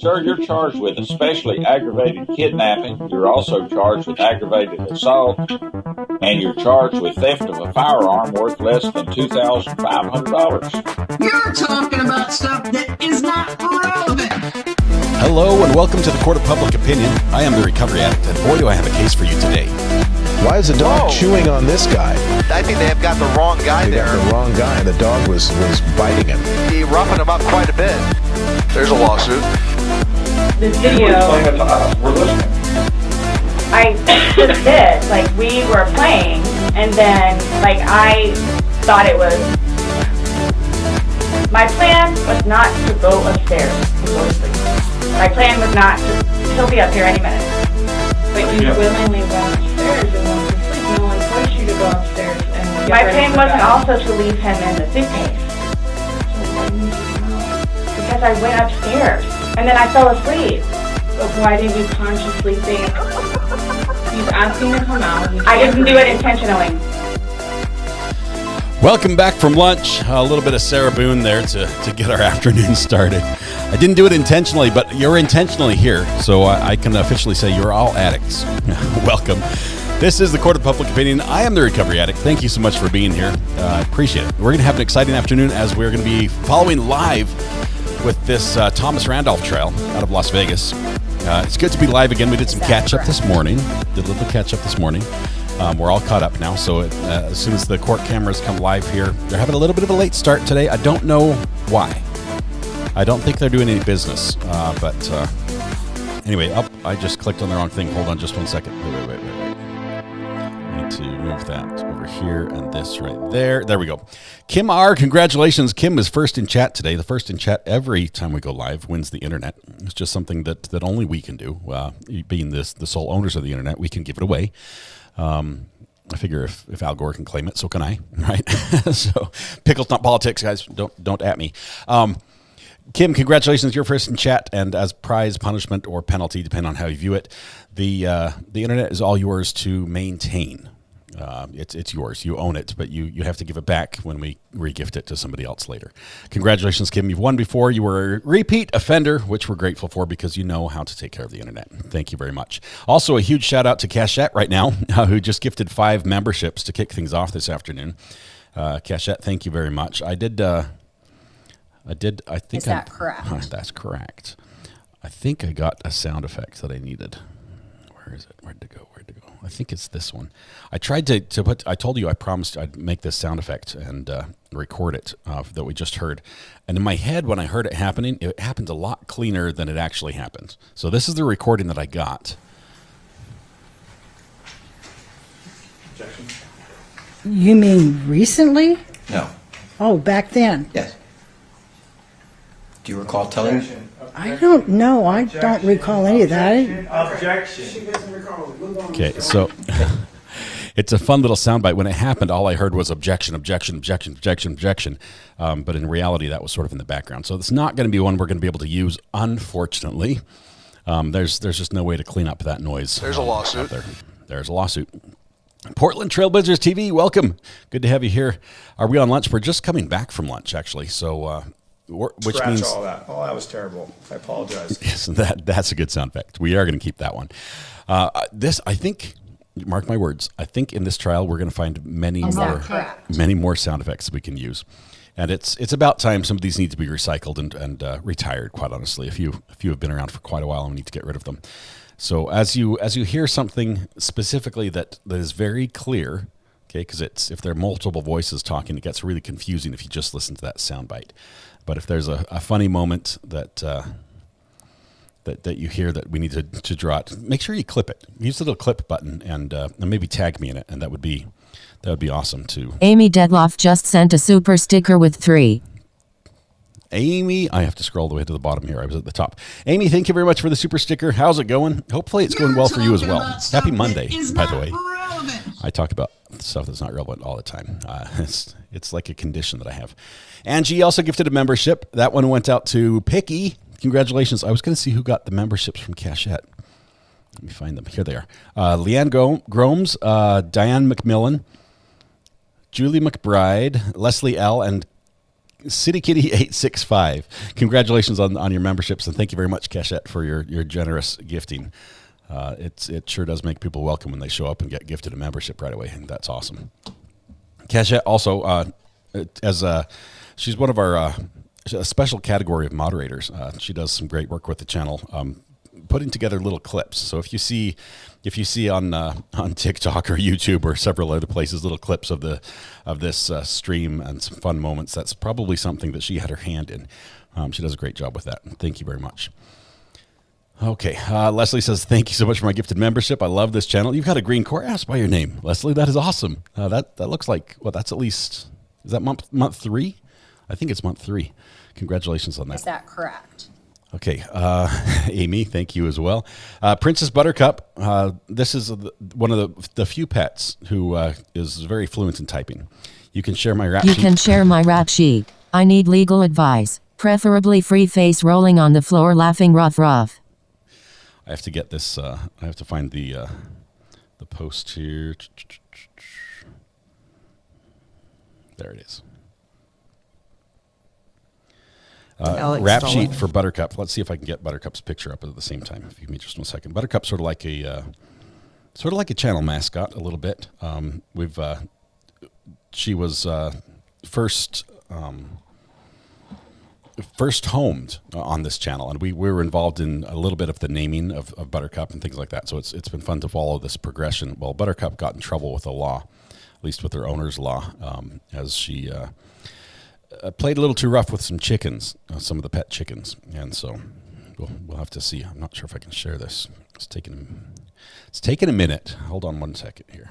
Sir, you're charged with especially aggravated kidnapping. You're also charged with aggravated assault, and you're charged with theft of a firearm worth less than $2,500. You're talking about stuff that is not relevant. Hello and welcome to the Court of Public Opinion. I am the Recovery Addict, and boy do I have a case for you today. Why is the dog chewing on this guy? I think they have got the wrong guy there. Got the wrong guy. The dog was biting him. He roughened him up quite a bit. There's a lawsuit. This video, We're listening. I just did, like, we were playing, and then, like, I thought it was, my plan was not to go upstairs and go to sleep. My plan was not to, he'll be up here any minute. But you willingly went upstairs and went to sleep. No one forced you to go upstairs and get My ready plan for wasn't bed. also to leave him in the suitcase, because I went upstairs, and then I fell asleep. But why did you consciously think he's asking to come out? I didn't do it intentionally. Welcome back from lunch. A little bit of Sarah Boone there to get our afternoon started. I didn't do it intentionally, but you're intentionally here, so I can officially say you're all addicts. Welcome. This is the Court of Public Opinion. I am the Recovery Addict. Thank you so much for being here. I appreciate it. We're going to have an exciting afternoon as we're going to be following live with this Thomas Randolph trail out of Las Vegas. It's good to be live again. We did some catch-up this morning. Did a little catch-up this morning. We're all caught up now, so as soon as the court cameras come live here, they're having a little bit of a late start today. I don't know why. I don't think they're doing any business, but anyway, I just clicked on the wrong thing. Hold on just 1 second. Wait. I need to move that over here and this right there. There we go. Kim R., congratulations. Kim is first in chat today. The first in chat every time we go live wins the internet. It's just something that only we can do. Being the sole owners of the internet, we can give it away. I figure if Al Gore can claim it, so can I, right? So, Pickles, not politics, guys. Don't at me. Kim, congratulations. You're first in chat, and as prize, punishment, or penalty, depending on how you view it, the internet is all yours to maintain. It's yours. You own it, but you have to give it back when we re-gift it to somebody else later. Congratulations, Kim. You've won before. You were a repeat offender, which we're grateful for because you know how to take care of the internet. Thank you very much. Also, a huge shout out to Cachette right now, who just gifted 5 memberships to kick things off this afternoon. Cachette, thank you very much. I think Is that correct? That's correct. I think I got a sound effect that I needed. Where is it? Where'd it go? I think it's this one. I tried to put, I told you I promised I'd make this sound effect and record it that we just heard. And in my head, when I heard it happening, it happened a lot cleaner than it actually happened. So this is the recording that I got. Objection? You mean recently? No. Oh, back then? Yes. Do you recall telling me? I don't know. I don't recall any of that. Objection. She doesn't recall. Okay, so it's a fun little soundbite. When it happened, all I heard was objection. But in reality, that was sort of in the background. So it's not going to be one we're going to be able to use, unfortunately. There's just no way to clean up that noise. There's a lawsuit. There's a lawsuit. Portland Trailblazers TV, welcome. Good to have you here. Are we on lunch? We're just coming back from lunch, actually. So, which Scratch means all that. Oh, that was terrible. I apologize. yes, that's a good sound effect. We are going to keep that one. This, I think, mark my words. I think in this trial we're going to find many more sound effects we can use, and it's about time some of these need to be recycled and retired. Quite honestly, a few have been around for quite a while, and we need to get rid of them. So as you hear something specifically that is very clear, okay, because if there are multiple voices talking, it gets really confusing if you just listen to that soundbite. But if there's a funny moment that you hear that we need to draw it, make sure you clip it. Use the little clip button and maybe tag me in it, and that would be awesome too. Amy Dedloff just sent a super sticker with 3. Amy, I have to scroll all the way to the bottom here. I was at the top. Amy, thank you very much for the super sticker. How's it going? Hopefully it's going well for you as well. Happy Monday, by the way. I talk about stuff that's not relevant all the time. It's like a condition that I have. Angie also gifted a membership. That one went out to Picky. Congratulations. I was going to see who got the memberships from Cachette. Let me find them. Here they are. Leanne Gromes, Diane McMillan, Julie McBride, Leslie L., and CityKitty865. Congratulations on your memberships, and thank you very much, Cachette, for your generous gifting. It sure does make people welcome when they show up and get gifted a membership right away, and that's awesome. Cachette also, she's one of our a special category of moderators. She does some great work with the channel, putting together little clips. So if you see on TikTok or YouTube or several other places little clips of this stream and some fun moments, that's probably something that she had her hand in. She does a great job with that. Thank you very much. Okay, Leslie says, thank you so much for my gifted membership. I love this channel. You've got a green core asked by your name, Leslie. That is awesome. That looks like, well, that's at least, is that month 3? I think it's month 3. Congratulations on that. Is that correct? Okay, Amy, thank you as well. Princess Buttercup, this is one of the few pets who is very fluent in typing. You can share my rap sheet. You can share my rap sheet. I need legal advice, preferably free face rolling on the floor laughing rough. I have to get this, I have to find the post here. There it is. Rap sheet for Buttercup. Let's see if I can get Buttercup's picture up at the same time. If you give me just 1 second. Buttercup's sort of like a channel mascot a little bit. She was first homed on this channel, and we were involved in a little bit of the naming of Buttercup and things like that. So it's been fun to follow this progression. Well, Buttercup got in trouble with the law, at least with her owner's law, as she played a little too rough with some chickens, some of the pet chickens, and so we'll have to see. I'm not sure if I can share this. It's taking a minute. Hold on 1 second here.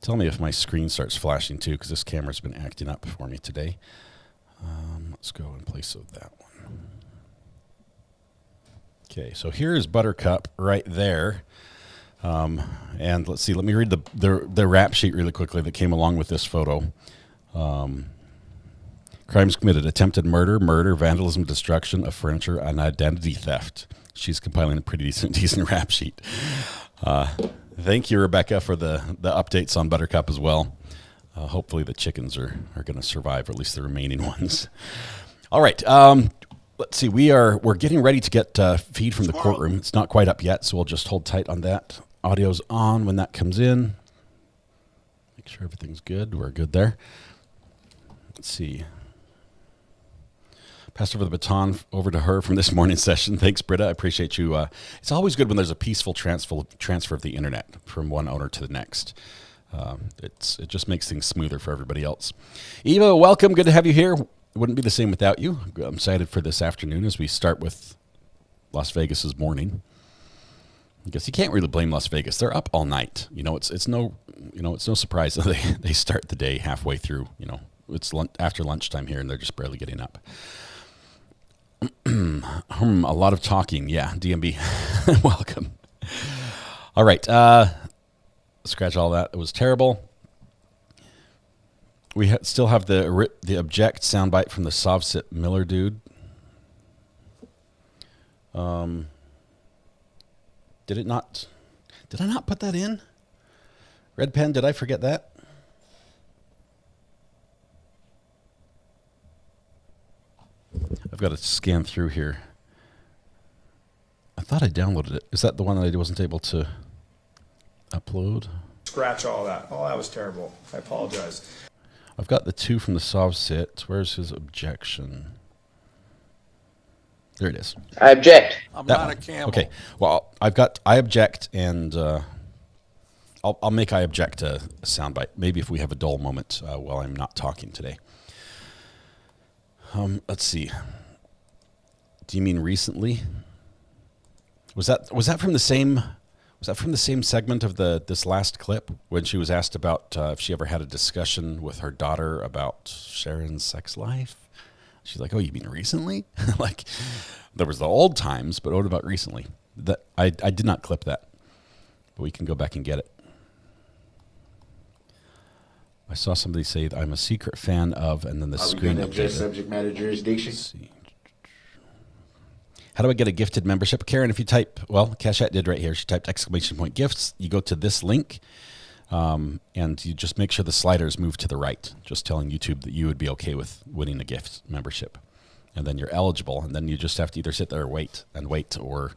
Tell me if my screen starts flashing too, because this camera's been acting up for me today. Let's go in place of that one. Okay, so here is Buttercup right there. And let's see, let me read the rap sheet really quickly that came along with this photo. Crimes committed: attempted murder, vandalism, destruction of furniture, and identity theft. She's compiling a pretty decent rap sheet. Thank you, Rebecca, for the updates on Buttercup as well. Hopefully the chickens are going to survive, or at least the remaining ones. All right. Let's see. We're getting ready to get feed from the courtroom. It's not quite up yet, so we'll just hold tight on that. Audio's on when that comes in. Make sure everything's good. We're good there. Let's see. Pass over the baton over to her from this morning's session. Thanks, Britta. I appreciate you. It's always good when there's a peaceful transfer of the internet from one owner to the next. It just makes things smoother for everybody else. Eva, welcome. Good to have you here. It wouldn't be the same without you. I'm excited for this afternoon as we start with Las Vegas's morning. I guess you can't really blame Las Vegas. They're up all night. It's no surprise that they start the day halfway through. It's after lunchtime here, and they're just barely getting up. A lot of talking. Yeah, DMB. Welcome. All right. Scratch all that. It was terrible. We still have the object soundbite from the Sovsit Miller dude. Did I not put that in? Red pen, did I forget that? I've got to scan through here. I thought I downloaded it. Is that the one that I wasn't able to upload? Scratch all that. Oh, that was terrible. I apologize. I've got the 2 from the Sovsit. Where's his objection? There it is. I object. I'm not a camel. Okay. Well, I've got I object, and I'll make I object a soundbite. Maybe if we have a dull moment while I'm not talking today. Let's see. Do you mean recently? Was that from the same? Was that from the same segment of this last clip when she was asked about if she ever had a discussion with her daughter about Sharon's sex life? She's like, "Oh, you mean recently?" Like, there was the old times, but what about recently? That I did not clip that, but we can go back and get it. I saw somebody say that I'm a secret fan of, and then the screen updated. Subject matter jurisdiction. Let's see. How do I get a gifted membership? Karen, if you type, well, Cachette did right here. She typed !gifts. You go to this link. And you just make sure the sliders move to the right, just telling YouTube that you would be okay with winning a gift membership. And then you're eligible, and then you just have to either sit there and wait, or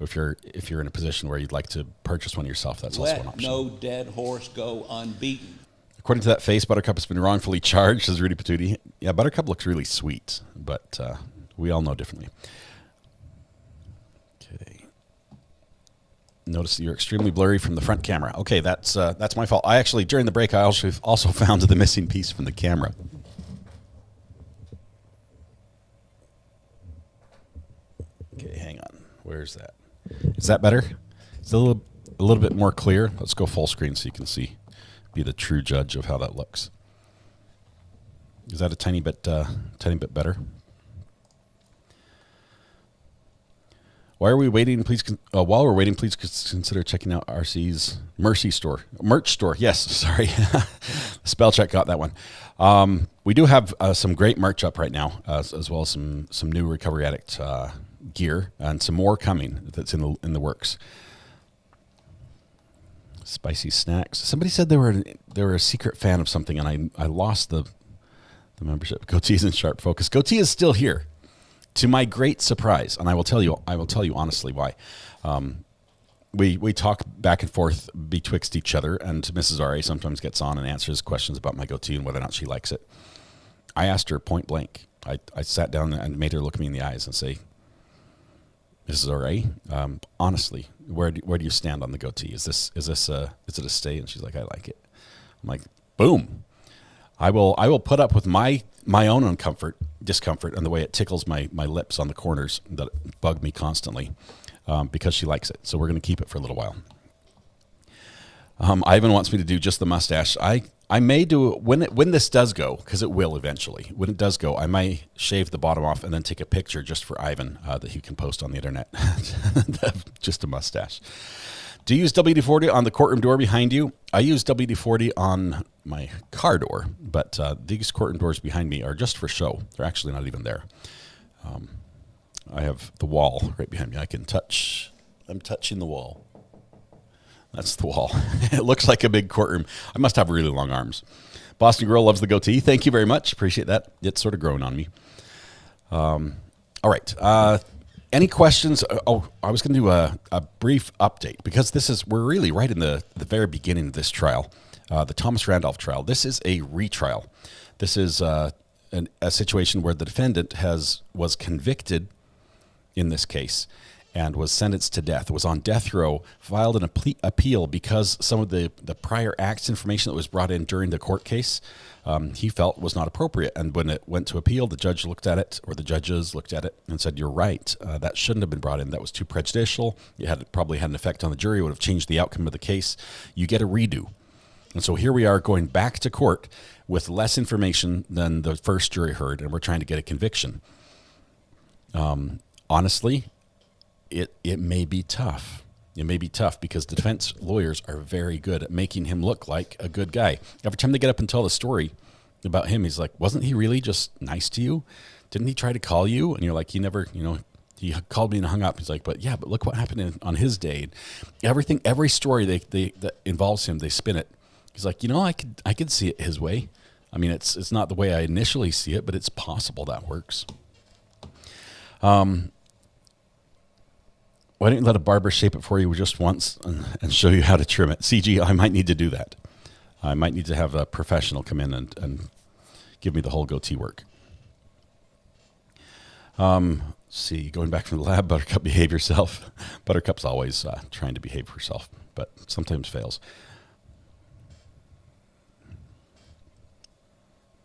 if you're in a position where you'd like to purchase one yourself, that's also an option. No dead horse go unbeaten. According to that face, Buttercup has been wrongfully charged, says Rudy Patootie. Yeah, Buttercup looks really sweet, but we all know differently. Okay. Notice that you're extremely blurry from the front camera. Okay, that's my fault. I actually, during the break, I also found the missing piece from the camera. Okay, hang on. Where's that? Is that better? It's a little bit more clear. Let's go full screen so you can see. Be the true judge of how that looks. Is that a tiny bit better? While we're waiting, please consider checking out RC's merch store. Yes, sorry, spell check got that one. We do have some great merch up right now, as well as some new Recovery Addict gear and some more coming that's in the works. Spicy snacks. Somebody said they were a secret fan of something, and I lost the membership. Goatee's in sharp focus. Goatee is still here, to my great surprise, and I will tell you honestly why. We talk back and forth betwixt each other, and Mrs. R.A. sometimes gets on and answers questions about my goatee and whether or not she likes it. I asked her point blank. I sat down and made her look me in the eyes and say, Mrs. R.A., honestly, where do you stand on the goatee? Is it a stay? And she's like, I like it. I'm like, boom. I will put up with my own discomfort, and the way it tickles my lips on the corners that bug me constantly, because she likes it. So we're going to keep it for a little while. Ivan wants me to do just the mustache. I may do it when this does go, because it will eventually. When it does go, I may shave the bottom off and then take a picture just for Ivan that he can post on the internet. Just a mustache. Do you use WD-40 on the courtroom door behind you? I use WD-40 on my car door, but these courtroom doors behind me are just for show. They're actually not even there. I have the wall right behind me. I'm touching the wall. That's the wall. It looks like a big courtroom. I must have really long arms. Boston Girl loves the goatee. Thank you very much. Appreciate that. It's sort of grown on me. All right. Any questions? I was going to do a brief update, because we're really right in the very beginning of this trial, the Thomas Randolph trial. This is a retrial. This is a situation where the defendant was convicted in this case and was sentenced to death, was on death row, filed an appeal because some of the prior acts information that was brought in during the court case, he felt was not appropriate. And when it went to appeal, the judge looked at it, or the judges looked at it and said, you're right, that shouldn't have been brought in. That was too prejudicial. It probably had an effect on the jury. It would have changed the outcome of the case. You get a redo. And so here we are going back to court with less information than the first jury heard, and we're trying to get a conviction. Honestly, it may be tough. It may be tough because the defense lawyers are very good at making him look like a good guy. Every time they get up and tell the story about him, he's like, wasn't he really just nice to you? Didn't he try to call you? And you're like, he never, he called me and hung up. He's like, but look what happened on his day. Every story that involves him, they spin it. He's like, I could see it his way. I mean, it's not the way I initially see it, but it's possible that works. Why don't you let a barber shape it for you just once and show you how to trim it? CG, I might need to do that. I might need to have a professional come in and give me the whole goatee work. See, going back from the lab, Buttercup, behave yourself. Buttercup's always trying to behave herself, but sometimes fails.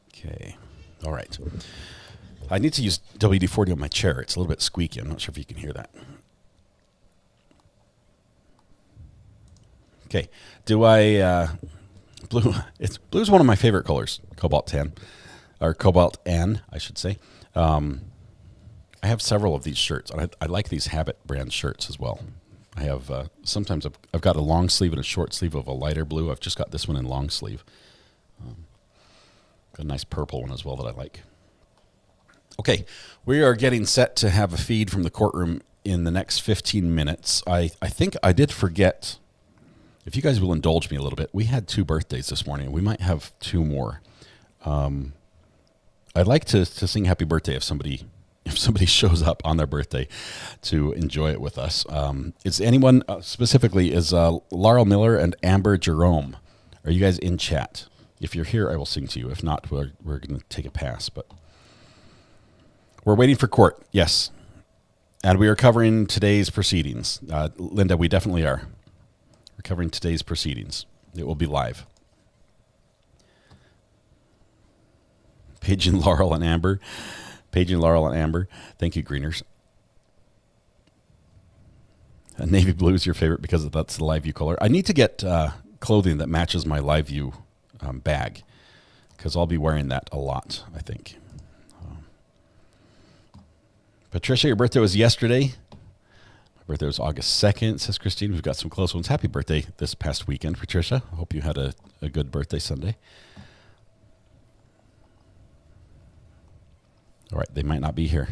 Okay, all right. I need to use WD-40 on my chair. It's a little bit squeaky. I'm not sure if you can hear that. Okay, blue is one of my favorite colors, cobalt tan, or cobalt N, I should say. I have several of these shirts, and I like these Habit brand shirts as well. I have, sometimes I've got a long sleeve and a short sleeve of a lighter blue. I've just got this one in long sleeve. Got a nice purple one as well that I like. Okay, we are getting set to have a feed from the courtroom in the next 15 minutes. I think I did forget. if you guys will indulge me a little bit, we had 2 birthdays this morning. We might have 2 more. I'd like to sing happy birthday if somebody shows up on their birthday to enjoy it with us. Is anyone specifically, is Laurel Miller and Amber Jerome, are you guys in chat? If you're here, I will sing to you. If not, we're going to take a pass. But we're waiting for court, yes. And we are covering today's proceedings. Linda, we definitely are. We're covering today's proceedings. It will be live. Paige and Laurel and Amber. Paige and Laurel and Amber. Thank you, Greeners. Navy blue is your favorite because that's the Live View color. I need to get clothing that matches my Live View bag, because I'll be wearing that a lot, I think. Patricia, your birthday was yesterday. My birthday was August 2nd, says Christine. We've got some close ones. Happy birthday this past weekend, Patricia. I hope you had a good birthday Sunday. All right, they might not be here.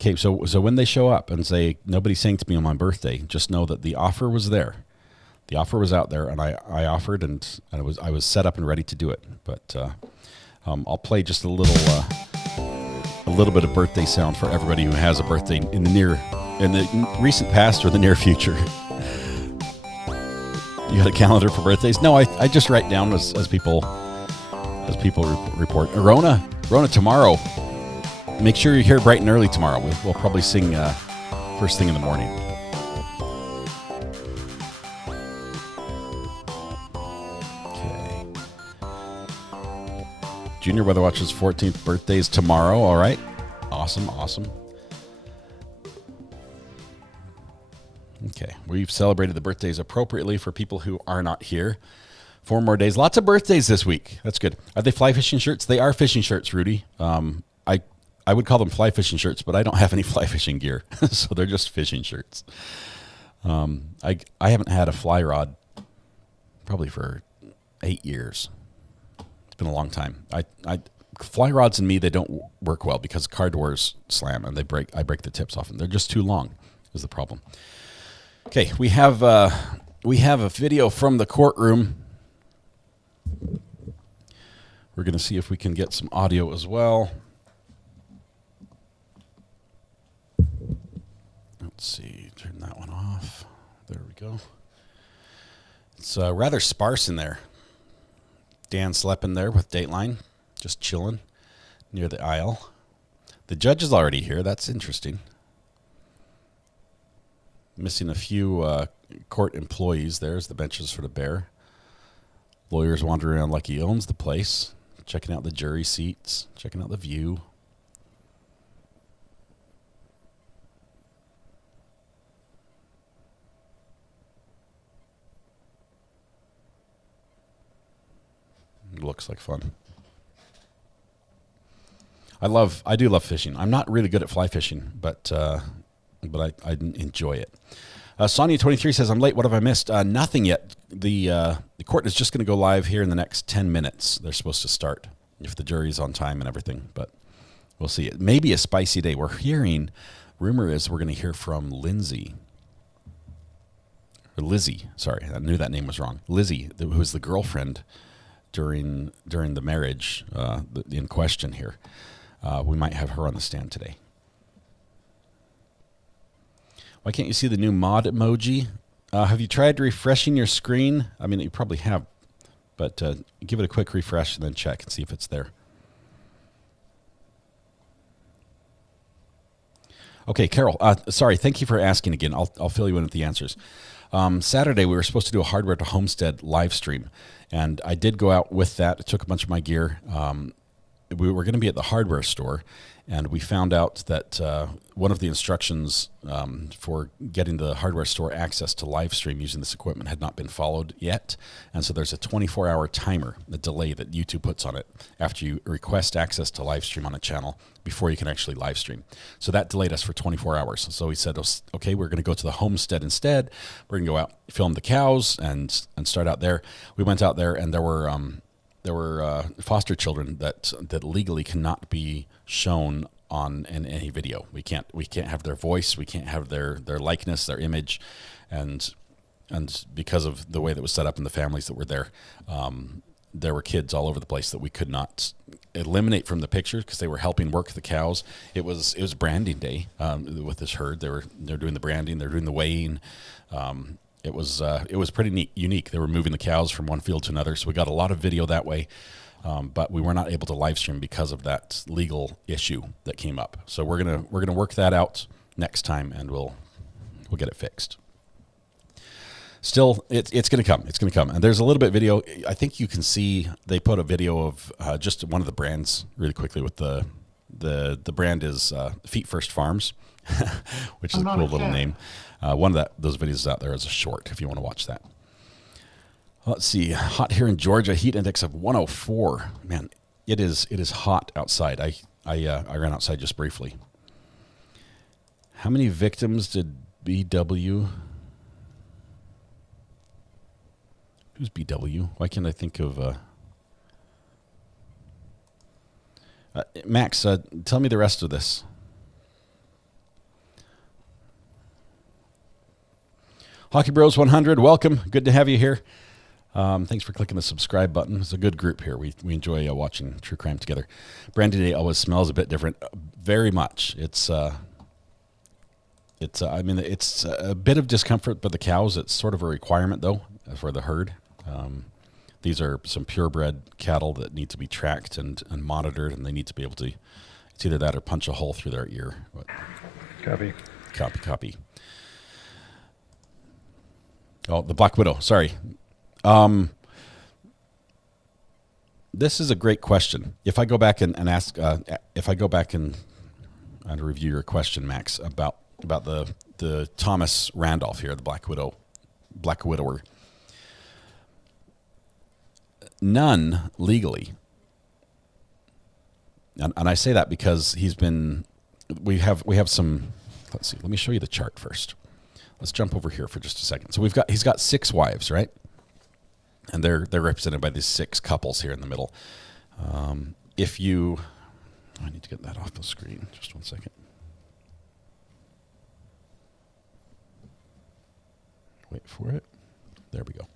Okay, so when they show up and say, nobody sang to me on my birthday, just know that the offer was there. The offer was out there, and I offered, and I was set up and ready to do it. But I'll play just a little bit of birthday sound for everybody who has a birthday in the recent past or the near future. You got a calendar for birthdays? No, I just write down as people report. Rona, tomorrow. Make sure you're here bright and early tomorrow. We'll probably sing first thing in the morning. Okay. Junior Weather Watch's 14th birthday is tomorrow. All right. Awesome. Okay. We've celebrated the birthdays appropriately for people who are not here. 4 more days. Lots of birthdays this week. That's good. Are they fly fishing shirts? They are fishing shirts, Rudy. I would call them fly fishing shirts, but I don't have any fly fishing gear, so they're just fishing shirts. I haven't had a fly rod probably for 8 years. It's been a long time. Fly rods and me, they don't work well because car doors slam and I break the tips off them. They're just too long is the problem. Okay, we have a video from the courtroom. We're going to see if we can get some audio as well. Let's see, turn that one off. There we go. It's rather sparse in there. Dan slept in there with Dateline, just chilling near the aisle. The judge is already here. That's interesting. Missing a few court employees there as the bench is sort of bare. Lawyers wandering around like he owns the place, checking out the jury seats, checking out the view. Looks like fun. I do love fishing. I'm not really good at fly fishing, but I enjoy it. Sonia 23 says, I'm late. What have I missed? Nothing yet. The court is just going to go live here in the next 10 minutes. They're supposed to start if the jury's on time and everything, but we'll see. It may be a spicy day. Rumor is we're going to hear from Lizzie. Sorry, I knew that name was wrong. Lizzie, who was the girlfriend during the marriage in question here. We might have her on the stand today. Why can't you see the new mod emoji? Have you tried refreshing your screen? I mean, you probably have, but give it a quick refresh and then check and see if it's there. Okay, Carol, sorry, thank you for asking again. I'll fill you in with the answers. Saturday, we were supposed to do a Hardware to Homestead live stream, and I did go out with that. I took a bunch of my gear. We were going to be at the hardware store, and we found out that one of the instructions for getting the hardware store access to live stream using this equipment had not been followed yet. And so there's a 24-hour timer, the delay that YouTube puts on it after you request access to live stream on a channel before you can actually live stream. So that delayed us for 24 hours. So we said, okay, we're going to go to the homestead instead. We're going to go out, film the cows, and start out there. We went out there, and there were foster children that legally cannot be shown in any video. We can't have their voice, we can't have their likeness, their image, and and because of the way that was set up and the families that were there, there were kids all over the place that we could not eliminate from the pictures because they were helping work the cows. It was branding day with this herd. They're doing the branding, they're doing the weighing. It was pretty neat, unique. They were moving the cows from one field to another, so we got a lot of video that way. But we were not able to live stream because of that legal issue that came up. So we're gonna work that out next time, and we'll get it fixed. Still, it's going to come. It's going to come. And there's a little bit of video. I think you can see they put a video of just one of the brands really quickly with the brand is Feet First Farms, which is a cool little name. One of those videos is out there as a short if you want to watch that. Let's see. Hot here in Georgia. Heat index of 104. Man, it is hot outside. I ran outside just briefly. How many victims did BW? Who's BW? Why can't I think of... Max, tell me the rest of this. Hockey Bros 100, welcome. Good to have you here. Thanks for clicking the subscribe button. It's a good group here. We enjoy watching true crime together. Brandy Day always smells a bit different. Very much. It's a bit of discomfort for the cows. It's sort of a requirement, though, for the herd. These are some purebred cattle that need to be tracked and monitored, and they need to be able to, it's either that or punch a hole through their ear. But Copy. Oh, the Black Widow, sorry. This is a great question. If I go back and ask, if I go back and review your question, Max, about the Thomas Randolph here, the Black Widower. None legally, and I say that because we have some. Let's see. Let me show you the chart first. Let's jump over here for just a second. So he's got 6 wives, right? And they're represented by these 6 couples here in the middle. I need to get that off the screen. Just one second. Wait for it. There we go.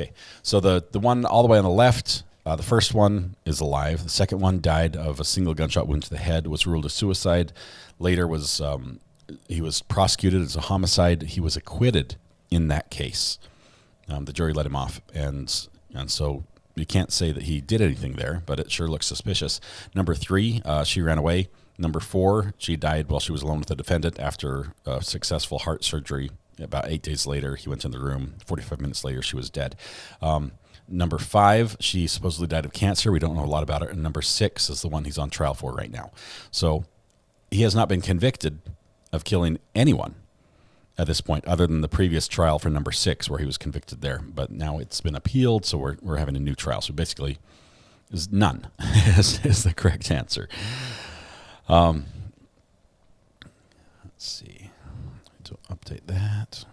Okay, so the one all the way on the left, the first one is alive. The second one died of a single gunshot wound to the head, was ruled a suicide. Later he was prosecuted as a homicide. He was acquitted in that case. The jury let him off, and so you can't say that he did anything there, but it sure looks suspicious. Number 3, she ran away. Number 4, she died while she was alone with the defendant after a successful heart surgery. About 8 days later, he went in the room. 45 minutes later, she was dead. Number 5, she supposedly died of cancer. We don't know a lot about her. And number 6 is the one he's on trial for right now. So he has not been convicted of killing anyone at this point, other than the previous trial for number 6, where he was convicted there. But now it's been appealed, so we're having a new trial. So basically, is none is the correct answer. Let's see. To update that.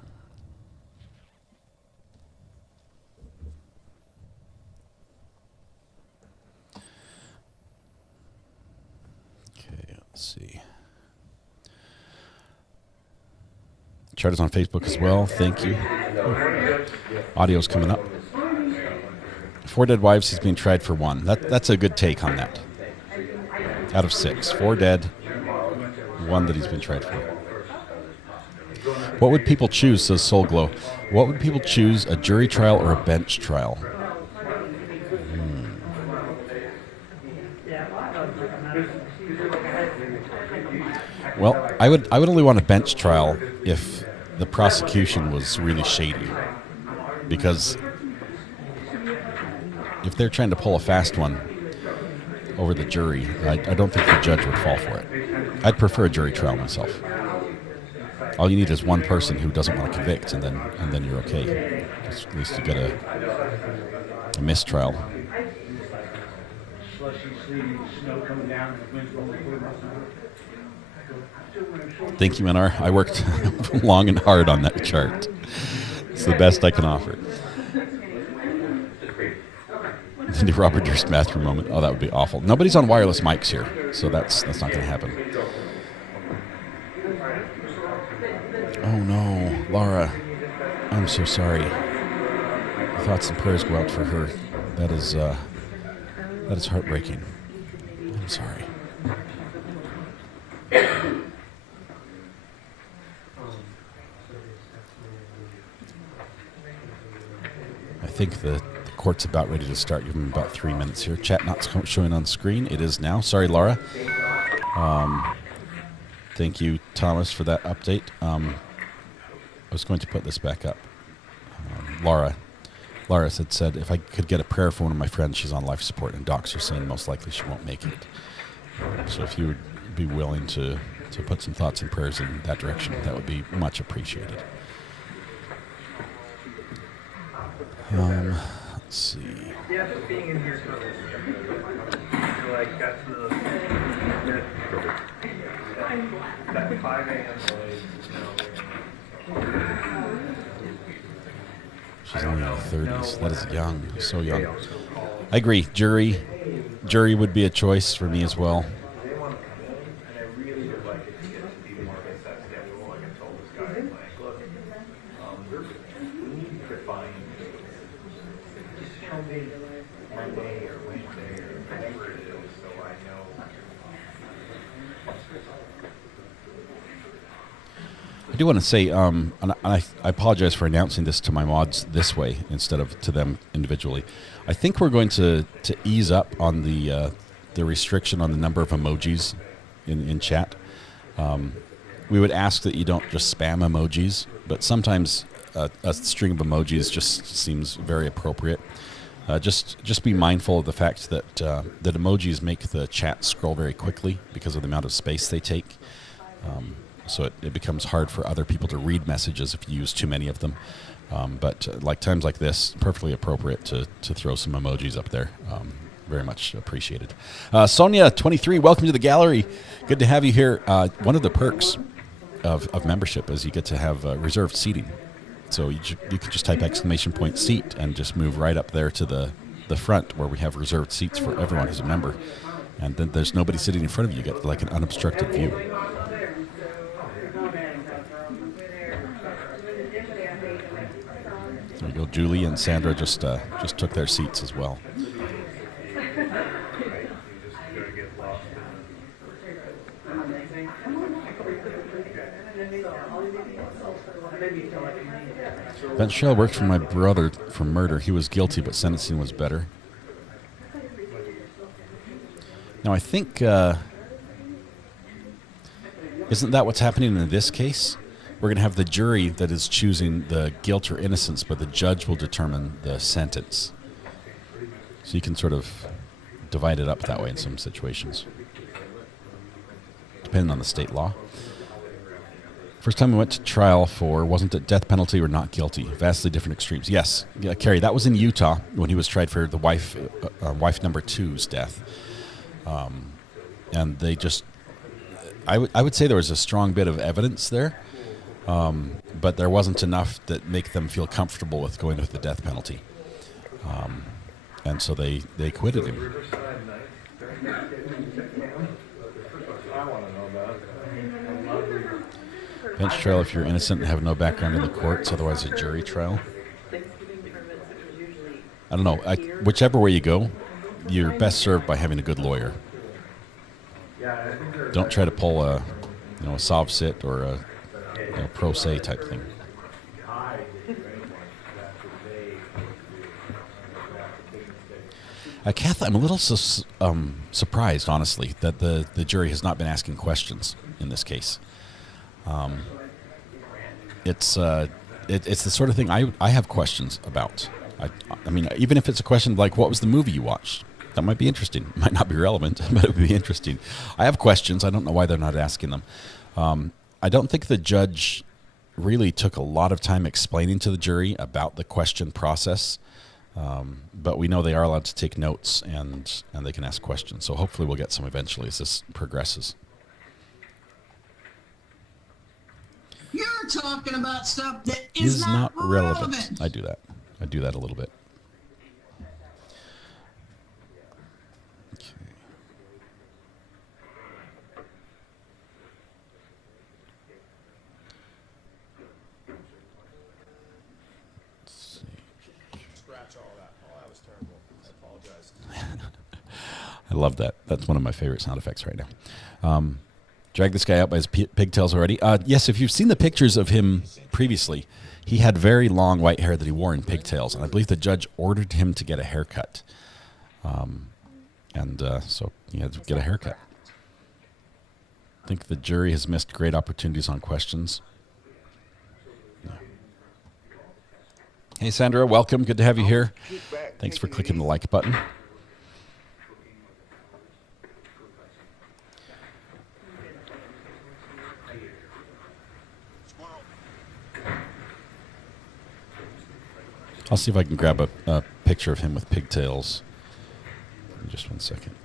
Okay, let's see. Chart is on Facebook as well. Thank you. Audio's coming up. 4 dead wives. He's being tried for 1. That's a good take on that. Out of 6, 4 dead, 1 that he's been tried for. What would people choose, says Soul Glow? What would people choose, a jury trial or a bench trial? Well, I would only want a bench trial if the prosecution was really shady. Because if they're trying to pull a fast one over the jury, I don't think the judge would fall for it. I'd prefer a jury trial myself. All you need is one person who doesn't want to convict, and then you're okay. At least you get a mistrial. Thank you, NR. I worked long and hard on that chart. It's the best I can offer. The Robert Durst bathroom moment. Oh, that would be awful. Nobody's on wireless mics here, so that's not going to happen. Oh no, Laura. I'm so sorry. Thoughts and prayers go out for her. That is heartbreaking. I'm sorry. I think the court's about ready to start. Give them about 3 minutes here. Chat not showing on screen. It is now. Sorry, Laura. Thank you, Thomas, for that update. I was going to put this back up. Laura said if I could get a prayer for one of my friends, she's on life support, and docs are saying most likely she won't make it. So if you would be willing to put some thoughts and prayers in that direction, that would be much appreciated. Let's see. Yeah, just being in here for like got to the that 5 a.m. She's only in her 30s. That is young, so young. I agree. Jury would be a choice for me as well. I do want to say, and I apologize for announcing this to my mods this way instead of to them individually. I think we're going to ease up on the restriction on the number of emojis in chat. We would ask that you don't just spam emojis, but sometimes a string of emojis just seems very appropriate. Just be mindful of the fact that that emojis make the chat scroll very quickly because of the amount of space they take. So it becomes hard for other people to read messages if you use too many of them. But like times like this, perfectly appropriate to throw some emojis up there. Very much appreciated. Sonia, 23, welcome to the gallery. Good to have you here. One of the perks of membership is you get to have reserved seating. So you can just type !seat and just move right up there to the front where we have reserved seats for everyone who's a member. And then there's nobody sitting in front of you. You get like an unobstructed view. There you go. Julie and Sandra just took their seats as well. That shell worked for my brother for murder. He was guilty, but sentencing was better. Now, I think, isn't that what's happening in this case? We're going to have the jury that is choosing the guilt or innocence, but the judge will determine the sentence. So you can sort of divide it up that way in some situations, depending on the state law. First time we went to trial for, wasn't it death penalty or not guilty? Vastly different extremes. Yes, yeah, Kerry, that was in Utah when he was tried for the wife number 2's death. And they just, I would say there was a strong bit of evidence there, but there wasn't enough that make them feel comfortable with going with the death penalty. And so they acquitted him. Bench trial if you're innocent and have no background in the courts, otherwise a jury trial. I don't know. Whichever way you go, you're best served by having a good lawyer. Don't try to pull a sov sit or a pro se type thing. Kath, I'm a little surprised, honestly, that the jury has not been asking questions in this case. It's the sort of thing I have questions about. I mean, even if it's a question like, what was the movie you watched? That might be interesting. It might not be relevant, but it would be interesting. I have questions. I don't know why they're not asking them. I don't think the judge really took a lot of time explaining to the jury about the question process, but we know they are allowed to take notes and they can ask questions. So hopefully we'll get some eventually as this progresses. You're talking about stuff that is not relevant. I do that a little bit. Okay. love that. That's one of my favorite sound effects right now. Drag this guy out by his pigtails already. Yes, if you've seen the pictures of him previously, he had very long white hair that he wore in pigtails, and I believe the judge ordered him to get a haircut. So he had to get a haircut. I think the jury has missed great opportunities on questions. Yeah. Hey, Sandra, welcome. Good to have you here. Thanks for clicking the like button. I'll see if I can grab a picture of him with pigtails. In just 1 second.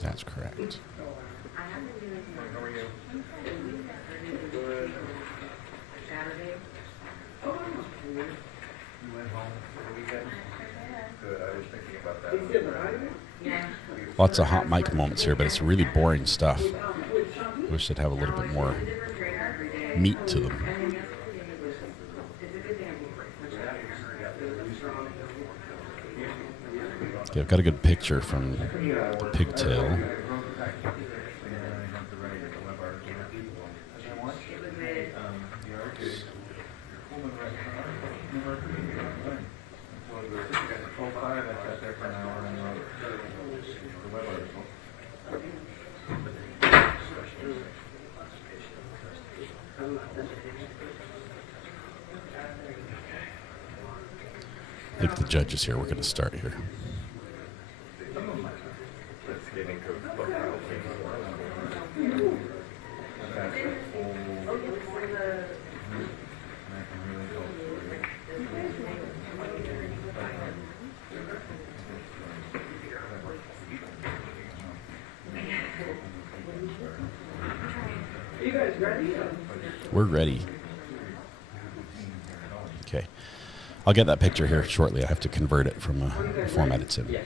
That's correct. Lots of hot mic moments here, but it's really boring stuff. Wish they'd have a little bit more meat to them. Okay, I've got a good picture from the pigtail. I think the judge is here. We're going to start here. We're ready. Okay. I'll get that picture here shortly. I have to convert it from the format it's in.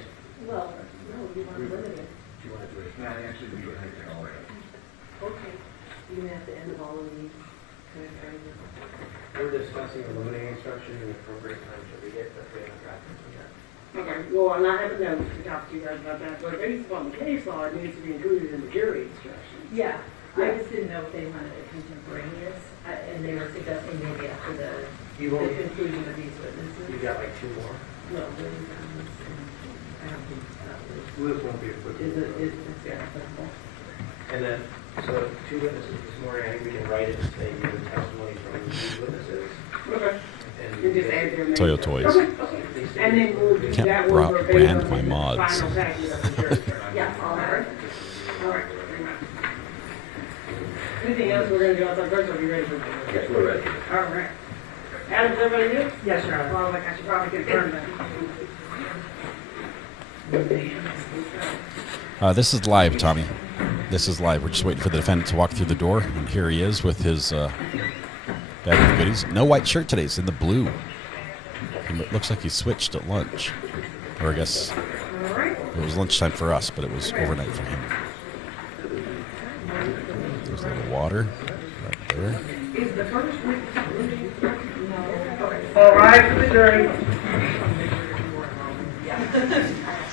We're discussing the limiting instruction and the appropriate time to read it, but we haven't gotten to that. Okay, well, and I haven't known to talk to you guys about that, but based upon the case law, it needs to be included in the jury instructions. Yeah, I just didn't know if they wanted it contemporaneous, and they were suggesting maybe after the conclusion of these witnesses. You got like 2 more? No, I don't think that was. This won't be applicable. Is it applicable? And then, so 2 witnesses this morning, I think we can write it and say you have testimony from these witnesses. Okay. And just add their names. Toyo Toys. Okay. And then we'll do Can't that one verbatim brand my in the mods. final package of the jury. Yeah, all right. All right. Anything else we're going to do outside first, or are you ready for it? Yes, we're ready. All right. Adam's everybody good? Yes, sir. Well, I should probably confirm that. This is live, Tommy. This is live. We're just waiting for the defendant to walk through the door, and here he is with his bag of goodies. No white shirt today. It's in the blue. It looks like he switched at lunch. Or I guess it was lunchtime for us, but it was overnight for him. There's a little water right there. All right, for the jury.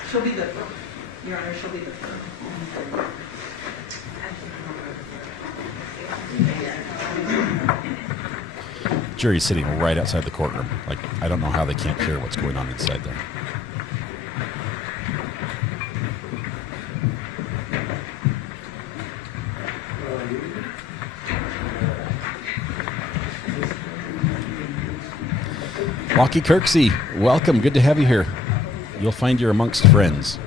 She'll be the first. Your Honor, she'll be the first. Jury's sitting right outside the courtroom. Like, I don't know how they can't hear what's going on inside there. Lockie Kirksey, welcome. Good to have you here. You'll find you're amongst friends.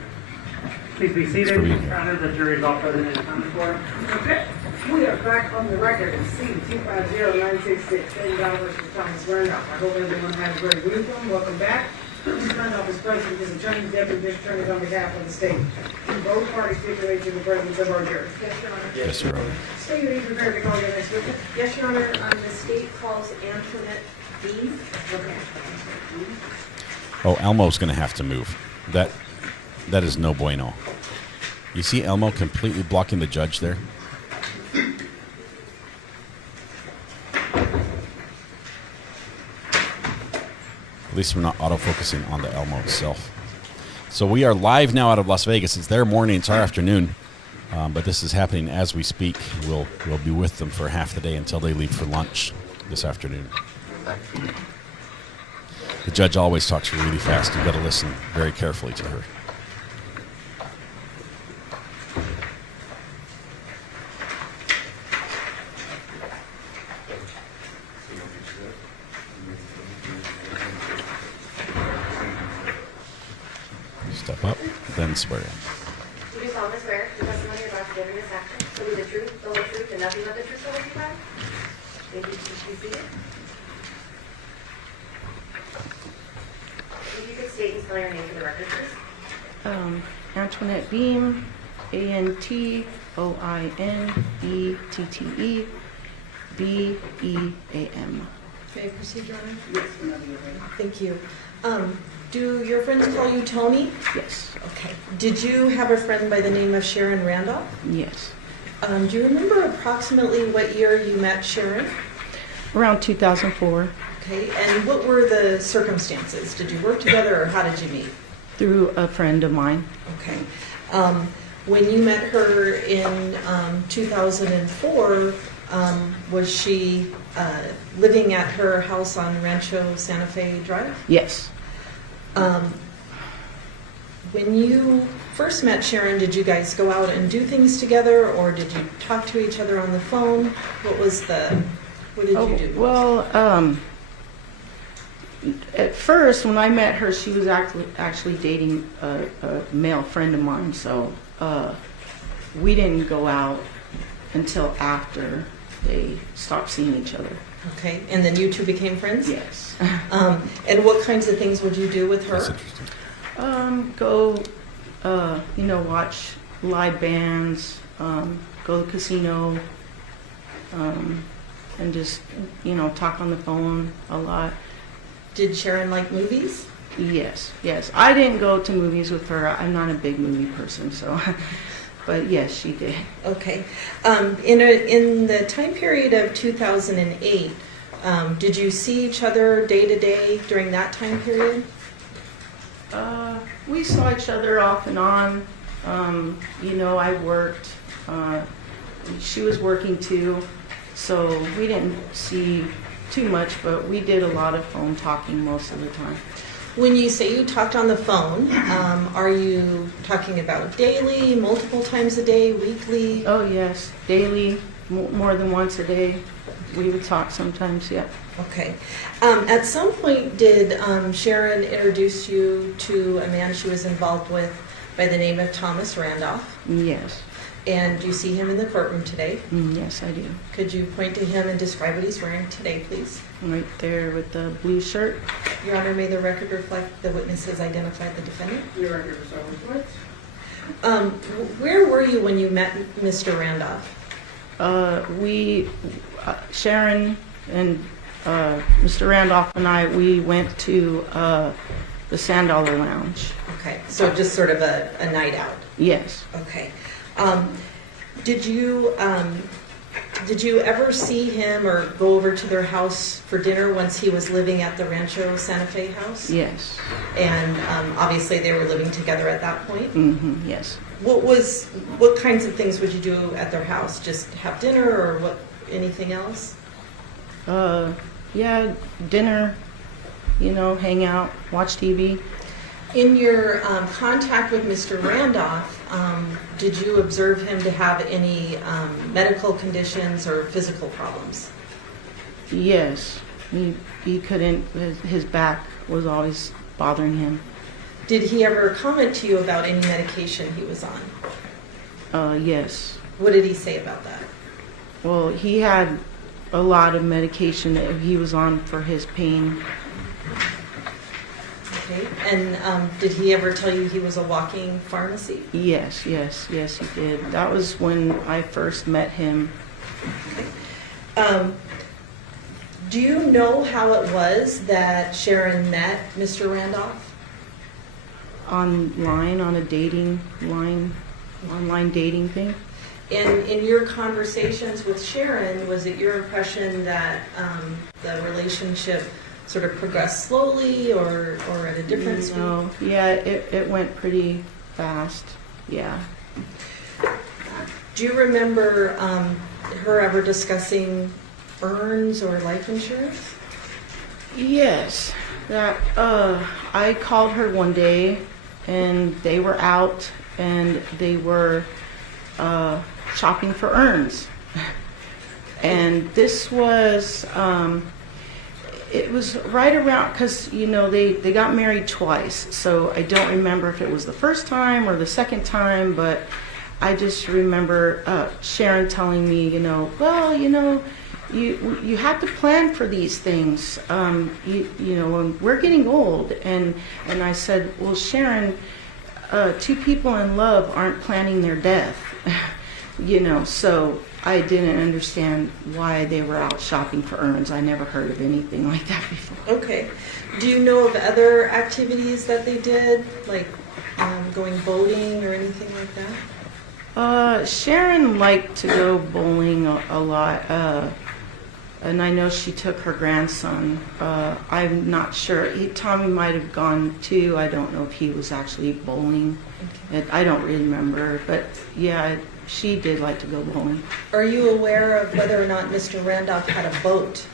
Please be seated. Your Honor, the jury is all present in time for. Okay. We are back on the record at C-250966, $10 versus Thomas Randolph. I hope everyone had a great weekend. Welcome back. Mr. Randolph is present, his attorney, deputy district attorney on behalf of the state. Both parties stipulate to the presence of our jury. Yes, Your Honor. Yes, Your Honor. State your name, prepared to call your next witness. Yes, Your Honor. The state calls Antoinette Dean. Okay. Oh, Elmo's going to have to move. That is no bueno. You see Elmo completely blocking the judge there? At least we're not auto-focusing on the Elmo itself. So we are live now out of Las Vegas. It's their morning, it's our afternoon. But this is happening as we speak. We'll be with them for half the day until they leave for lunch this afternoon. The judge always talks really fast. You've got to listen very carefully to her. Step up, then swear in. Do you solemnly swear the testimony you're about to give in this action will be the truth, the whole truth, and nothing but the truth, so help you God? Thank you. Please be seated. If you could state and spell your name for the record, please. Antoinette Beam, ANTOINETTE BEAM. May I proceed, Your Honor? Yes, whenever you're ready. Thank you. Do your friends call you Tony? Yes. Okay. Did you have a friend by the name of Sharon Randolph? Yes. Do you remember approximately what year you met Sharon? Around 2004. Okay. And what were the circumstances? Did you work together or how did you meet? Through a friend of mine. Okay. When you met her in 2004, was she living at her house on Rancho Santa Fe Drive? Yes. When you first met Sharon, did you guys go out and do things together, or did you talk to each other on the phone? What did you do? Well, at first, when I met her, she was actually dating a male friend of mine, so we didn't go out until after they stopped seeing each other. Okay, and then you two became friends? Yes. And what kinds of things would you do with her? That's interesting. Go, watch live bands, go to the casino, and just, talk on the phone a lot. Did Sharon like movies? Yes. I didn't go to movies with her. I'm not a big movie person, so... But yes, she did. Okay. In the time period of 2008, did you see each other day to day during that time period? We saw each other off and on. I worked. She was working too, so we didn't see too much, but we did a lot of phone talking most of the time. When you say you talked on the phone, are you talking about daily, multiple times a day, weekly? Oh, yes. Daily, more than once a day. We would talk sometimes, yeah. Okay. At some point, did Sharon introduce you to a man she was involved with by the name of Thomas Randolph? Yes. And do you see him in the courtroom today? Yes, I do. Could you point to him and describe what he's wearing today, please? Right there with the blue shirt. Your Honor, may the record reflect the witness has identified the defendant? Your record is over. Where were you when you met Mr. Randolph? Sharon and Mr. Randolph and I, we went to the Sand Dollar Lounge. Okay, so just sort of a night out? Yes. Okay. Did you ever see him or go over to their house for dinner once he was living at the Rancho Santa Fe house? Yes. And obviously they were living together at that point? Mm-hmm, yes. What kinds of things would you do at their house? Just have dinner or anything else? Yeah, dinner, hang out, watch TV. In your contact with Mr. Randolph, did you observe him to have any medical conditions or physical problems? Yes. He couldn't, his back was always bothering him. Did he ever comment to you about any medication he was on? Yes. What did he say about that? Well, he had a lot of medication that he was on for his pain. Okay. And did he ever tell you he was a walking pharmacy? Yes, he did. That was when I first met him. Do you know how it was that Sharon met Mr. Randolph? Online, on a dating line, online dating thing. And in your conversations with Sharon, was it your impression that the relationship sort of progressed slowly or at a different speed? No, yeah, it went pretty fast, yeah. Do you remember her ever discussing earns or life insurance? Yes, that I called her one day and they were out and they were shopping for urns. And this was, it was right around, because, you know, they got married twice, so I don't remember if it was the first time or the second time, but I just remember Sharon telling me, you know, well, you know, you have to plan for these things, you know, we're getting old. And I said, well, Sharon, two people in love aren't planning their death, you know, so I didn't understand why they were out shopping for urns. I never heard of anything like that before. Okay. Do you know of other activities that they did, like going boating or anything like that? Sharon liked to go bowling a lot, and I know she took her grandson. I'm not sure. Tommy might have gone too. I don't know if he was actually bowling. Okay. I don't remember, but yeah, she did like to go bowling. Are you aware of whether or not Mr. Randolph had a boat?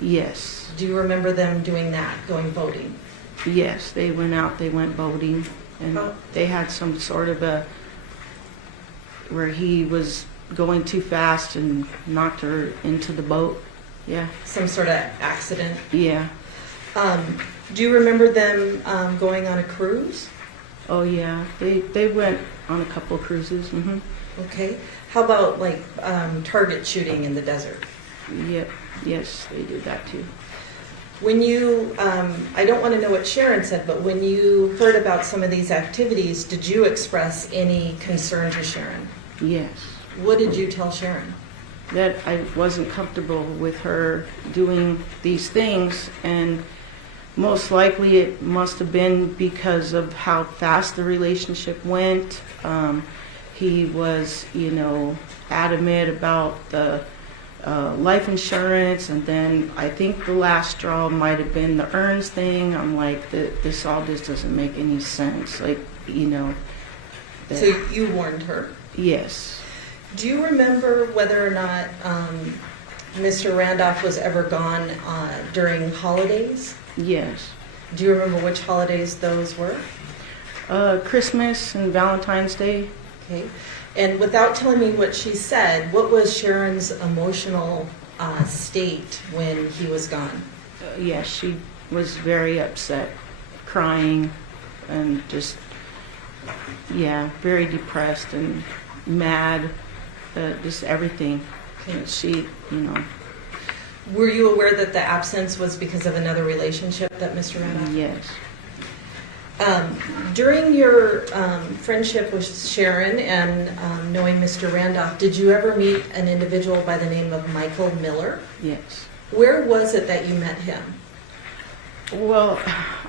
Yes. Do you remember them doing that, going boating? Yes, they went out, they went boating, and they had some sort of a, where he was going too fast and knocked her into the boat. Yeah. Some sort of accident? Yeah. Do you remember them going on a cruise? Oh yeah, they went on a couple of cruises. Mm-hmm. Okay. How about like target shooting in the desert? Yep. Yes, they did that too. When you, I don't want to know what Sharon said, but when you heard about some of these activities, did you express any concern to Sharon? Yes. What did you tell Sharon? That I wasn't comfortable with her doing these things, and most likely it must have been because of how fast the relationship went. He was, you know, adamant about the life insurance, and then I think the last straw might have been the earns thing. I'm like, this all just doesn't make any sense. Like, you know. So you warned her? Yes. Do you remember whether or not Mr. Randolph was ever gone during holidays? Yes. Do you remember which holidays those were? Christmas and Valentine's Day. Okay. And without telling me what she said, what was Sharon's emotional state when he was gone? Yes, she was very upset, crying, and just, yeah, very depressed and mad, just everything. Okay. She, you know. Were you aware that the absence was because of another relationship that Mr. Randolph? Yes. During your friendship with Sharon and knowing Mr. Randolph, did you ever meet an individual by the name of Michael Miller? Yes. Where was it that you met him? Well,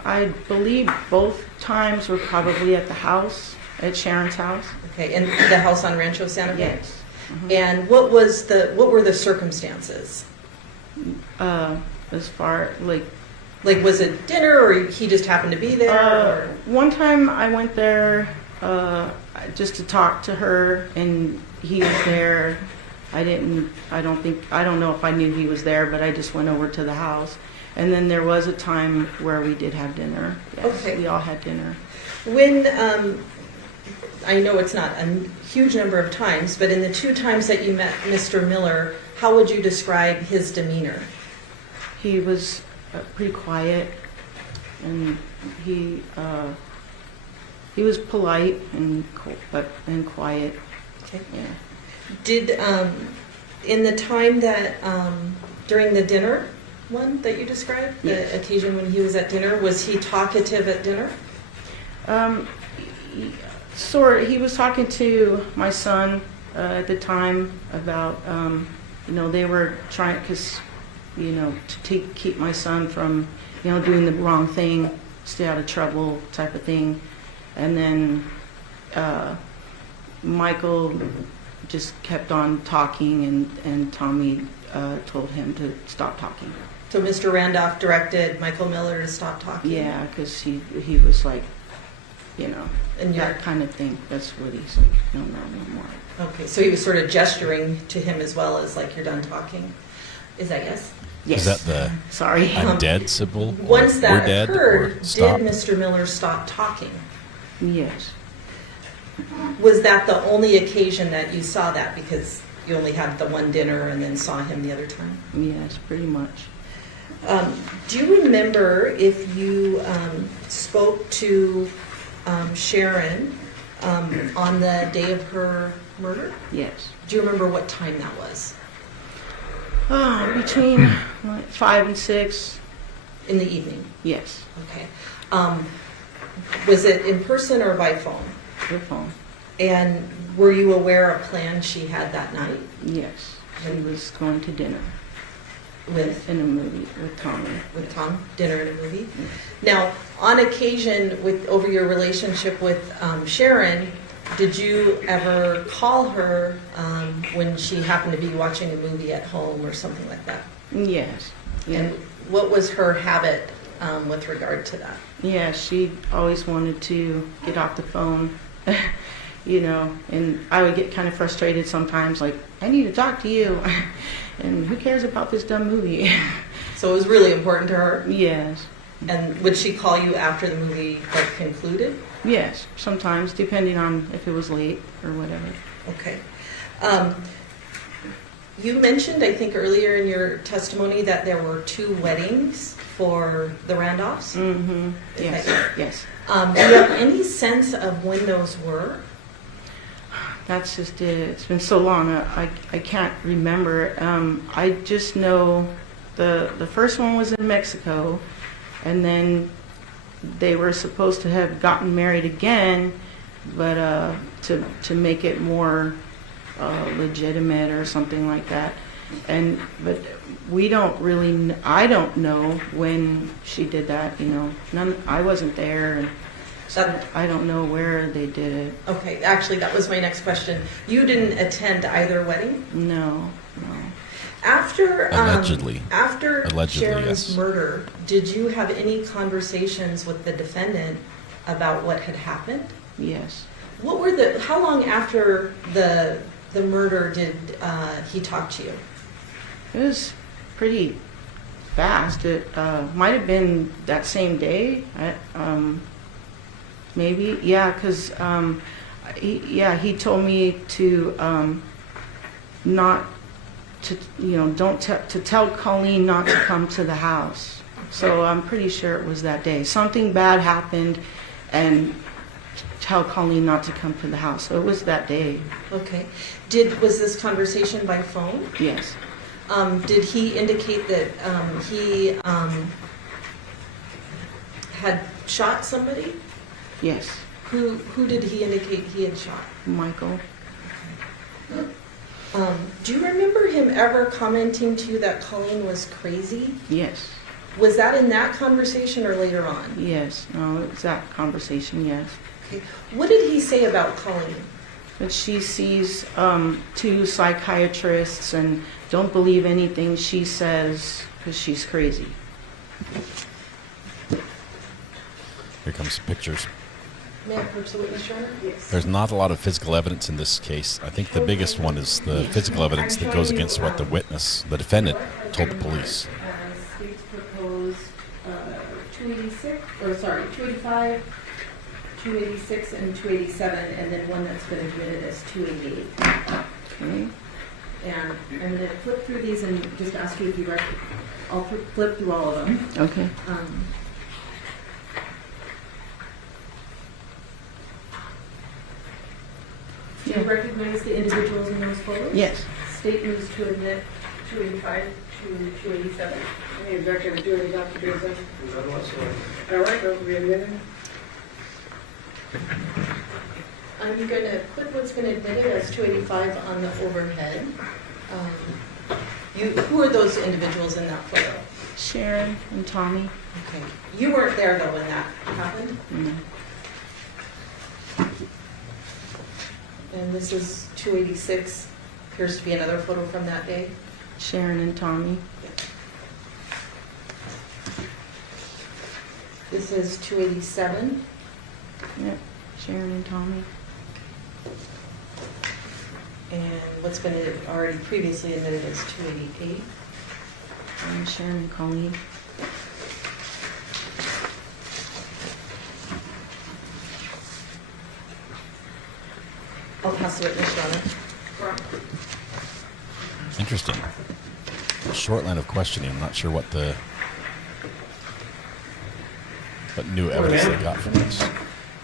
I believe both times were probably at the house, at Sharon's house. Okay, and the house on Rancho Santa Fe? Yes. Mm-hmm. And what were the circumstances? As far, like was it dinner, or he just happened to be there? One time I went there just to talk to her, and he was there. I don't know if I knew he was there, but I just went over to the house. And then there was a time where we did have dinner. Yes, okay. We all had dinner. When, I know it's not a huge number of times, but in the 2 times that you met Mr. Miller, how would you describe his demeanor? He was pretty quiet, and he was polite and quiet. Okay. Yeah. Did in the time that during the dinner, one that you described? Yes. The occasion when he was at dinner? Was he talkative at dinner? He was talking to my son at the time about, they were trying, because, to keep my son from, doing the wrong thing, stay out of trouble type of thing. And then Michael just kept on talking, and Tommy told him to stop talking. So Mr. Randolph directed Michael Miller to stop talking? Yeah, because he was like, and that kind of thing. That's what he's like, no more. Okay, so he was sort of gesturing to him as well as like, you're done talking. Is that yes? Yes. Is that the sorry? I'm dead symbol? Once that dead, occurred, stop? did Mr. Miller stop talking? Yes. Was that the only occasion that you saw that, because you only had the one dinner and then saw him the other time? Yes, pretty much. Do you remember if you spoke to Sharon on the day of her murder? Yes. Do you remember what time that was? Between 5 and 6. In the evening? Yes. Okay. Was it in person or by phone? By phone. And were you aware of plans she had that night? Yes. She was going to dinner. In a movie with Tommy. With Tom? Dinner and a movie? Now, on occasion, over your relationship with Sharon, did you ever call her when she happened to be watching a movie at home or something like that? Yes. Yeah. And what was her habit with regard to that? Yeah, she always wanted to get off the phone, and I would get kind of frustrated sometimes, like, I need to talk to you, and who cares about this dumb movie? So it was really important to her? Yes. And would she call you after the movie concluded? Yes, sometimes, depending on if it was late or whatever. Okay. You mentioned, I think, earlier in your testimony that there were 2 weddings for the Randolphs? Mm-hmm. Yes. Yes. Do you have any sense of when those were? That's just it. It's been so long, I can't remember. I just know the first one was in Mexico, and then they were supposed to have gotten married again, but to make it more legitimate or something like that. But we don't really. I don't know when she did that. I wasn't there, and so I don't know where they did it. Okay, actually, that was my next question. You didn't attend either wedding? No. After allegedly Sharon's yes. murder, did you have any conversations with the defendant about what had happened? Yes. How long after the murder did he talk to you? It was pretty fast. It might have been that same day. Maybe, yeah, because he told me to not to to tell Colleen not to come to the house. So I'm pretty sure it was that day. Something bad happened, and tell Colleen not to come to the house. So it was that day. Okay. Was this conversation by phone? Yes. Did he indicate that he had shot somebody? Yes. Who did he indicate he had shot? Michael. Do you remember him ever commenting to you that Colleen was crazy? Yes. Was that in that conversation or later on? Yes. No, it was that conversation, yes. Okay. What did he say about Colleen? That she sees 2 psychiatrists and don't believe anything she says because she's crazy. Here comes some pictures. May I approach the witness, Your Honor? Yes. There's not a lot of physical evidence in this case. I think the biggest one is the physical evidence that goes against what the witness, the defendant, told the police. State's proposed 285, 286, and 287, and then one that's been admitted as 288. Okay. And I'm going to flip through these and just ask you if you I'll flip through all of them. Okay. Do you recognize the individuals in those photos? Yes. State moves to admit 285, 287. Any objection to 287? None whatsoever. All right, those will be admitted. I'm going to put what's been admitted as 285 on the overhead. Who are those individuals in that photo? Sharon and Tommy. Okay. You weren't there though when that happened? No. And this is 286. Appears to be another photo from that day. Sharon and Tommy. This is 287. Yep. Sharon and Tommy. And what's been already previously admitted is 288. And Sharon and Colleen. I'll pass the witness, Your Honor. Interesting. A short line of questioning. I'm not sure what new evidence they got from this.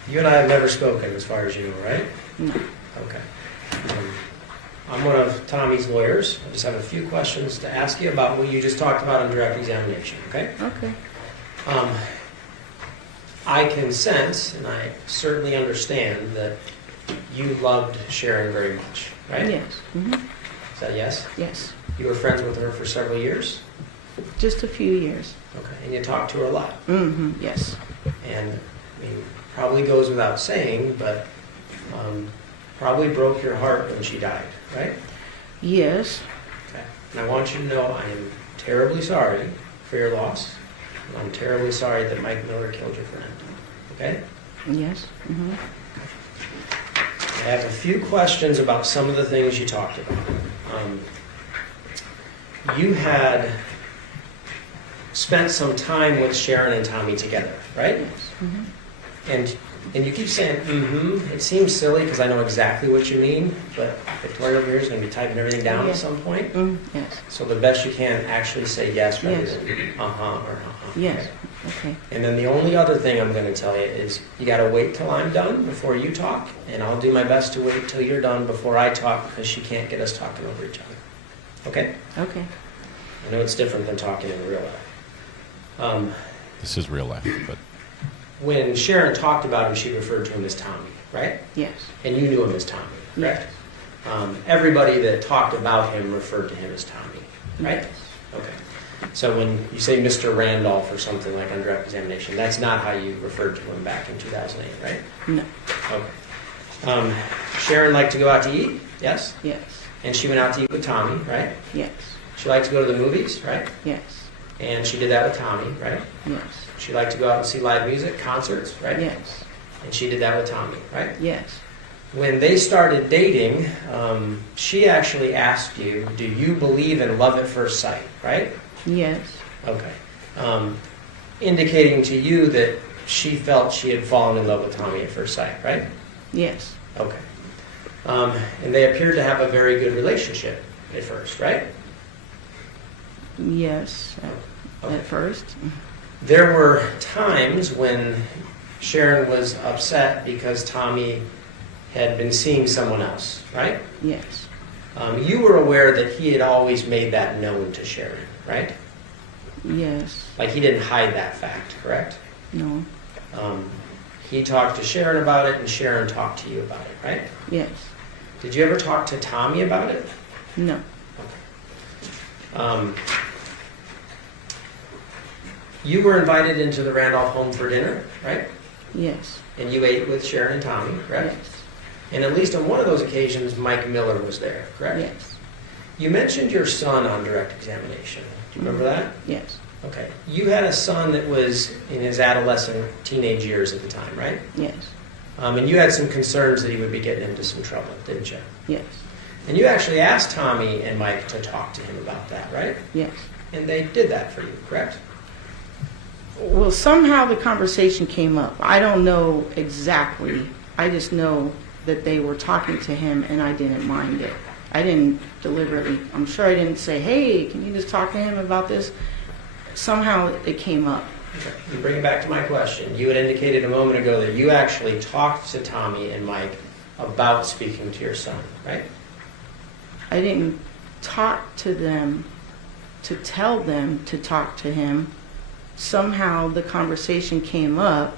You and I have never spoken, as far as you know, right? No. Okay. I'm one of Tommy's lawyers. I just have a few questions to ask you about what you just talked about in direct examination, okay? Okay. I can sense, and I certainly understand, that you loved Sharon very much, right? Yes. Mm-hmm. Is that yes? Yes. You were friends with her for several years? Just a few years. Okay. And you talked to her a lot? Mm-hmm. Yes. And, I mean, probably goes without saying, but probably broke your heart when she died, right? Yes. Okay. And I want you to know I am terribly sorry for your loss. And I'm terribly sorry that Mike Miller killed your friend. Okay? Yes. Mm-hmm. I have a few questions about some of the things you talked about. You had spent some time with Sharon and Tommy together, right? Yes. Mm-hmm. And you keep saying, mm-hmm. It seems silly because I know exactly what you mean, but Victoria over here is going to be typing everything down at some point. Yes. So the best you can, actually say yes rather than uh-huh or uh-huh. Yes. Okay. And then the only other thing I'm going to tell you is you got to wait till I'm done before you talk, and I'll do my best to wait till you're done before I talk because she can't get us talking over each other. Okay? Okay. I know it's different than talking in real life. This is real life, but when Sharon talked about him, she referred to him as Tommy, right? Yes. And you knew him as Tommy, correct? Yes. Everybody that talked about him referred to him as Tommy, right? Yes. Okay. So when you say Mr. Randolph or something like on direct examination, that's not how you referred to him back in 2008, right? No. Okay. Sharon liked to go out to eat, yes? Yes. And she went out to eat with Tommy, right? Yes. She liked to go to the movies, right? Yes. And she did that with Tommy, right? Yes. She liked to go out and see live music, concerts, right? Yes. And she did that with Tommy, right? Yes. When they started dating, she actually asked you, do you believe in love at first sight, right? Yes. Okay. Indicating to you that she felt she had fallen in love with Tommy at first sight, right? Yes. Okay. And they appeared to have a very good relationship at first, right? Yes. At first. There were times when Sharon was upset because Tommy had been seeing someone else, right? Yes. You were aware that he had always made that known to Sharon, right? Yes. Like he didn't hide that fact, correct? No. He talked to Sharon about it and Sharon talked to you about it, right? Yes. Did you ever talk to Tommy about it? No. You were invited into the Randolph home for dinner, right? Yes. And you ate with Sharon and Tommy, correct? Yes. And at least on one of those occasions, Mike Miller was there, correct? Yes. You mentioned your son on direct examination. Do you remember that? Yes. Okay. You had a son that was in his adolescent, teenage years at the time, right? Yes. And you had some concerns that he would be getting into some trouble, didn't you? Yes. And you actually asked Tommy and Mike to talk to him about that, right? Yes. And they did that for you, correct? Well, somehow the conversation came up. I don't know exactly. I just know that they were talking to him and I didn't mind it. I didn't deliberately, I'm sure I didn't say, hey, can you just talk to him about this? Somehow it came up. Okay. You bring it back to my question. You had indicated a moment ago that you actually talked to Tommy and Mike about speaking to your son, right? I didn't talk to them to tell them to talk to him. Somehow the conversation came up,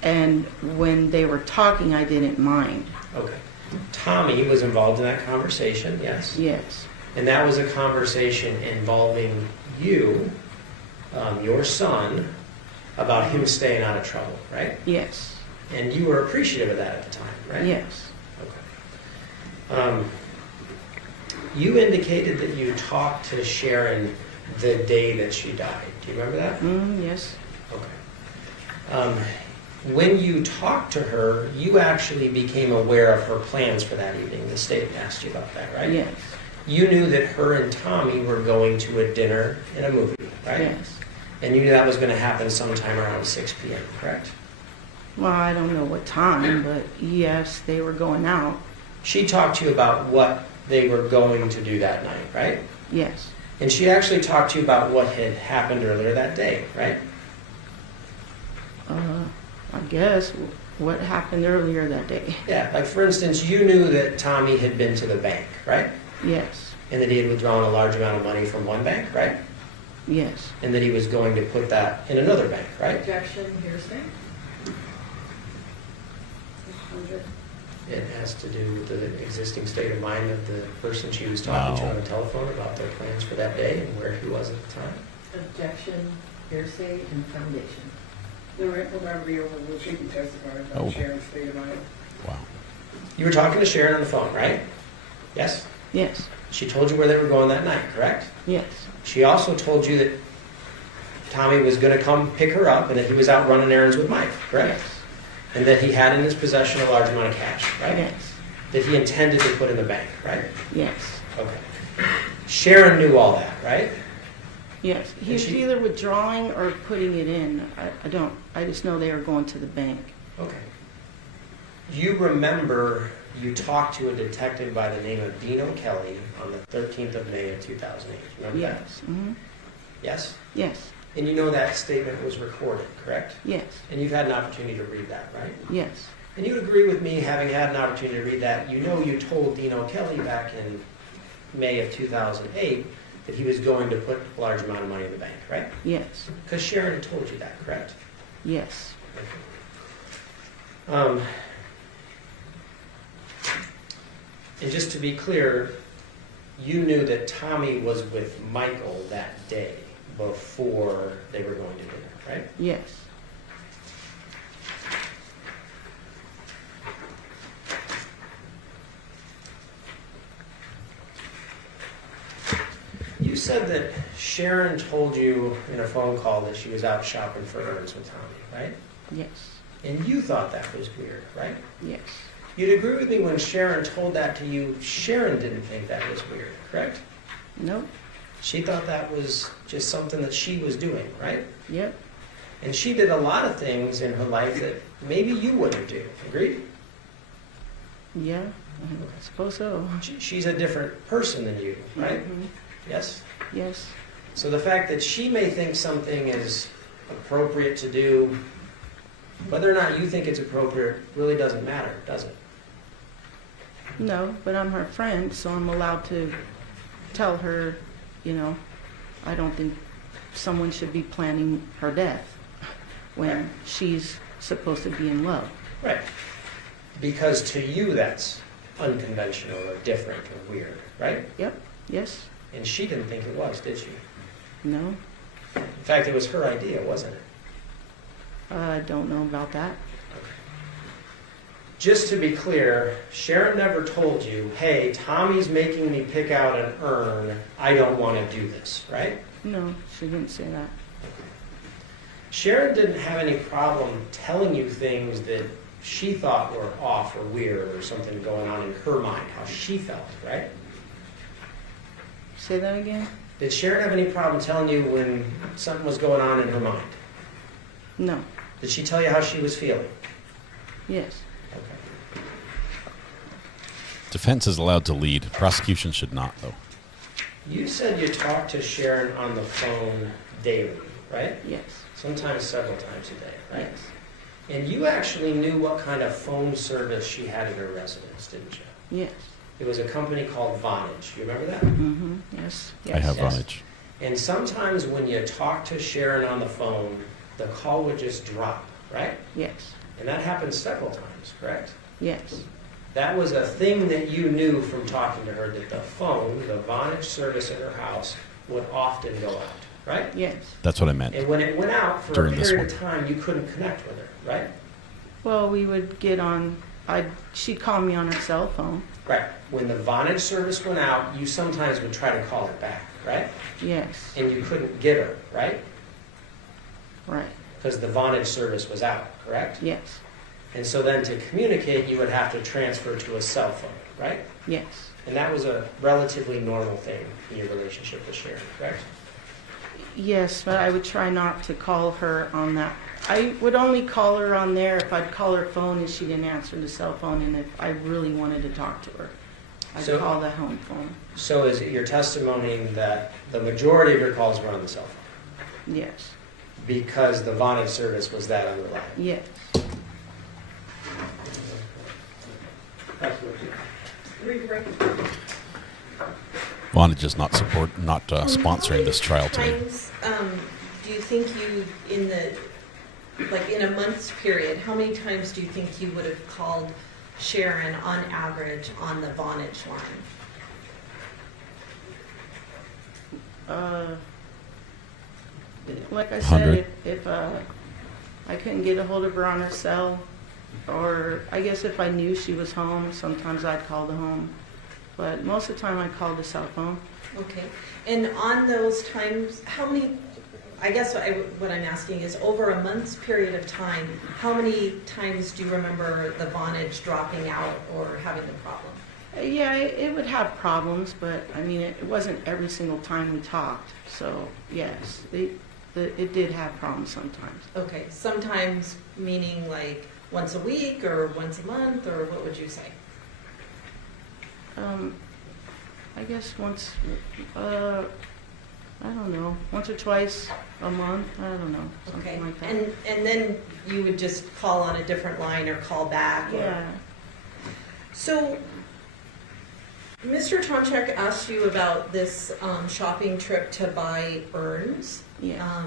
and when they were talking, I didn't mind. Okay. Tommy was involved in that conversation, yes? Yes. And that was a conversation involving you, your son, about him staying out of trouble, right? Yes. And you were appreciative of that at the time, right? Yes. Okay. You indicated that you talked to Sharon the day that she died. Do you remember that? Yes. Okay. When you talked to her, you actually became aware of her plans for that evening. The state asked you about that, right? Yes. You knew that her and Tommy were going to a dinner and a movie, right? Yes. And you knew that was going to happen sometime around 6 p.m., correct? Well, I don't know what time, but yes, they were going out. She talked to you about what they were going to do that night, right? Yes. And she actually talked to you about what had happened earlier that day, right? I guess what happened earlier that day. Yeah, like for instance, you knew that Tommy had been to the bank, right? Yes. And that he had withdrawn a large amount of money from one bank, right? Yes. And that he was going to put that in another bank, right? Objection, hearsay. It has to do with the existing state of mind of the person she was talking to on the telephone about their plans for that day and where he was at the time. Objection, hearsay, and foundation. No, remember you will she can testify about Sharon's state of mind. Wow. You were talking to Sharon on the phone, right? Yes? Yes. She told you where they were going that night, correct? Yes. She also told you that Tommy was going to come pick her up and that he was out running errands with Mike, correct? Yes. And that he had in his possession a large amount of cash, right? Yes. That he intended to put in the bank, right? Yes. Okay. Sharon knew all that, right? Yes. He was either withdrawing or putting it in. I just know they were going to the bank. Okay. You remember you talked to a detective by the name of Dino Kelly on the 13th of May of 2008. Remember that? Yes. Mm-hmm. Yes? Yes. And you know that statement was recorded, correct? Yes. And you've had an opportunity to read that, right? Yes. And you would agree with me, having had an opportunity to read that, you know you told Dino Kelly back in May of 2008 that he was going to put a large amount of money in the bank, right? Yes. Because Sharon had told you that, correct? Yes. And just to be clear, you knew that Tommy was with Michael that day before they were going to dinner, right? Yes. You said that Sharon told you in a phone call that she was out shopping for errands with Tommy, right? Yes. And you thought that was weird, right? Yes. You'd agree with me when Sharon told that to you, Sharon didn't think that was weird, correct? Nope. She thought that was just something that she was doing, right? Yep. And she did a lot of things in her life that maybe you wouldn't do. Agreed? Yeah, I suppose so. She's a different person than you, right? Mm-hmm. Yes? Yes. So the fact that she may think something is appropriate to do, whether or not you think it's appropriate really doesn't matter, does it? No, but I'm her friend, so I'm allowed to tell her, I don't think someone should be planning her death when she's supposed to be in love. Right. Because to you that's unconventional or different or weird, right? Yep. Yes. And she didn't think it was, did she? No. In fact, it was her idea, wasn't it? I don't know about that. Just to be clear, Sharon never told you, hey, Tommy's making me pick out an urn. I don't want to do this, right? No, she didn't say that. Sharon didn't have any problem telling you things that she thought were off or weird or something going on in her mind, how she felt, right? Say that again? Did Sharon have any problem telling you when something was going on in her mind? No. Did she tell you how she was feeling? Yes. Okay. Defense is allowed to lead. Prosecution should not, though. You said you talked to Sharon on the phone daily, right? Yes. Sometimes several times a day, right? Yes. And you actually knew what kind of phone service she had at her residence, didn't you? Yes. It was a company called Vonage. You remember that? Mm-hmm. Yes. I have Yes. Vonage. And sometimes when you talk to Sharon on the phone, the call would just drop, right? Yes. And that happened several times, correct? Yes. That was a thing that you knew from talking to her, that the phone, the Vonage service in her house, would often go out, right? Yes. That's what I meant. And when it went out for During a this period one. of time, you couldn't connect with her, right? Well, we would get on, she'd call me on her cell phone. Right. When the Vonage service went out, you sometimes would try to call her back, right? Yes. And you couldn't get her, right? Right. Because the Vonage service was out, correct? Yes. And so then to communicate, you would have to transfer to a cell phone, right? Yes. And that was a relatively normal thing in your relationship with Sharon, correct? Yes, but I would try not to call her on that. I would only call her on there if I'd call her phone and she didn't answer the cell phone, and if I really wanted to talk to her, I'd call the home phone. So is it your testimony that the majority of your calls were on the cell phone? Yes. Because the Vonage service was that unreliable? Yes. Vonage is not sponsoring this trial today. Do you think you, in a month's period, how many times do you think you would have called Sharon on average on the Vonage line? Like I said, if I couldn't get a hold of her on her cell, or I guess if I knew she was home, sometimes I'd call the home. But most of the time I called the cell phone. Okay. And on those times, how many, I guess what I'm asking is, over a month's period of time, how many times do you remember the Vonage dropping out or having a problem? Yeah, it would have problems, but I mean, it wasn't every single time we talked. So yes, it did have problems sometimes. Okay, sometimes meaning like once a week or once a month, or what would you say? I guess once, I don't know, once or twice a month, I don't know, something like that. And then you would just call on a different line or call back? Yeah. So, Mr. Tomchak asked you about this shopping trip to buy urns. Yeah.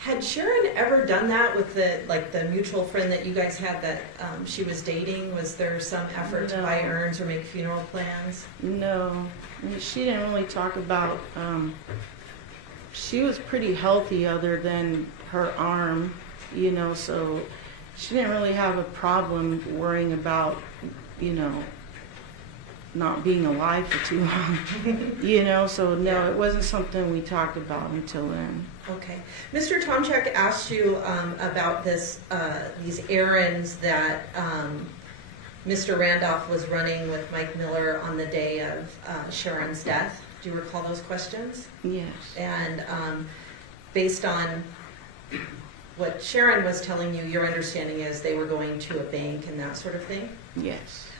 Had Sharon ever done that with the mutual friend that you guys had that she was dating? Was there some effort to buy urns or make funeral plans? No. She didn't really talk about, she was pretty healthy other than her arm, so she didn't really have a problem worrying about, not being alive for too long, so no, it wasn't something we talked about until then. Okay. Mr. Tomchak asked you about these errands that Mr. Randolph was running with Mike Miller on the day of Sharon's death. Do you recall those questions? Yes. And based on what Sharon was telling you, your understanding is they were going to a bank and that sort of thing? Yes.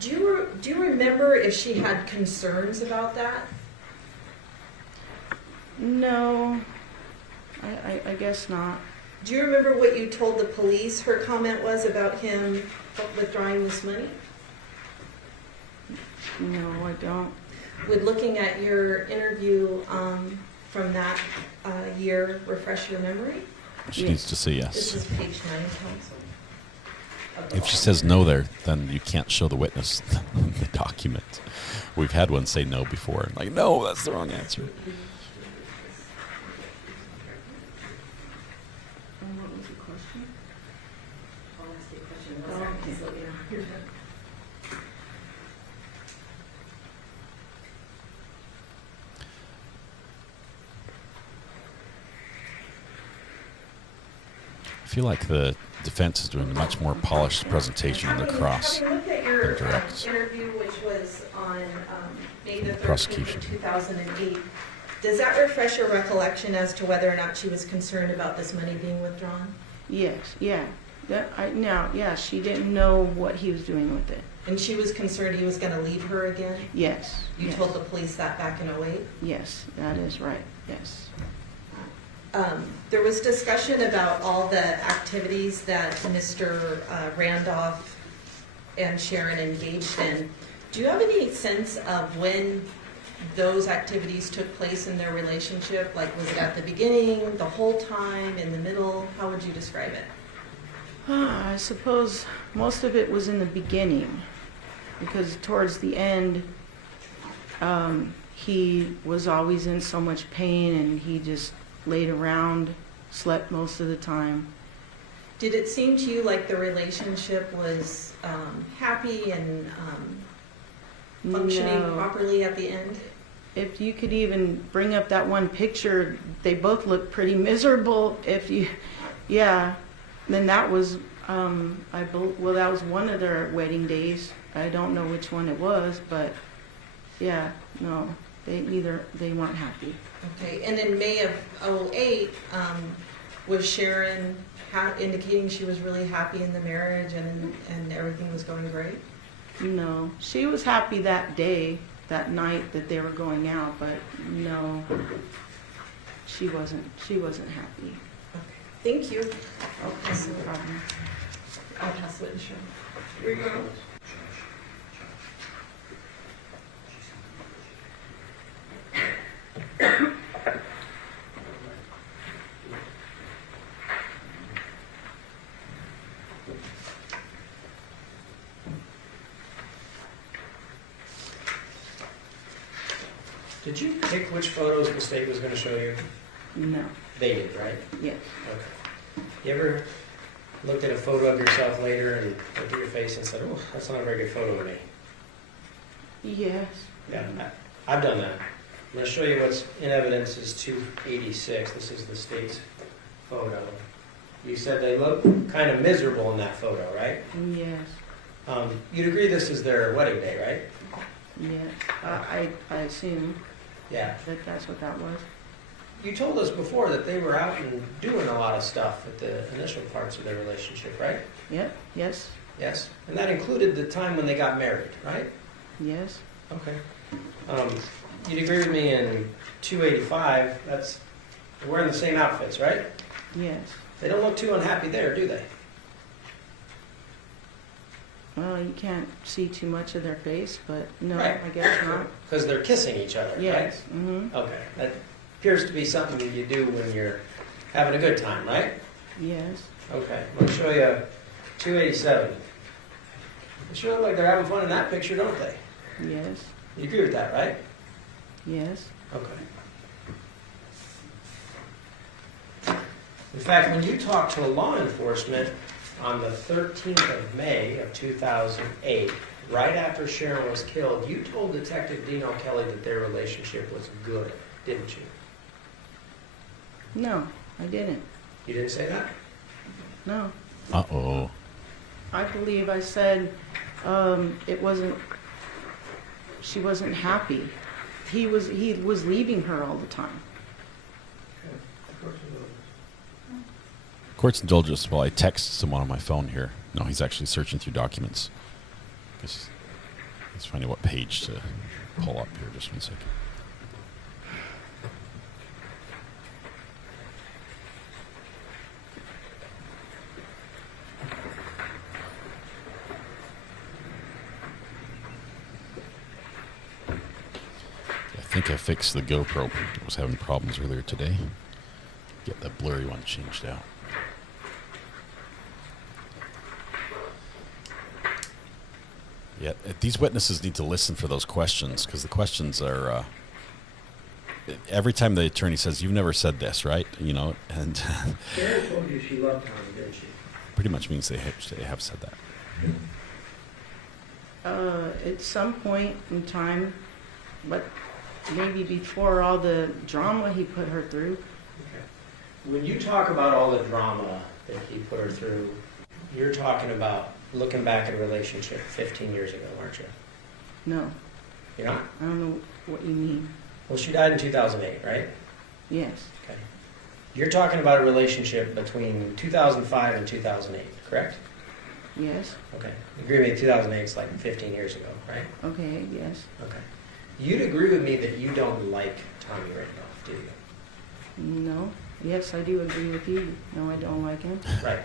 Do you remember if she had concerns about that? No, I guess not. Do you remember what you told the police her comment was about him withdrawing this money? No, I don't. Would looking at your interview from that year refresh your memory? She needs to say yes. This is page 9, counsel. If she says no there, then you can't show the witness the document. We've had one say no before. Like, no, that's the wrong answer. What was the question? I'll ask you a question. I feel like the defense is doing a much more polished presentation on the cross Having looked at than your direct. interview, which was on May the 13th Prosecution. of 2008, does that refresh your recollection as to whether or not she was concerned about this money being withdrawn? Yes, yeah. She didn't know what he was doing with it. And she was concerned he was going to leave her again? Yes. You told the police that back in 2008? Yes, that is right, yes. There was discussion about all the activities that Mr. Randolph and Sharon engaged in. Do you have any sense of when those activities took place in their relationship? Like, was it at the beginning, the whole time, in the middle? How would you describe it? I suppose most of it was in the beginning, because towards the end, he was always in so much pain, and he just laid around, slept most of the time. Did it seem to you like the relationship was happy and functioning properly at the end? If you could even bring up that one picture, they both looked pretty miserable. Then that was, that was one of their wedding days. I don't know which one it was, but yeah, no, they weren't happy. Okay, and in May of 2008, was Sharon indicating she was really happy in the marriage and everything was going great? No, she was happy that day, that night that they were going out, but no, she wasn't happy. Okay, thank you. No problem. I'll pass it to Sharon. Here you go. Did you pick which photos the state was going to show you? No. They did, right? Yes. Okay. You ever looked at a photo of yourself later and looked at your face and said, "Oh, that's not a very good photo of me"? Yes. Yeah, I've done that. I'm going to show you what's in evidence is 286. This is the state's photo. You said they look kind of miserable in that photo, right? Yes. You'd agree this is their wedding day, right? Yeah. I assume. Yeah. That's what that was. You told us before that they were out and doing a lot of stuff at the initial parts of their relationship, right? Yep. Yes. Yes. And that included the time when they got married, right? Yes. Okay. You'd agree with me in 285, they're wearing the same outfits, right? Yes. They don't look too unhappy there, do they? Well, you can't see too much of their face, but no, Right. I guess not. Because they're kissing each other, Yes. right? Mm-hmm. Okay. That appears to be something that you do when you're having a good time, right? Yes. Okay. I'm going to show you 287. They sure look like they're having fun in that picture, don't they? Yes. You agree with that, right? Yes. Okay. In fact, when you talked to law enforcement on the 13th of May of 2008, right after Sharon was killed, you told Detective Dean O'Kelly that their relationship was good, didn't you? No, I didn't. You didn't say that? No. Uh-oh. I believe I said she wasn't happy. He was leaving her all the time. Court's indulgence while I text someone on my phone here. No, he's actually searching through documents. He's finding what page to pull up here. Just one second. I think I fixed the GoPro. I was having problems earlier today. Get that blurry one changed out. Yeah, these witnesses need to listen for those questions, because the questions are, every time the attorney says, "You've never said this, right?" You know, and Sharon told you she loved Tommy, didn't she? pretty much means they have said that. At some point in time, but maybe before all the drama he put her through. Okay. When you talk about all the drama that he put her through, you're talking about looking back at a relationship 15 years ago, aren't you? No. You're not? I don't know what you mean. Well, she died in 2008, right? Yes. Okay. You're talking about a relationship between 2005 and 2008, correct? Yes. Okay. You agree with me 2008 is like 15 years ago, right? Okay, yes. Okay. You'd agree with me that you don't like Tommy Randolph, do you? No. Yes, I do agree with you. No, I don't like him. Right.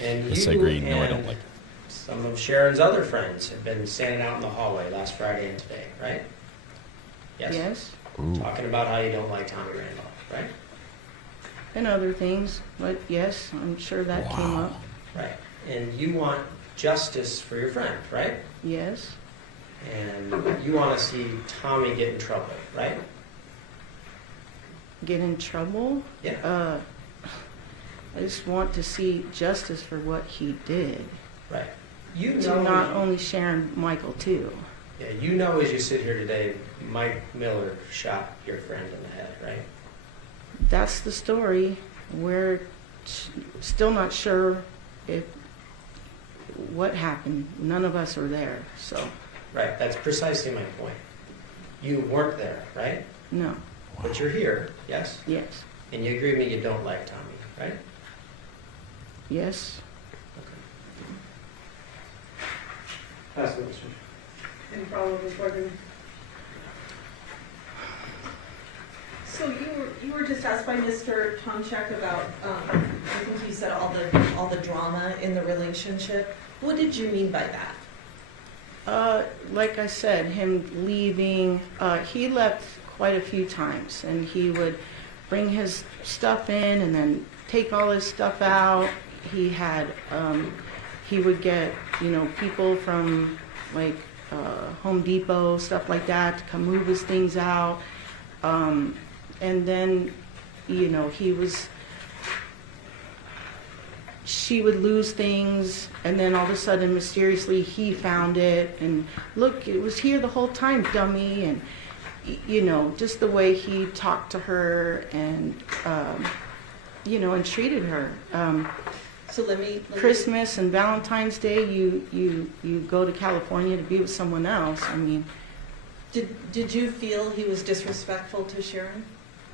And Yes, you I agree. No, I and don't like him. Some of Sharon's other friends have been standing out in the hallway last Friday and today, right? Yes? Yes. Ooh. Talking about how you don't like Tommy Randolph, right? And other things, but yes, I'm sure that came up. Right. And you want justice for your friend, right? Yes. And you want to see Tommy get in trouble, right? Get in trouble? Yeah. I just want to see justice for what he did. Right. You To know, not only Sharon, Michael too. yeah, you know as you sit here today, Mike Miller shot your friend in the head, right? That's the story. We're still not sure if what happened. None of us were there, so. Right, that's precisely my point. You weren't there, right? No. But you're here, yes? Yes. And you agree with me you don't like Tommy, right? Yes. Pass the motion. Any problem with working? So you were just asked by Mr. Tomchak about, I think you said all the drama in the relationship. What did you mean by that? Like I said, him leaving, he left quite a few times, and he would bring his stuff in and then take all his stuff out. He had, he would get, people from like Home Depot, stuff like that, to come move his things out. And then, she would lose things, and then all of a sudden, mysteriously, he found it, and look, it was here the whole time, dummy, and, just the way he talked to her, and, and treated her. So let me Christmas and Valentine's Day, you go to California to be with someone else. I mean, Did you feel he was disrespectful to Sharon?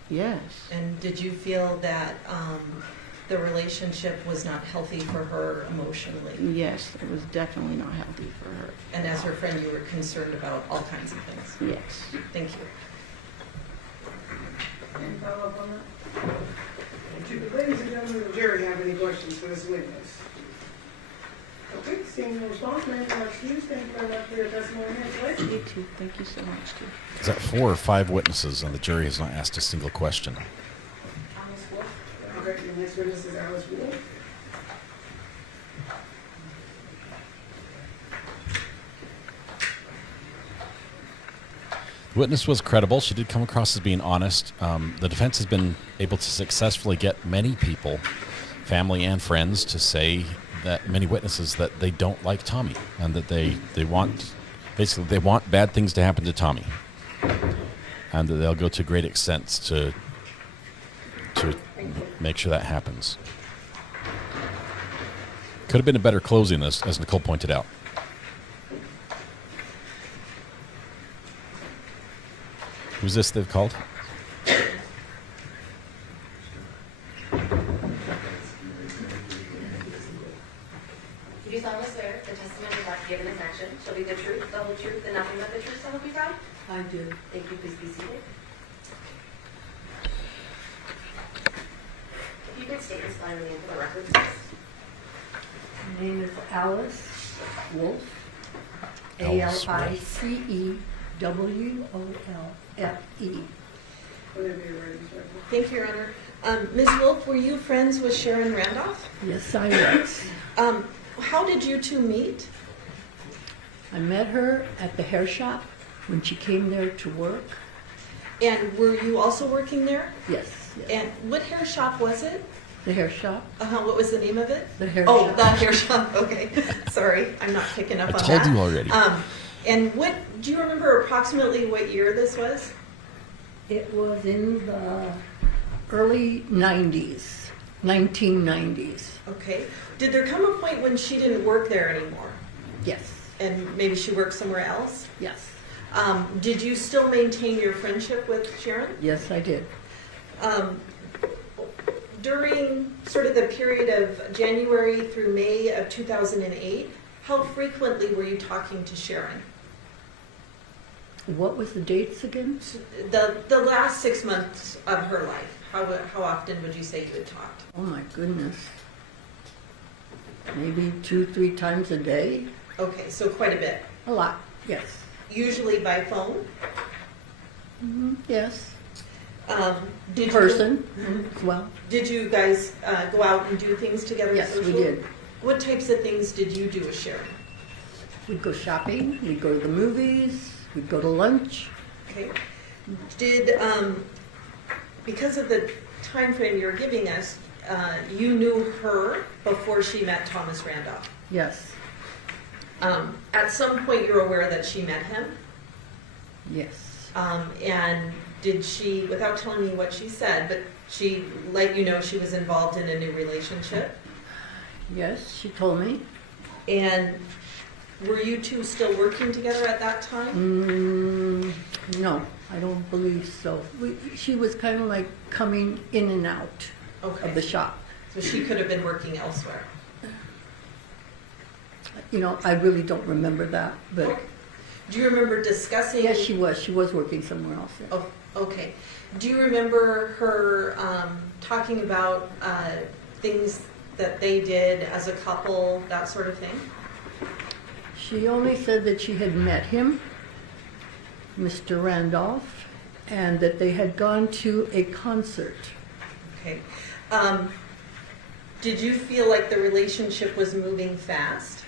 Yes. And did you feel that the relationship was not healthy for her emotionally? Yes, it was definitely not healthy for her. And as her friend, you were concerned about all kinds of things? Yes. Thank you. Any follow-up on that? Ladies and gentlemen of the jury, have any questions for this witness? Okay, seeing no response, ma'am, excuse. Thank you very much for your testimony here today. You too. Thank you so much, too. Is that 4 or 5 witnesses, and the jury has not asked a single question? Alice Wolf. Okay, the next witness is Alice Wolf. The witness was credible. She did come across as being honest. The defense has been able to successfully get many people, family and friends, to say that many witnesses that they don't like Tommy, and that they want bad things to happen to Tommy, and that they'll go to great extents to make sure that happens. Could have been a better closing, as Nicole pointed out. Who's this they've called? You do solemnly swear the testimony you're about to give in this action shall be the truth, the whole truth, and nothing but the truth, so help you God? I do. Thank you. Please be seated. If you could state and spell your name for the record, please. My name is Alice Wolf. Alice ALICEWOLFE. Whenever you're ready, sir. Thank you, Your Honor. Ms. Wolf, were you friends with Sharon Randolph? Yes, I was. How did you two meet? I met her at the hair shop when she came there to work. And were you also working there? Yes. And what hair shop was it? The hair shop. What was the name of it? The hair shop. shop. The hair shop. Okay. Sorry, I'm not picking up I on told that. you already. And do you remember approximately what year this was? It was in the early 90s, 1990s. Okay. Did there come a point when she didn't work there anymore? Yes. And maybe she worked somewhere else? Yes. Did you still maintain your friendship with Sharon? Yes, I did. During sort of the period of January through May of 2008, how frequently were you talking to Sharon? What was the dates again? The last 6 months of her life. How often would you say you had talked? Oh my goodness. Maybe 2-3 times a day. Okay, so quite a bit. A lot, yes. Usually by phone? Yes. Did Person you, as well. Did you guys go out and do things together? Yes, we socially? did. What types of things did you do with Sharon? We'd go shopping, we'd go to the movies, we'd go to lunch. Okay. Did, because of the time frame you're giving us, you knew her before she met Thomas Randolph? Yes. At some point you're aware that she met him? Yes. And did she, without telling me what she said, but she let you know she was involved in a new relationship? Yes, she told me. And were you two still working together at that time? No, I don't believe so. She was kind of like coming in and out of the shop. So she could have been working elsewhere? You know, I really don't remember that, but... Do you remember discussing... Yes, she was. She was working somewhere else. Yeah. Oh, okay. Do you remember her talking about things that they did as a couple, that sort of thing? She only said that she had met him, Mr. Randolph, and that they had gone to a concert. Okay. Did you feel like the relationship was moving fast?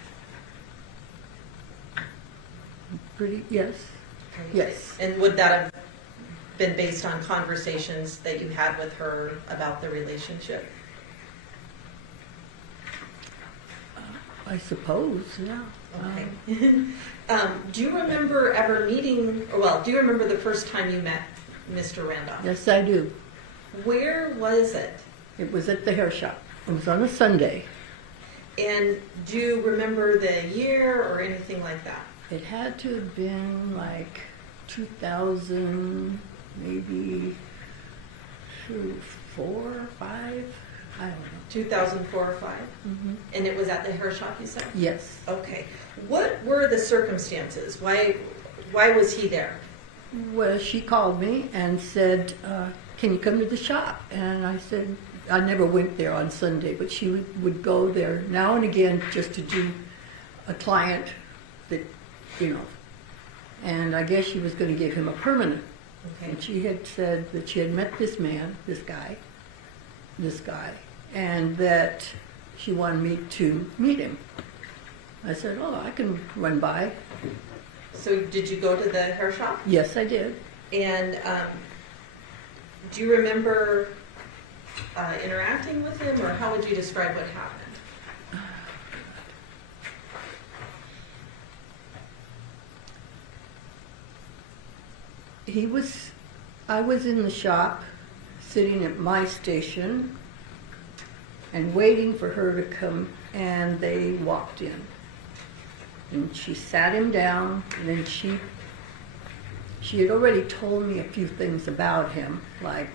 Yes. Okay. Yes. And would that have been based on conversations that you had with her about the relationship? I suppose, yeah. Okay. Do you remember ever meeting, or well, do you remember the first time you met Mr. Randolph? Yes, I do. Where was it? It was at the hair shop. It was on a Sunday. And do you remember the year or anything like that? It had to have been like 2000, maybe 4 or 5. I don't know. 2004 or 5? Mm-hmm. And it was at the hair shop, you said? Yes. Okay. What were the circumstances? Why was he there? Well, she called me and said, can you come to the shop? And I said, I never went there on Sunday, but she would go there now and again just to do a client that, you know, and I guess she was going to give him a permanent. Okay. And she had said that she had met this man, this guy, and that she wanted me to meet him. I said, oh, I can run by. So did you go to the hair shop? Yes, I did. And do you remember interacting with him, or how would you describe what happened? I was in the shop, sitting at my station, and waiting for her to come, and they walked in. And she sat him down, and then she had already told me a few things about him, like,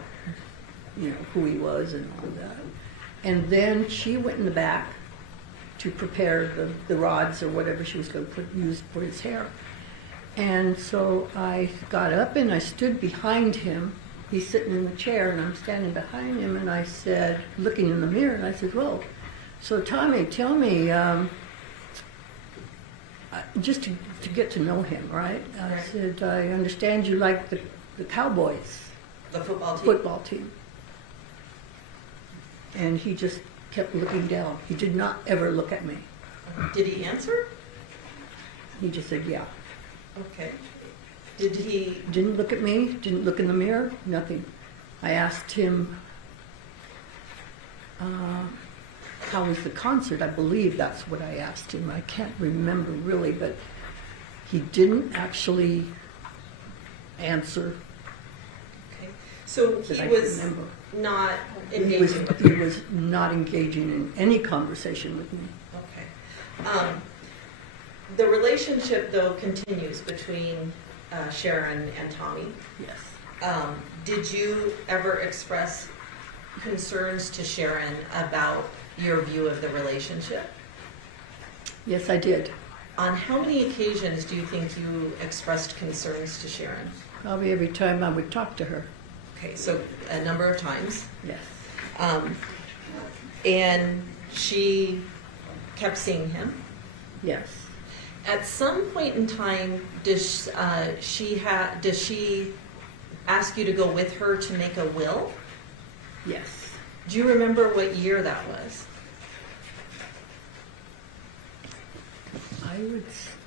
you know, who he was and all of that. And then she went in the back to prepare the rods or whatever she was going to use for his hair. And so I got up and I stood behind him. He's sitting in the chair and I'm standing behind him, and I said, looking in the mirror, and I said, well, so Tommy, tell me, just to get to know him, right? I said, I understand you like the Cowboys. The football team? Football team. And he just kept looking down. He did not ever look at me. Did he answer? He just said, yeah. Okay. Did he? Didn't look at me, didn't look in the mirror, nothing. I asked him, how was the concert? I believe that's what I asked him. I can't remember really, but he didn't actually answer. Okay. So he was not engaging with you? He was not engaging in any conversation with me. Okay. The relationship, though, continues between Sharon and Tommy. Yes. Did you ever express concerns to Sharon about your view of the relationship? Yes, I did. On how many occasions do you think you expressed concerns to Sharon? Probably every time I would talk to her. Okay, so a number of times. Yes. And she kept seeing him? Yes. At some point in time, does she ask you to go with her to make a will? Yes. Do you remember what year that was?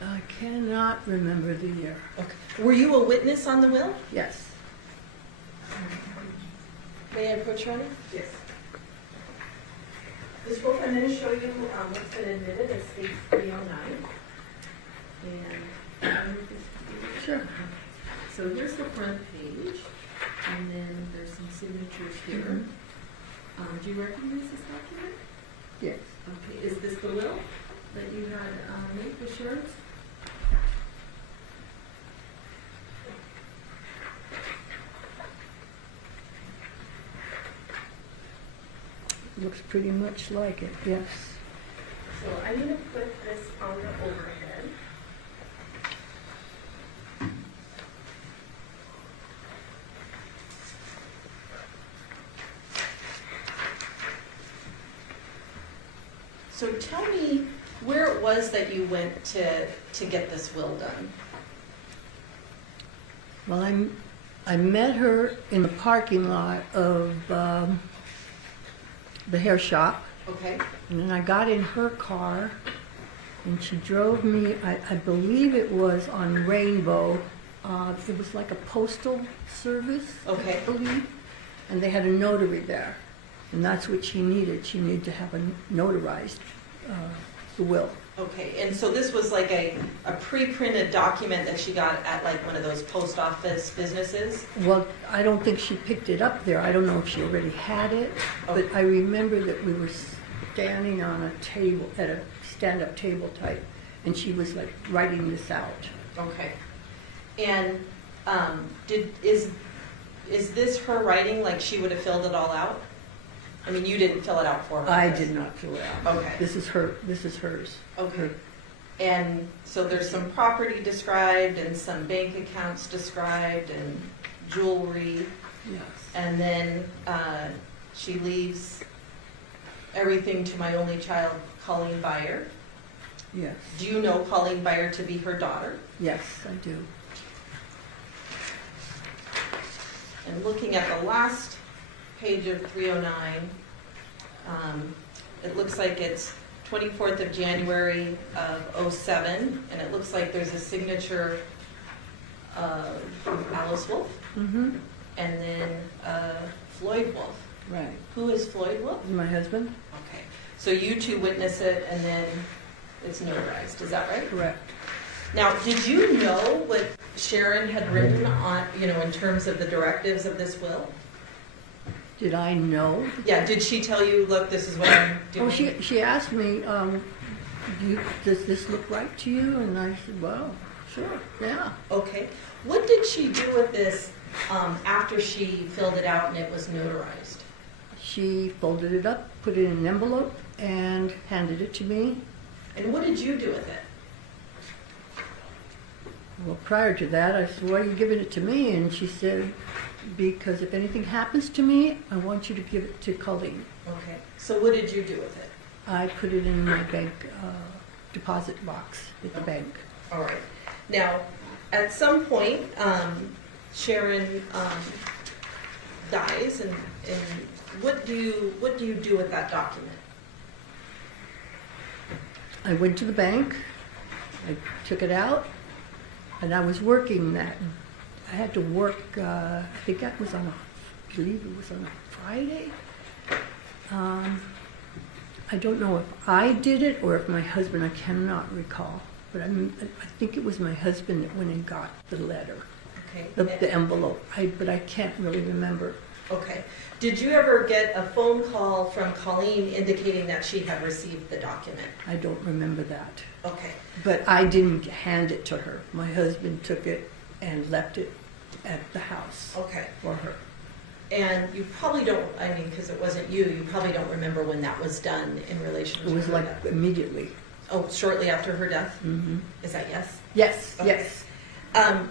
I cannot remember the year. Okay. Were you a witness on the will? Yes. May I approach Ronnie? Yes. This book, I'm going to show you what's been admitted as state 309. And sure. So here's the front page, and then there's some signatures here. Do you recognize this document? Yes. Okay. Is this the will that you had made with Sharon's? Looks pretty much like it, yes. So I'm going to put this on the overhead. So tell me where it was that you went to get this will done. Well, I met her in the parking lot of the hair shop. Okay. And then I got in her car, and she drove me, I believe it was on Rainbow. It was like a postal service, okay. I believe. And they had a notary there. And that's what she needed. She needed to have a notarized the will. Okay, and so this was like a pre-printed document that she got at like one of those post office businesses? Well, I don't think she picked it up there. I don't know if she already had it, but I remember that we were standing on a table, at a stand-up table type, and she was like writing this out. Okay. And is this her writing, like she would have filled it all out? I mean, you didn't fill it out for her. I did not fill it out. Okay. This is hers. Okay. And so there's some property described and some bank accounts described and jewelry. Yes. And then she leaves everything to my only child, Colleen Byer. Yes. Do you know Colleen Byer to be her daughter? Yes, I do. And looking at the last page of 309, it looks like it's 24th of January of 07, and it looks like there's a signature of Alice Wolf, Mm-hmm. and then Floyd Wolf. Right. Who is Floyd Wolf? My husband. Okay. So you two witness it, and then it's notarized. Is that right? Correct. Now, did you know what Sharon had written on, in terms of the directives of this will? Did I know? Yeah, did she tell you, look, this is what I'm doing? Oh, she asked me, does this look right to you? And I said, well, sure, yeah. Okay. What did she do with this after she filled it out and it was notarized? She folded it up, put it in an envelope, and handed it to me. And what did you do with it? Well, prior to that, I said, why are you giving it to me? And she said, because if anything happens to me, I want you to give it to Colleen. Okay. So what did you do with it? I put it in my bank deposit box at the bank. All right. Now, at some point, Sharon dies, and what do you do with that document? I went to the bank. I took it out, and I was working that. I had to work. I think that was I believe it was on a Friday. I don't know if I did it or if my husband. I cannot recall, but I think it was my husband that went and got the letter, okay, the envelope. But I can't really remember. Okay. Did you ever get a phone call from Colleen indicating that she had received the document? I don't remember that. Okay. But I didn't hand it to her. My husband took it and left it at the house. Okay. For her. And you probably don't, because it wasn't you probably don't remember when that was done in relation to her death. It was like immediately. Oh, shortly after her death? Mm-hmm. Is that yes? Yes, okay. yes.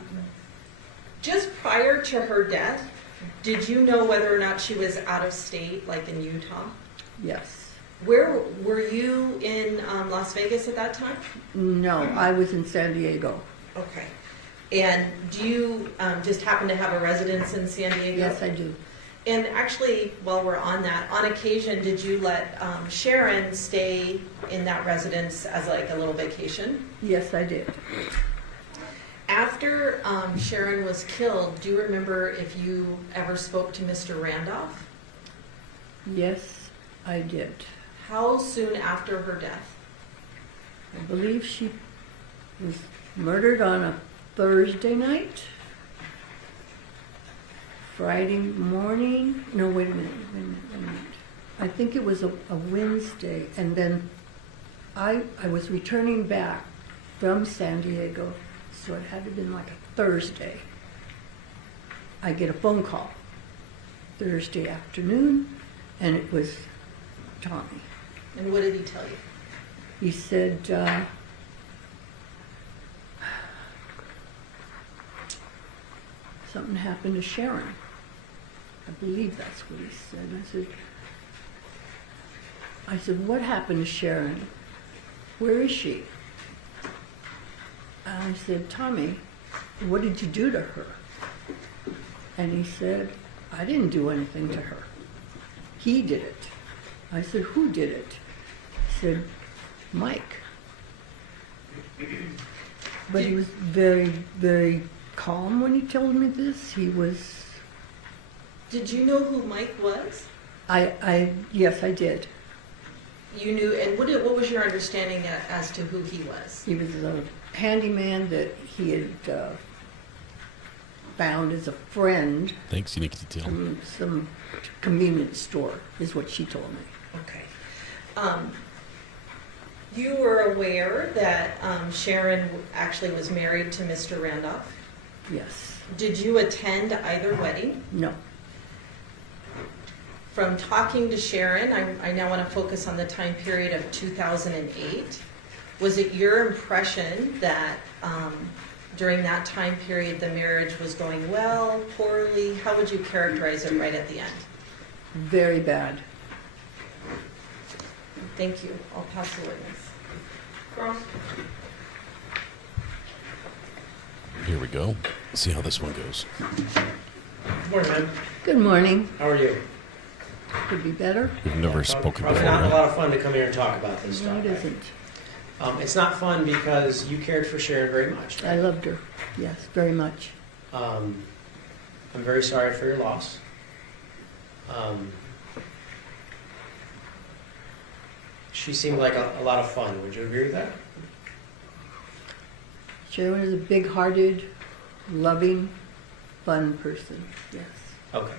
Just prior to her death, did you know whether or not she was out of state, like in Utah? Yes. Where were you in Las Vegas at that time? No, I was in San Diego. Okay. And do you just happen to have a residence in San Diego? Yes, I do. And actually, while we're on that, on occasion, did you let Sharon stay in that residence as like a little vacation? Yes, I did. After Sharon was killed, do you remember if you ever spoke to Mr. Randolph? Yes, I did. How soon after her death? I believe she was murdered on a Thursday night. Friday morning. No, wait a minute. I think it was a Wednesday, and then I was returning back from San Diego, so it had to have been like a Thursday. I get a phone call Thursday afternoon, and it was Tommy. And what did he tell you? He said, something happened to Sharon. I believe that's what he said. I said, what happened to Sharon? Where is she? And I said, Tommy, what did you do to her? And he said, I didn't do anything to her. He did it. I said, who did it? He said, Mike. But he was very, very calm when he told me this. He was... Did you know who Mike was? Yes, I did. You knew, and what was your understanding as to who he was? He was a handyman that he had found as a friend. Thanks, unique detail. From some convenience store, is what she told me. Okay. You were aware that Sharon actually was married to Mr. Randolph? Yes. Did you attend either wedding? No. From talking to Sharon, I now want to focus on the time period of 2008. Was it your impression that during that time period the marriage was going well, poorly? How would you characterize it right at the end? Very bad. Thank you. I'll pass the witness. Cross. Here we go. Let's see how this one goes. Good morning, ma'am. Good morning. How are you? Could be better. We've never spoken Probably before, not right? a lot of fun to come here and talk about this No, stuff. it right? isn't. It's not fun because you cared for Sharon very much. Right? I loved her. Yes, very much. I'm very sorry for your loss. She seemed like a lot of fun. Would you agree with that? Sharon is a big-hearted, loving, fun person. Yes. Okay.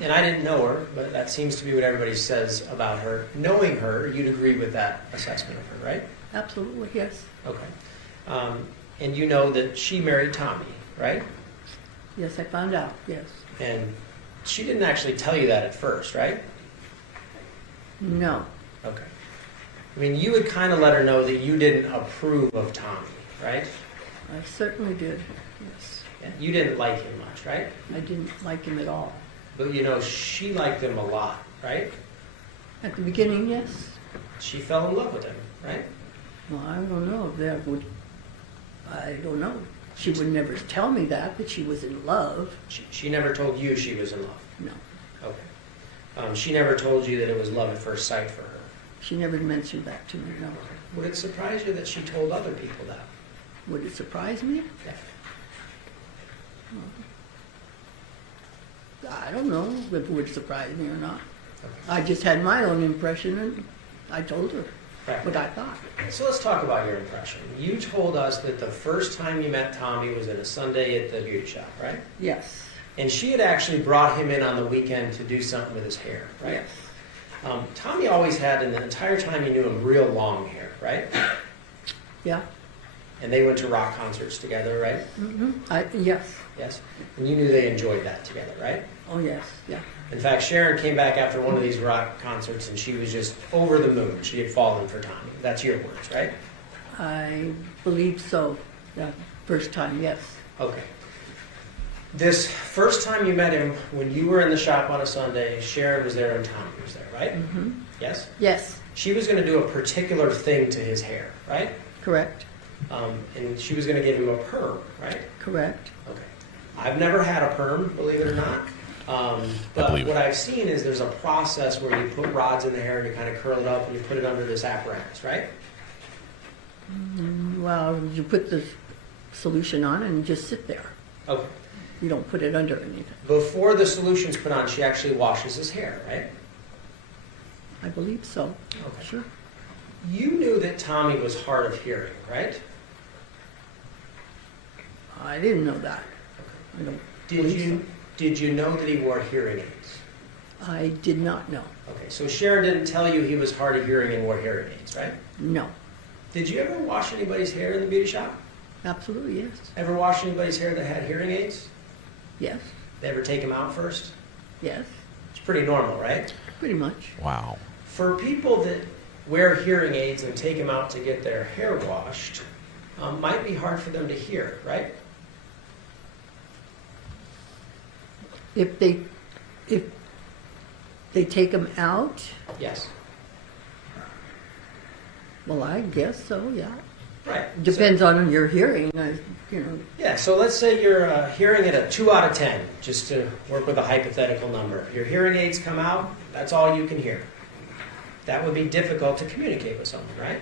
And I didn't know her, but that seems to be what everybody says about her. Knowing her, you'd agree with that assessment of her, right? Absolutely, yes. Okay. And you know that she married Tommy, right? Yes, I found out, yes. And she didn't actually tell you that at first, right? No. Okay. I mean, you would kind of let her know that you didn't approve of Tommy, right? I certainly did, yes. Yeah, you didn't like him much, right? I didn't like him at all. But you know, she liked him a lot, right? At the beginning, yes. She fell in love with him, right? Well, I don't know if that would... I don't know. She would never tell me that she was in love. She never told you she was in love? No. Okay. She never told you that it was love at first sight for her? She never mentioned that to me, no. Would it surprise you that she told other people that? Would it surprise me? Yeah. I don't know if it would surprise me or not. Okay. I just had my own impression and I told her what I thought. So let's talk about your impression. You told us that the first time you met Tommy was at a Sunday at the beauty shop, right? Yes. And she had actually brought him in on the weekend to do something with his hair, right? Yes. Tommy always had, in the entire time you knew him, real long hair, right? Yeah. And they went to rock concerts together, right? Mm-hmm. Yes. Yes. And you knew they enjoyed that together, right? Oh, yes. Yeah. In fact, Sharon came back after one of these rock concerts and she was just over the moon. She had fallen for Tommy. That's your words, right? I believe so. Yeah. First time, yes. Okay. This first time you met him, when you were in the shop on a Sunday, Sharon was there and Tommy was there, right? Mm-hmm. Yes? Yes. She was going to do a particular thing to his hair, right? Correct. And she was going to give him a perm, right? Correct. Okay. I've never had a perm, believe it or not. But what I've seen is there's a process where you put rods in the hair and you kind of curl it up and you put it under this apparatus, right? Well, you put the solution on and just sit there. Okay. You don't put it under anything. Before the solution's put on, she actually washes his hair, right? I believe so. Okay. Sure. You knew that Tommy was hard of hearing, right? I didn't know that. I don't. Did you know that he wore hearing aids? I did not know. Okay, so Sharon didn't tell you he was hard of hearing and wore hearing aids, right? No. Did you ever wash anybody's hair in the beauty shop? Absolutely, yes. Ever wash anybody's hair that had hearing aids? Yes. They ever take them out first? Yes. It's pretty normal, right? Pretty much. Wow. For people that wear hearing aids and take them out to get their hair washed, might be hard for them to hear, right? If they take them out, Yes. well, I guess so. Yeah. Right. Depends on your hearing. Yeah, so let's say you're hearing at a 2 out of 10, just to work with a hypothetical number. Your hearing aids come out, that's all you can hear. That would be difficult to communicate with someone, right?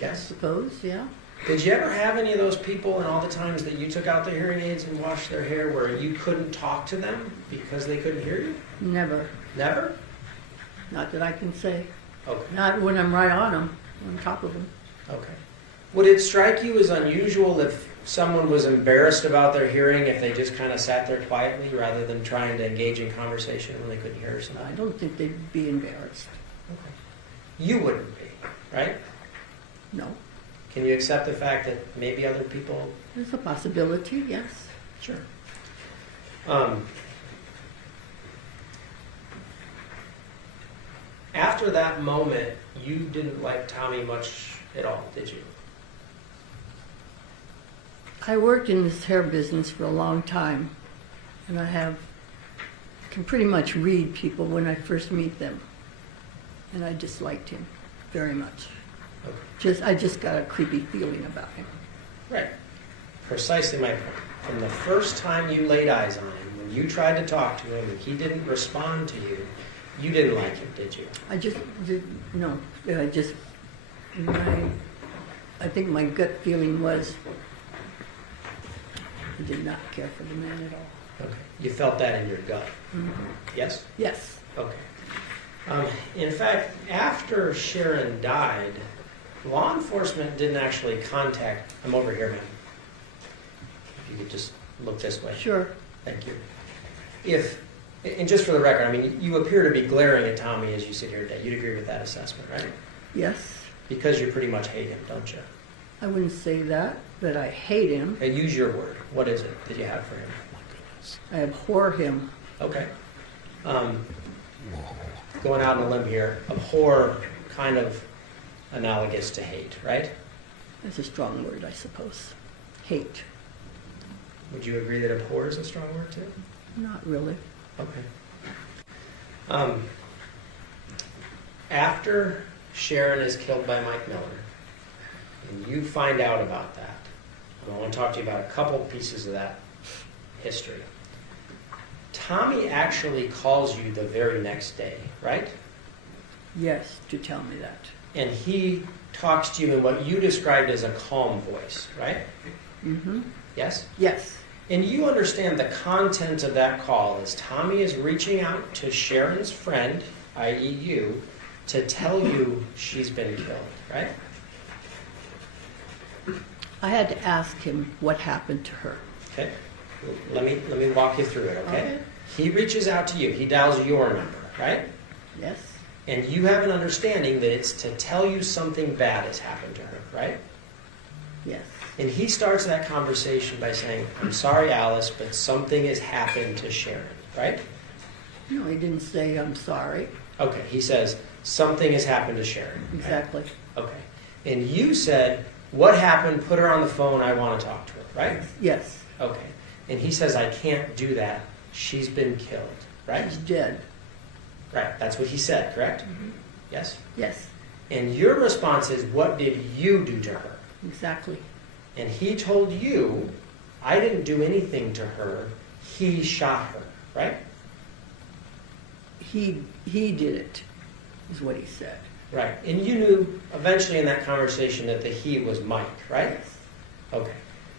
Yes. I suppose, yeah. Did you ever have any of those people in all the times that you took out their hearing aids and washed their hair where you couldn't talk to them because they couldn't hear you? Never. Never? Not that I can say. Okay. Not when I'm right on them, on top of them. Okay. Would it strike you as unusual if someone was embarrassed about their hearing if they just kind of sat there quietly rather than trying to engage in conversation when they couldn't hear something? I don't think they'd be embarrassed. Okay. You wouldn't be, right? No. Can you accept the fact that maybe other people... There's a possibility, yes. Sure. After that moment, you didn't like Tommy much at all, did you? I worked in this hair business for a long time, and I can pretty much read people when I first meet them, and I disliked him very much. Okay. I just got a creepy feeling about him. Right. Precisely my point. From the first time you laid eyes on him, when you tried to talk to him and he didn't respond to you, you didn't like him, did you? I think my gut feeling was I did not care for the man at all. Okay. You felt that in your gut? Mm-hmm. Yes? Yes. Okay. In fact, after Sharon died, law enforcement didn't actually contact... I'm over here, ma'am. If you could just look this way. Sure. Thank you. And just for the record, I mean, you appear to be glaring at Tommy as you sit here today. You'd agree with that assessment, right? Yes. Because you pretty much hate him, don't you? I wouldn't say that, but I hate him. Okay, use your word. What is it that you have for him? Oh, my goodness. I abhor him. Okay. Going out on a limb here, abhor kind of analogous to hate, right? That's a strong word, I suppose. Hate. Would you agree that abhor is a strong word too? Not really. Okay. After Sharon is killed by Mike Miller, and you find out about that, and I want to talk to you about a couple pieces of that history. Tommy actually calls you the very next day, right? Yes, to tell me that. And he talks to you in what you described as a calm voice, right? Mm-hmm. Yes? Yes. And you understand the content of that call is Tommy is reaching out to Sharon's friend, i.e. you, to tell you she's been killed, right? I had to ask him what happened to her. Okay. Let me walk you through it, okay? He reaches out to you. He dials your number, right? Yes. And you have an understanding that it's to tell you something bad has happened to her, right? Yes. And he starts that conversation by saying, I'm sorry, Alice, but something has happened to Sharon, right? No, he didn't say I'm sorry. Okay, he says, something has happened to Sharon. Right? Exactly. Okay. And you said, what happened? Put her on the phone. I want to talk to her, right? Yes. Okay. And he says, I can't do that. She's been killed, right? She's dead. Right. That's what he said, correct? Mm-hmm. Yes? Yes. And your response is, what did you do to her? Exactly. And he told you, I didn't do anything to her, he shot her, right? He did it, is what he said. Right. And you knew eventually in that conversation that the he was Mike, right? Yes. Okay.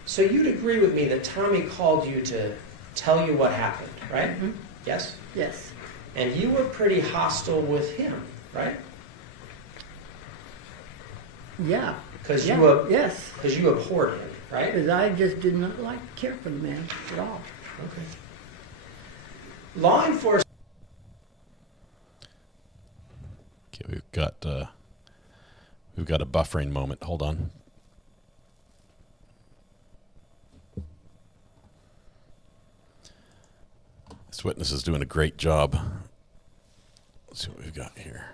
So you'd agree with me that Tommy called you to tell you what happened, right? Mm-hmm. Yes? Yes. And you were pretty hostile with him, right? Yeah. Because yes. you abhorred him, right? Because I just did not care for the man at all. Okay. Law enforcement. Okay, we've got a buffering moment. Hold on. This witness is doing a great job. Let's see what we've got here.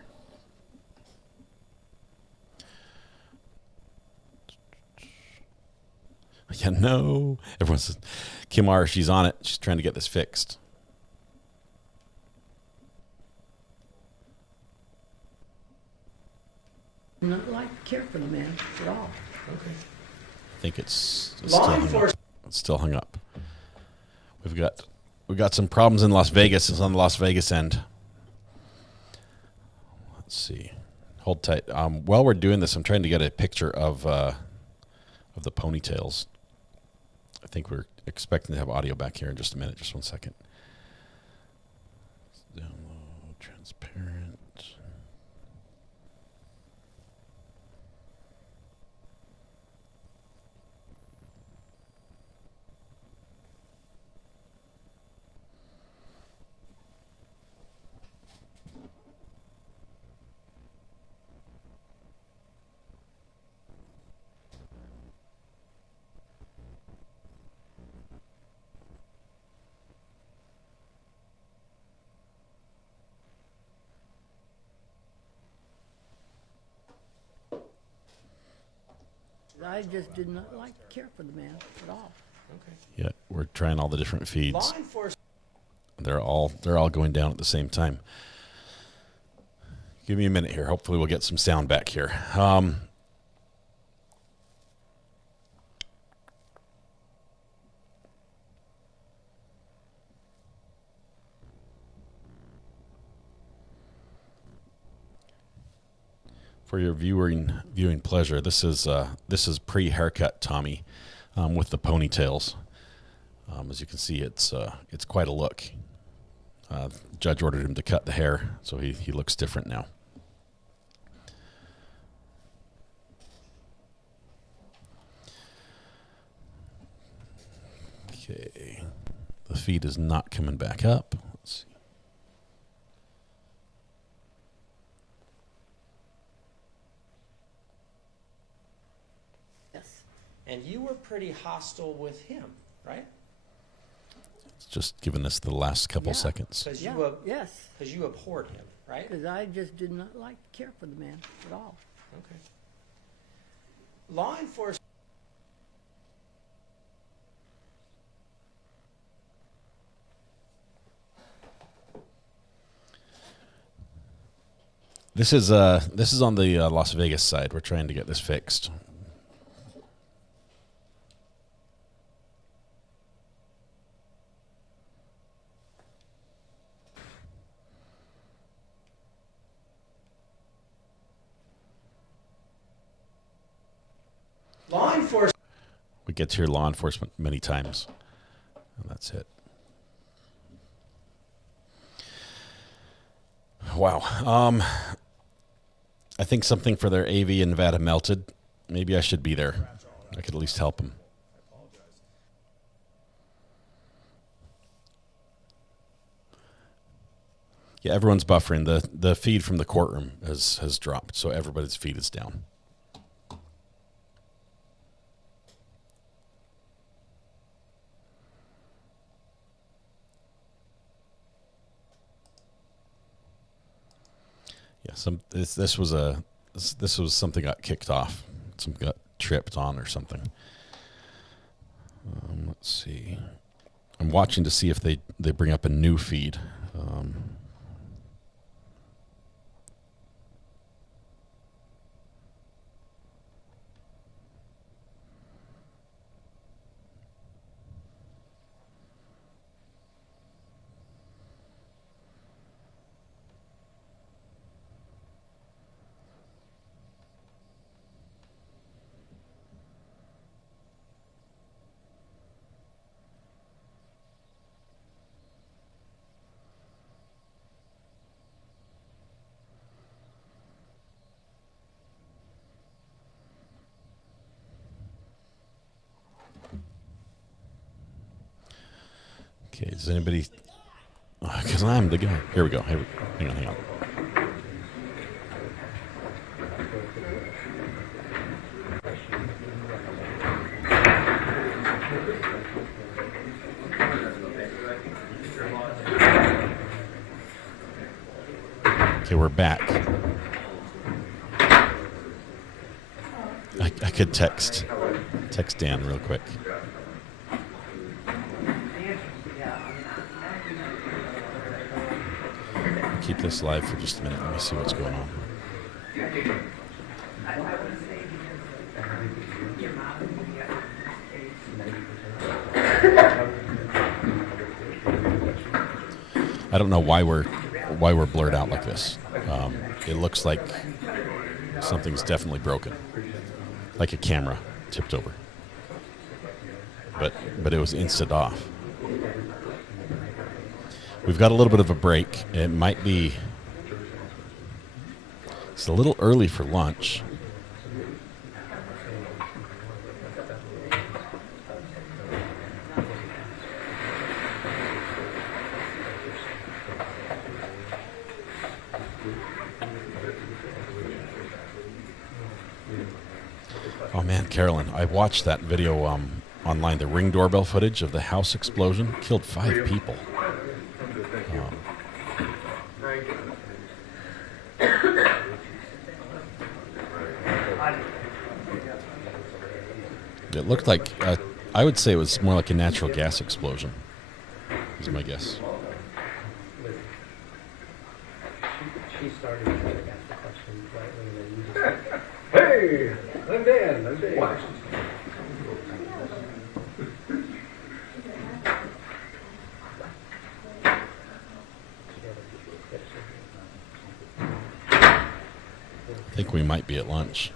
Yeah, no. Everyone says, Kim R, she's on it. She's trying to get this fixed. Not care for the man at all. Okay. I think it's still hung up. We've got some problems in Las Vegas. It's on the Las Vegas end. Let's see. Hold tight. While we're doing this, I'm trying to get a picture of the ponytails. I think we're expecting to have audio back here in just a minute. Just one second. Download transparent. I just did not care for the man at all. Okay. Yeah, we're trying all the different feeds. Law enforcement. They're all going down at the same time. Give me a minute here. Hopefully we'll get some sound back here. For your viewing pleasure, this is pre-haircut Tommy with the ponytails. As you can see, it's quite a look. The judge ordered him to cut the hair, so he looks different now. Okay, the feed is not coming back up. Let's see. And you were pretty hostile with him, right? It's just giving us the last couple seconds. Because yes. Because you abhorred him, right? Because I just did not care for the man at all. Okay. Law enforcement. This is on the Las Vegas side. We're trying to get this fixed. Law enforcement. We get to hear law enforcement many times, and that's it. Wow. I think something for their AV in Nevada melted. Maybe I should be there. I could at least help them. Yeah, everyone's buffering. The feed from the courtroom has dropped, so everybody's feed is down. Yeah, this was something got kicked off. Some got tripped on or something. Let's see. I'm watching to see if they bring up a new feed. Okay, does anybody... Because I'm the guy. Here we go. Hang on. Okay, we're back. I could text Dan real quick. Keep this live for just a minute. Let me see what's going on. I don't know why we're blurred out like this. It looks like something's definitely broken, like a camera tipped over. But it was instant off. We've got a little bit of a break. It might be... It's a little early for lunch. Oh man, Carolyn, I watched that video online, the Ring doorbell footage of the house explosion. Killed 5 people. It looked like, I would say it was more like a natural gas explosion, is my guess. She started to ask the question right when hey, I'm Dan. Watch. I think we might be at lunch.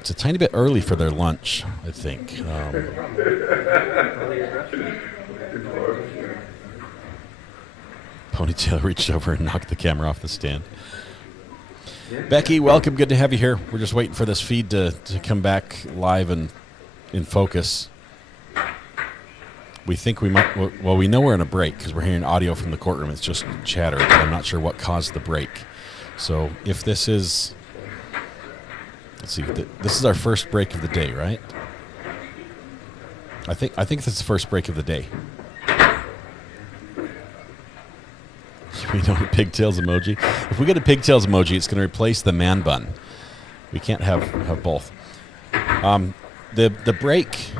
It's a tiny bit early for their lunch, I think. Ponytail reached over and knocked the camera off the stand. Becky, welcome. Good to have you here. We're just waiting for this feed to come back live and in focus. We think we might... Well, we know we're in a break because we're hearing audio from the courtroom. It's just chatter, but I'm not sure what caused the break. So if this is... Let's see. This is our first break of the day, right? I think this is the first break of the day. We know a pigtails emoji. If we get a pigtails emoji, it's going to replace the man bun. We can't have both. The break.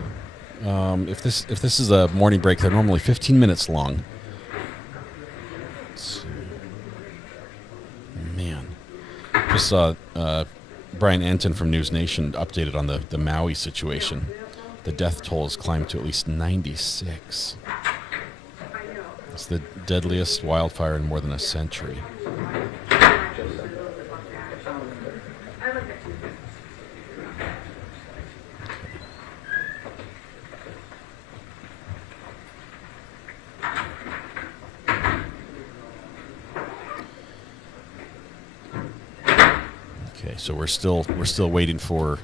If this is a morning break, they're normally 15 minutes long. Let's see. Man, just saw. Brian Anton from News Nation updated on the Maui situation. The death toll has climbed to at least 96. It's the deadliest wildfire in more than a century. Okay, so we're still waiting for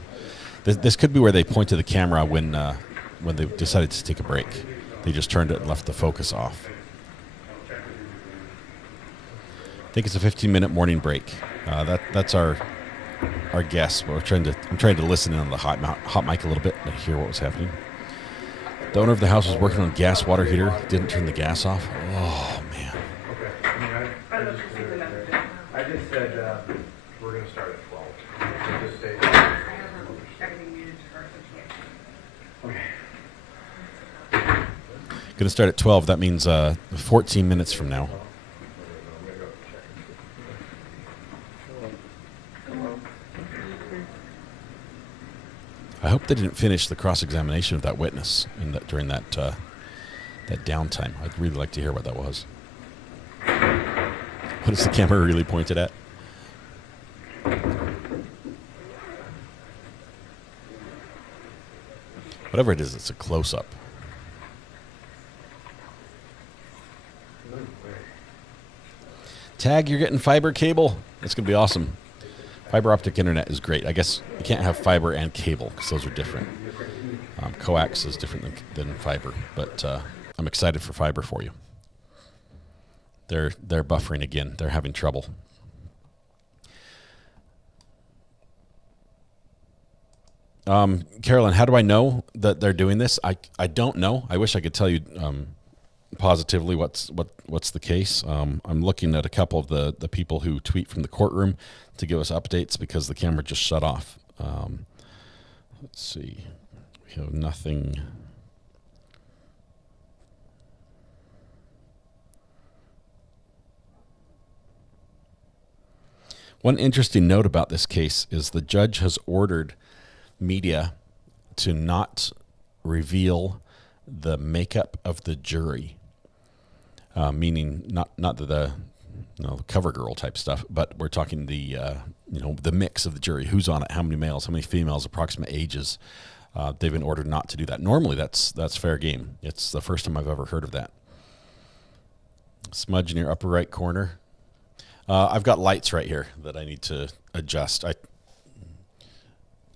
this. Could be where they point to the camera when they decided to take a break. They just turned it and left the focus off. I think it's a 15-minute morning break. That's our guess. I'm trying to listen in on the hot mic a little bit and hear what was happening. The owner of the house was working on a gas water heater. Didn't turn the gas off. Oh man. I just said we're going to start at 12. So just stay. Going to start at 12. That means 14 minutes from now. I hope they didn't finish the cross-examination of that witness during that downtime. I'd really like to hear what that was. What is the camera really pointed at? Whatever it is, it's a close-up. Tag, you're getting fiber cable. That's going to be awesome. Fiber optic internet is great. I guess you can't have fiber and cable because those are different. Coax is different than fiber, but I'm excited for fiber for you. They're buffering again. They're having trouble. Carolyn, how do I know that they're doing this? I don't know. I wish I could tell you positively what's the case. I'm looking at a couple of the people who tweet from the courtroom to give us updates because the camera just shut off. Let's see. We have nothing. One interesting note about this case is the judge has ordered media to not reveal the makeup of the jury, meaning not the cover girl type stuff, but we're talking the mix of the jury, who's on it, how many males, how many females, approximate ages. They've been ordered not to do that. Normally, that's fair game. It's the first time I've ever heard of that. Smudge in your upper right corner. I've got lights right here that I need to adjust.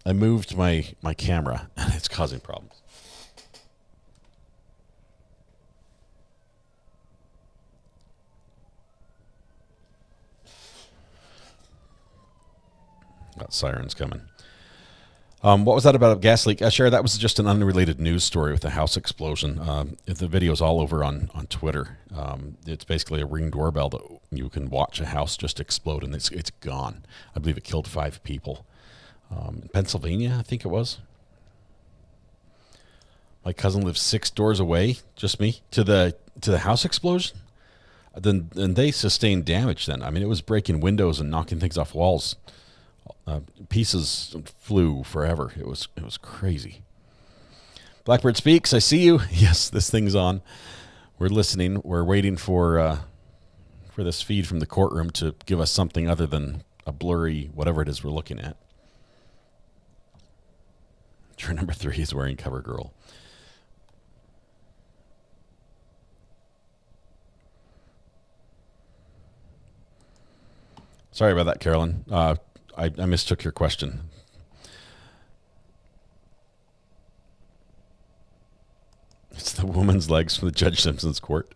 I moved my camera, and it's causing problems. Got sirens coming. What was that about a gas leak? Sure, that was just an unrelated news story with a house explosion. The video's all over on Twitter. It's basically a Ring doorbell that you can watch a house just explode, and it's gone. I believe it killed 5 people. In Pennsylvania, I think it was. My cousin lives 6 doors away, just me, to the house explosion. Then they sustained damage then. I mean, it was breaking windows and knocking things off walls. Pieces flew forever. It was crazy. Blackbird Speaks, I see you. Yes, this thing's on. We're listening. We're waiting for this feed from the courtroom to give us something other than a blurry whatever it is we're looking at. Juror number 3 is wearing cover girl. Sorry about that, Carolyn. I mistook your question. It's the woman's legs from the Judge Simpson's court.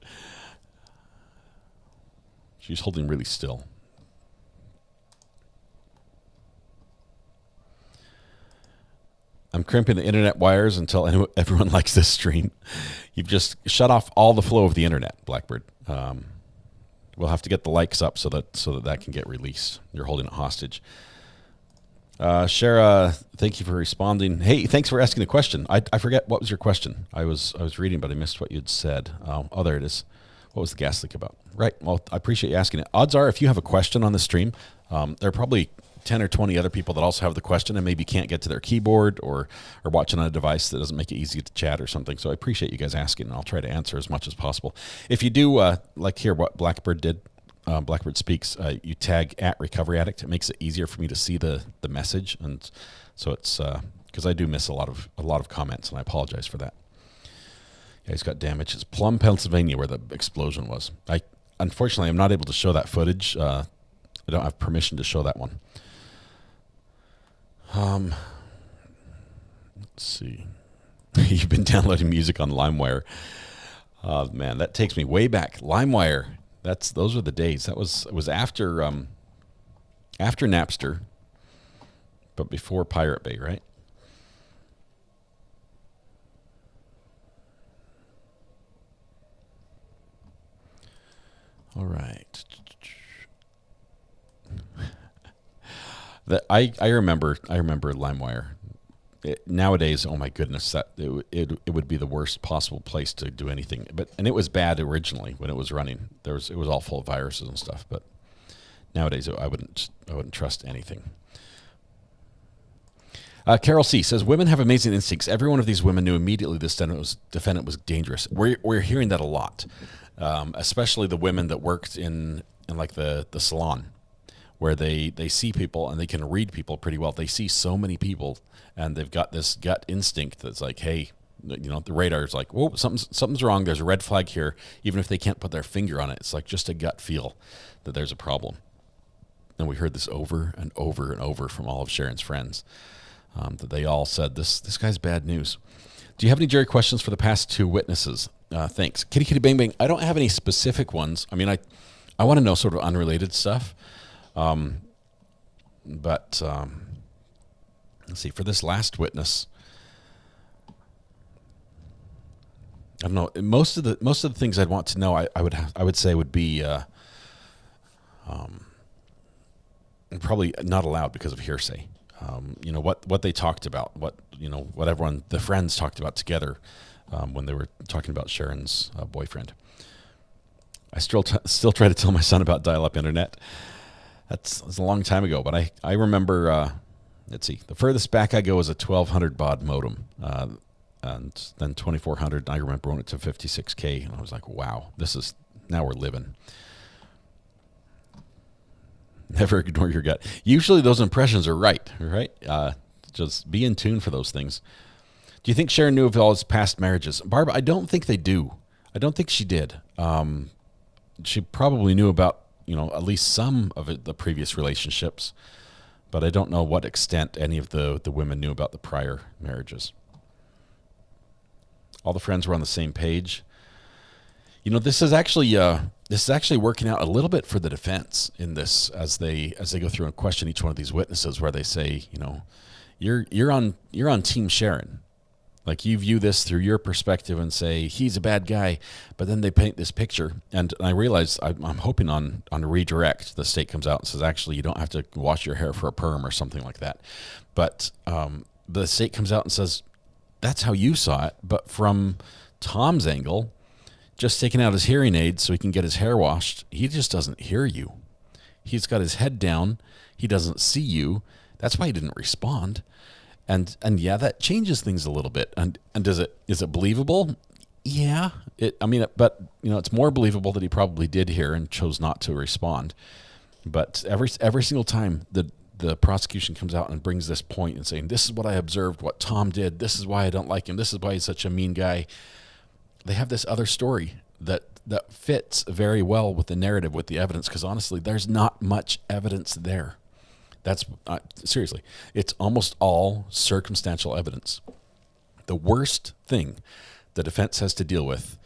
She's holding really still. I'm crimping the internet wires until everyone likes this stream. You've just shut off all the flow of the internet, Blackbird. We'll have to get the likes up so that can get released. You're holding it hostage. Shara, thank you for responding. Hey, thanks for asking the question. I forget, what was your question? I was reading, but I missed what you'd said. Oh, there it is. What was the gas leak about? Right. Well, I appreciate you asking it. Odds are, if you have a question on the stream, there are probably 10 or 20 other people that also have the question and maybe can't get to their keyboard or are watching on a device that doesn't make it easy to chat or something. So I appreciate you guys asking, and I'll try to answer as much as possible. If you do, like here, what Blackbird did, Blackbird Speaks, you tag at Recovery Addict. It makes it easier for me to see the message, and so it's because I do miss a lot of comments, and I apologize for that. Yeah, he's got damage. It's Plum, Pennsylvania, where the explosion was. Unfortunately, I'm not able to show that footage. I don't have permission to show that one. Let's see. You've been downloading music on LimeWire. Oh man, that takes me way back. LimeWire. Those were the days. It was after Napster, but before Pirate Bay, right? All right. I remember LimeWire. Nowadays, oh my goodness, it would be the worst possible place to do anything. And it was bad originally when it was running. It was all full of viruses and stuff. But nowadays, I wouldn't trust anything. Carol C says, women have amazing instincts. Every one of these women knew immediately this defendant was dangerous. We're hearing that a lot, especially the women that worked in like the salon, where they see people and they can read people pretty well. They see so many people, and they've got this gut instinct that's like, hey, the radar is like, whoa, something's wrong. There's a red flag here. Even if they can't put their finger on it, it's like just a gut feel that there's a problem. And we heard this over and over and over from all of Sharon's friends, that they all said, this guy's bad news. Do you have any jury questions for the past two witnesses? Thanks. Kitty Kitty Bang Bang. I don't have any specific ones. I mean, I want to know sort of unrelated stuff. But let's see. For this last witness, I don't know. Most of the things I'd want to know, I would say would be probably not allowed because of hearsay. You know, what they talked about, what everyone, the friends talked about together when they were talking about Sharon's boyfriend. I still try to tell my son about dial-up internet. That's a long time ago, but I remember, let's see, the furthest back I go is a 1200 baud modem, and then 2400. I remember when it to 56K, and I was like, wow, now we're living. Never ignore your gut. Usually those impressions are right? Just be in tune for those things. Do you think Sharon knew of all his past marriages? Barb, I don't think they do. I don't think she did. She probably knew about, at least some of the previous relationships, but I don't know what extent any of the women knew about the prior marriages. All the friends were on the same page. This is actually working out a little bit for the defense in this as they go through and question each one of these witnesses, where they say, you're on Team Sharon. Like, you view this through your perspective and say he's a bad guy, but then they paint this picture, and I realize I'm hoping on a redirect the state comes out and says, actually, you don't have to wash your hair for a perm or something like that. But the state comes out and says that's how you saw it, but from Tom's angle, just taking out his hearing aids so he can get his hair washed, he just doesn't hear you. He's got his head down. He doesn't see you. That's why he didn't respond. And yeah, that changes things a little bit. And is it believable? Yeah. But it's more believable that he probably did hear and chose not to respond. But every single time the prosecution comes out and brings this point and saying, this is what I observed, what Tom did, this is why I don't like him, this is why he's such a mean guy, they have this other story that fits very well with the narrative, with the evidence, because honestly, there's not much evidence there. That's seriously, it's almost all circumstantial evidence. The worst thing the defense has to deal with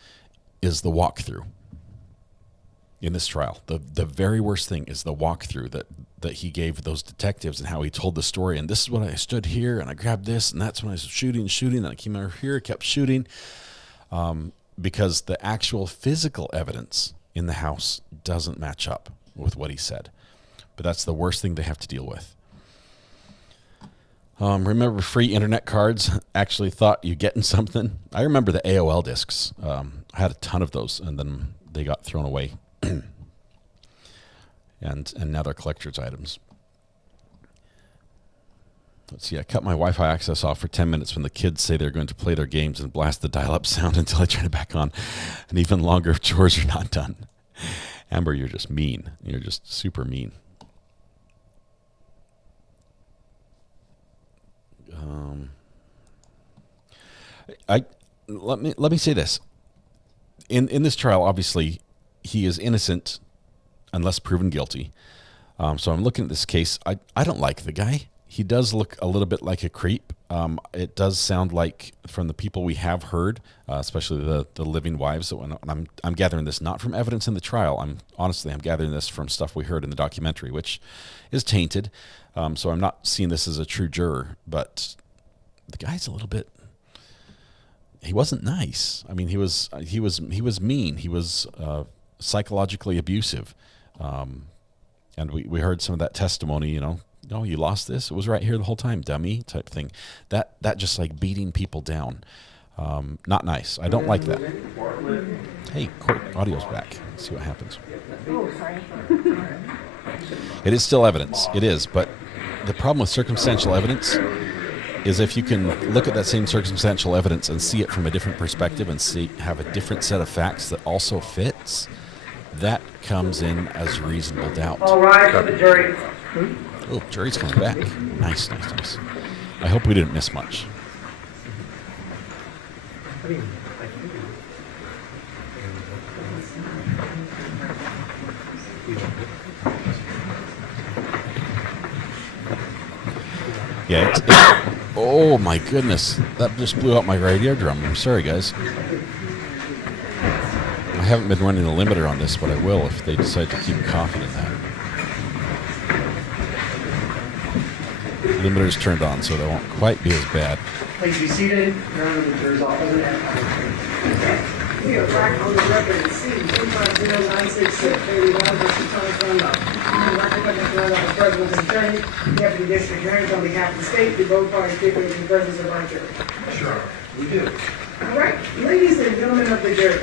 is the walkthrough in this trial. The very worst thing is the walkthrough that he gave those detectives and how he told the story. And this is when I stood here and I grabbed this, and that's when I was shooting, and I came over here, kept shooting. Because the actual physical evidence in the house doesn't match up with what he said. But that's the worst thing they have to deal with. Remember free internet cards? Actually thought you getting something. I remember the AOL discs. I had a ton of those, and then they got thrown away. and now they're collector's items. Let's see, I cut my Wi-Fi access off for 10 minutes when the kids say they're going to play their games and blast the dial-up sound until I turn it back on, and even longer if chores are not done. Amber, you're just mean. You're just super mean. Let me say this. In this trial, obviously, he is innocent unless proven guilty. So I'm looking at this case. I don't like the guy. He does look a little bit like a creep. It does sound like, from the people we have heard, especially the living wives, I'm gathering this not from evidence in the trial. I'm gathering this from stuff we heard in the documentary, which is tainted. So I'm not seeing this as a true juror, but the guy's a little bit. He wasn't nice. I mean, he was mean. He was psychologically abusive, and we heard some of that testimony. No, you lost this. It was right here the whole time, dummy, type thing. That just like beating people down. Not nice. I don't like that. Hey, court audio's back. Let's see what happens. Oh, sorry. It is still evidence. It is, but the problem with circumstantial evidence is if you can look at that same circumstantial evidence and see it from a different perspective and have a different set of facts that also fits, that comes in as reasonable doubt. All rise for the jury. Oh, jury's coming back. Nice. I hope we didn't miss much. Yeah, Oh my goodness. That just blew out my right eardrum. I'm sorry, guys. I haven't been running a limiter on this, but I will if they decide to keep coughing in that. Limiter's turned on, so they won't quite be as bad. Please be seated. Your Honor, the jury's all present. We are back on the record. C 250966, Bailey Law versus Thomas Randolph. The record of Mr. Randolph, President's Attorney, Deputy District Attorney on behalf of the state, do both parties stipulate in the presence of our jury? Sure, we do. All right, ladies and gentlemen of the jury,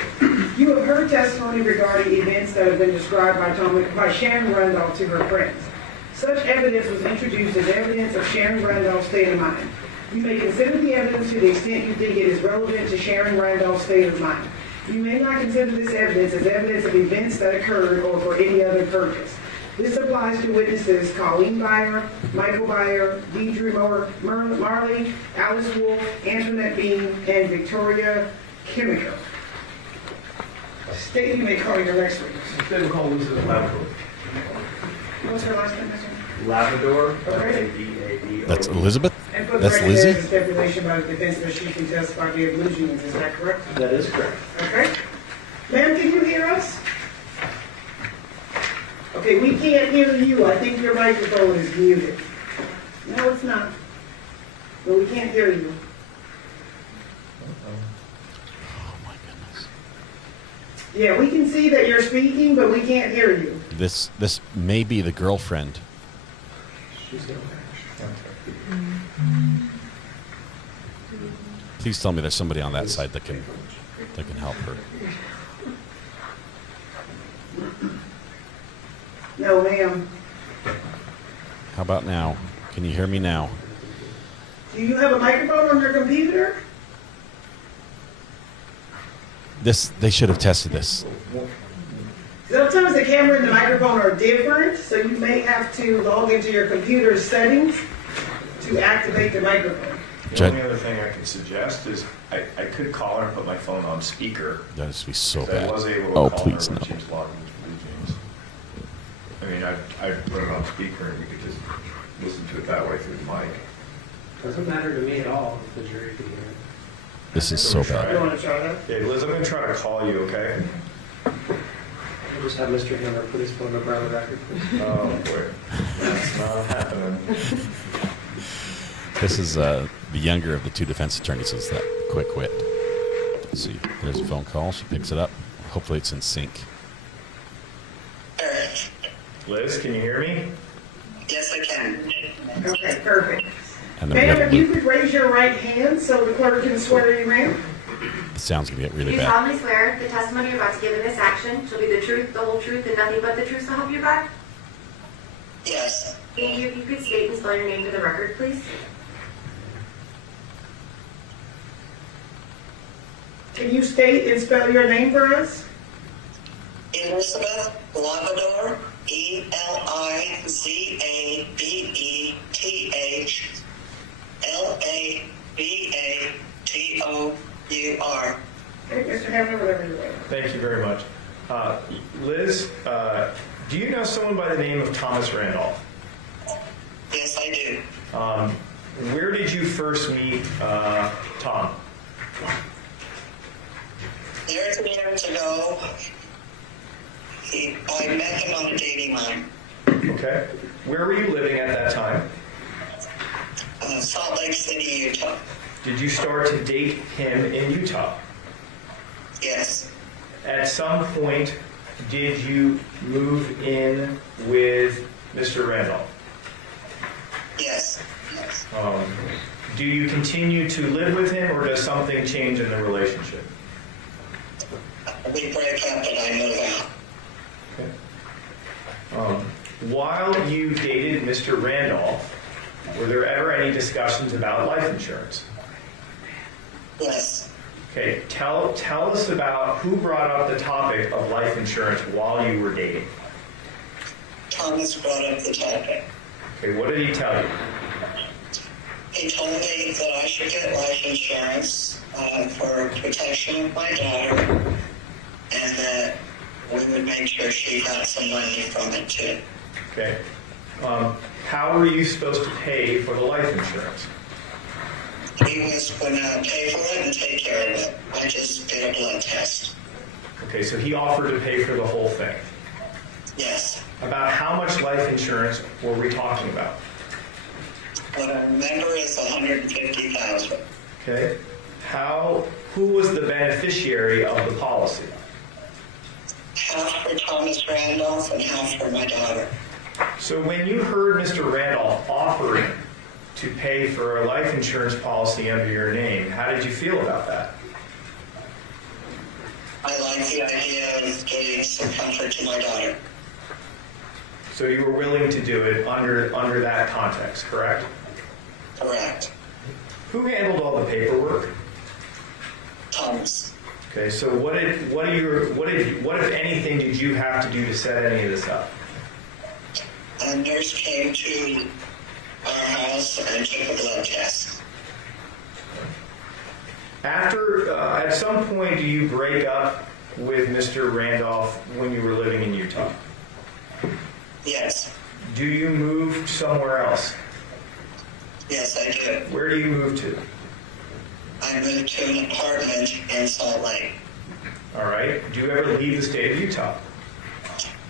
you have heard testimony regarding events that have been described by Sharon Randolph to her friends. Such evidence was introduced as evidence of Sharon Randolph's state of mind. You may consider the evidence to the extent you think it is relevant to Sharon Randolph's state of mind. You may not consider this evidence as evidence of events that occurred or for any other purpose. This applies to witnesses Colleen Byer, Michael Byer, Deidre Marley, Alice Wolf, Antoinette Bean, and Victoria Kimmicker. State you may call your next witness. Instead we'll call Elizabeth Labrador. What's her last name, Mr.? Labrador. Okay. That's Elizabeth? And for the That's record, Lizzie? there is a stipulation by the defense that she can testify via blues unions. Is that correct? That is correct. Okay. Ma'am, can you hear us? Okay, we can't hear you. I think your microphone is muted. No, it's not. But we can't hear you. Oh my goodness. Yeah, we can see that you're speaking, but we can't hear you. This may be the girlfriend. She's going to Please tell me there's somebody on that side that can help her. No, ma'am. How about now? Can you hear me now? Do you have a microphone on your computer? They should have tested this. Sometimes the camera and the microphone are different, so you may have to log into your computer settings to activate the microphone. The only other thing I could suggest is I could call her and put my phone on speaker. That would be so I bad. was able to Oh, call please her no. when she was logged into Blue Jays. I mean, I'd put it on speaker and you could just listen to it that way through the mic. Doesn't matter to me at all if the jury can hear it. This is so bad. You want to try that? Yeah, Liz, I'm going to try to call you, okay? We'll just have Mr. Hammer put his phone number on the record. Oh, boy. That's not happening. This is the younger of the two defense attorneys is that quick wit. Let's see. There's a phone call. She picks it up. Hopefully it's in sync. Liz, can you hear me? Yes, I can. Okay, perfect. And then we have Ma'am, a if you loop. could raise your right hand so the clerk can swear you in. The sound's going to get Do really you bad. solemnly swear the testimony you're about to give in this action shall be the truth, the whole truth, and nothing but the truth so help you God? Yes. Thank you. If you could state and spell your name for the record, please. Can you state and spell your name for us? Elizabeth Labrador, Elizabeth Okay, Mr. Hamlin, whatever you're ready. Thank you very much. Liz, do you know someone by the name of Thomas Randolph? Yes, I do. Where did you first meet Tom? Years and years ago, I met him on a dating line. Okay. Where were you living at that time? Salt Lake City, Utah. Did you start to date him in Utah? Yes. At some point, did you move in with Mr. Randolph? Yes. Do you continue to live with him, or does something change in the relationship? We break up and I move out. Okay. While you dated Mr. Randolph, were there ever any discussions about life insurance? Yes. Okay, tell us about who brought up the topic of life insurance while you were dating. Thomas brought up the topic. Okay, what did he tell you? He told me that I should get life insurance for protection of my daughter, and that we would make sure she got some money from it too. Okay. How were you supposed to pay for the life insurance? He was going to pay for it and take care of it. I just did a blood test. Okay, so he offered to pay for the whole thing. Yes. About how much life insurance were we talking about? What I remember is $150,000. Okay. Who was the beneficiary of the policy? Half for Thomas Randolph and half for my daughter. So when you heard Mr. Randolph offering to pay for a life insurance policy under your name, how did you feel about that? I like the idea of giving some comfort to my daughter. So you were willing to do it under that context, correct? Correct. Who handled all the paperwork? Thomas. Okay, so what if anything did you have to do to set any of this up? A nurse came to our house and took a blood test. At some point, do you break up with Mr. Randolph when you were living in Utah? Yes. Do you move somewhere else? Yes, I did. Where do you move to? I moved to an apartment in Salt Lake. All right. Do you ever leave the state of Utah?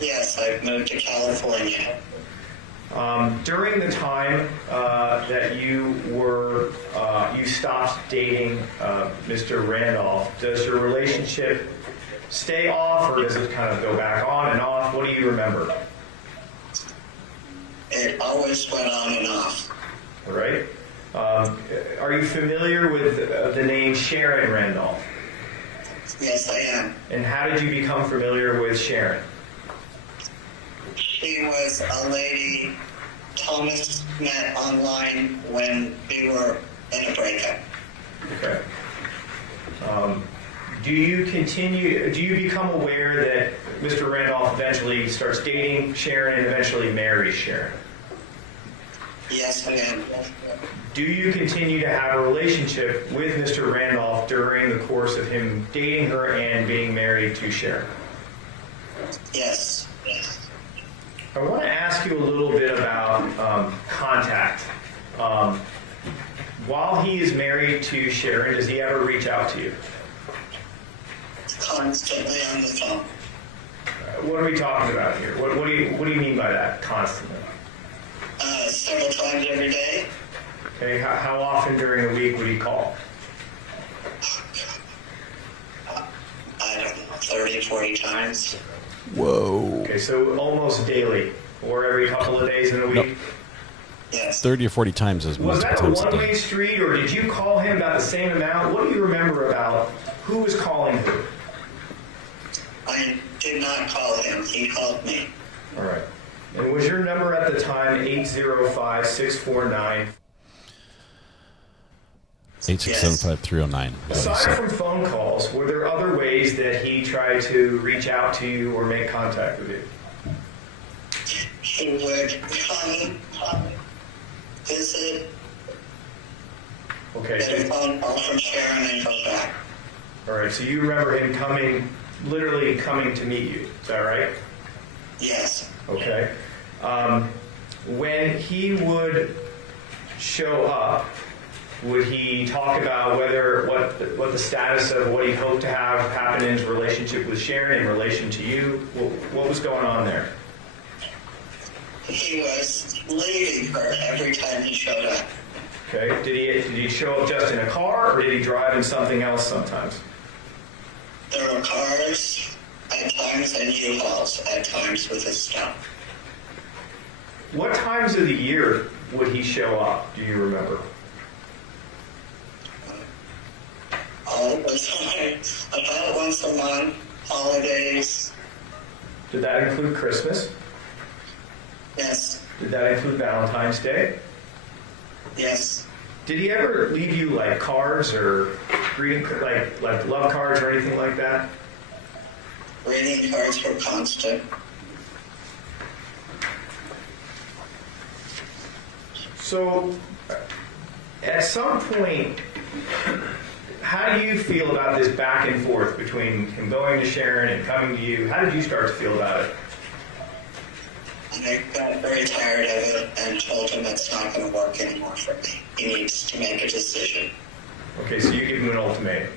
Yes, I've moved to California. During the time that you stopped dating Mr. Randolph, does your relationship stay off, or does it kind of go back on and off? What do you remember? It always went on and off. All right. Are you familiar with the name Sharon Randolph? Yes, I am. And how did you become familiar with Sharon? She was a lady Thomas met online when we were in a breakup. Okay. Do you become aware that Mr. Randolph eventually starts dating Sharon and eventually marries Sharon? Yes, I am. Do you continue to have a relationship with Mr. Randolph during the course of him dating her and being married to Sharon? Yes. I want to ask you a little bit about contact. While he is married to Sharon, does he ever reach out to you? Constantly on the phone. What are we talking about here? What do you mean by that, constantly? Several times every day. Okay, how often during the week would he call? I don't know, 30, 40 times. Whoa. Okay, so almost daily, or every couple of days in a week? Nope. Yes. 30 or 40 times is Was multiple that a times a one-way day. street, or did you call him about the same amount? What do you remember about who was calling who? I did not call him. He called me. All right. And was your number at the time 805-649? 8675309. Aside from phone calls, were there other ways that he tried to reach out to you or make contact with you? He would come, visit, Okay. get a phone call from Sharon and go back. All right, so you remember him literally coming to meet you, is that right? Yes. Okay. When he would show up, would he talk about what the status of what he hoped to have happen in his relationship with Sharon in relation to you? What was going on there? He was leaving her every time he showed up. Okay. Did he show up just in a car, or did he drive in something else sometimes? There were cars at times and U-Hauls at times with his stuff. What times of the year would he show up? Do you remember? All the time. About once a month, holidays. Did that include Christmas? Yes. Did that include Valentine's Day? Yes. Did he ever leave you like cards or greeting, like love cards or anything like that? Greeting cards were constant. So, at some point, how do you feel about this back and forth between him going to Sharon and coming to you? How did you start to feel about it? I I got very tired of it and told him it's not going to work anymore for me. He needs to make a decision. Okay, so you give him an ultimatum.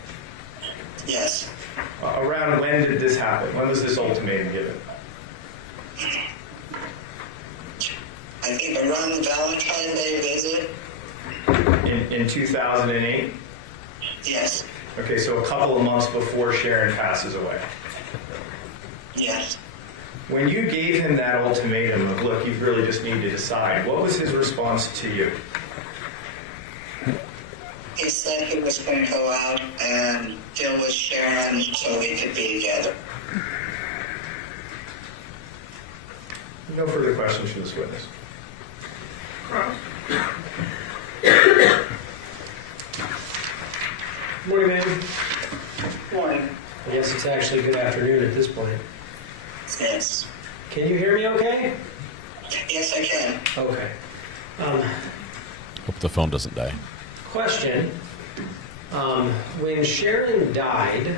Yes. Around when did this happen? When was this ultimatum given? I think around the Valentine's Day visit. In 2008? Yes. Okay, so a couple of months before Sharon passes away. Yes. When you gave him that ultimatum of, look, you really just need to decide, what was his response to you? He said he was going to go out and deal with Sharon so we could be together. No further questions from this witness. Morning, ma'am. Morning. I guess it's actually good afternoon at this point. Yes. Can you hear me okay? Yes, I can. Okay. Hope the phone doesn't die. Question. When Sharon died,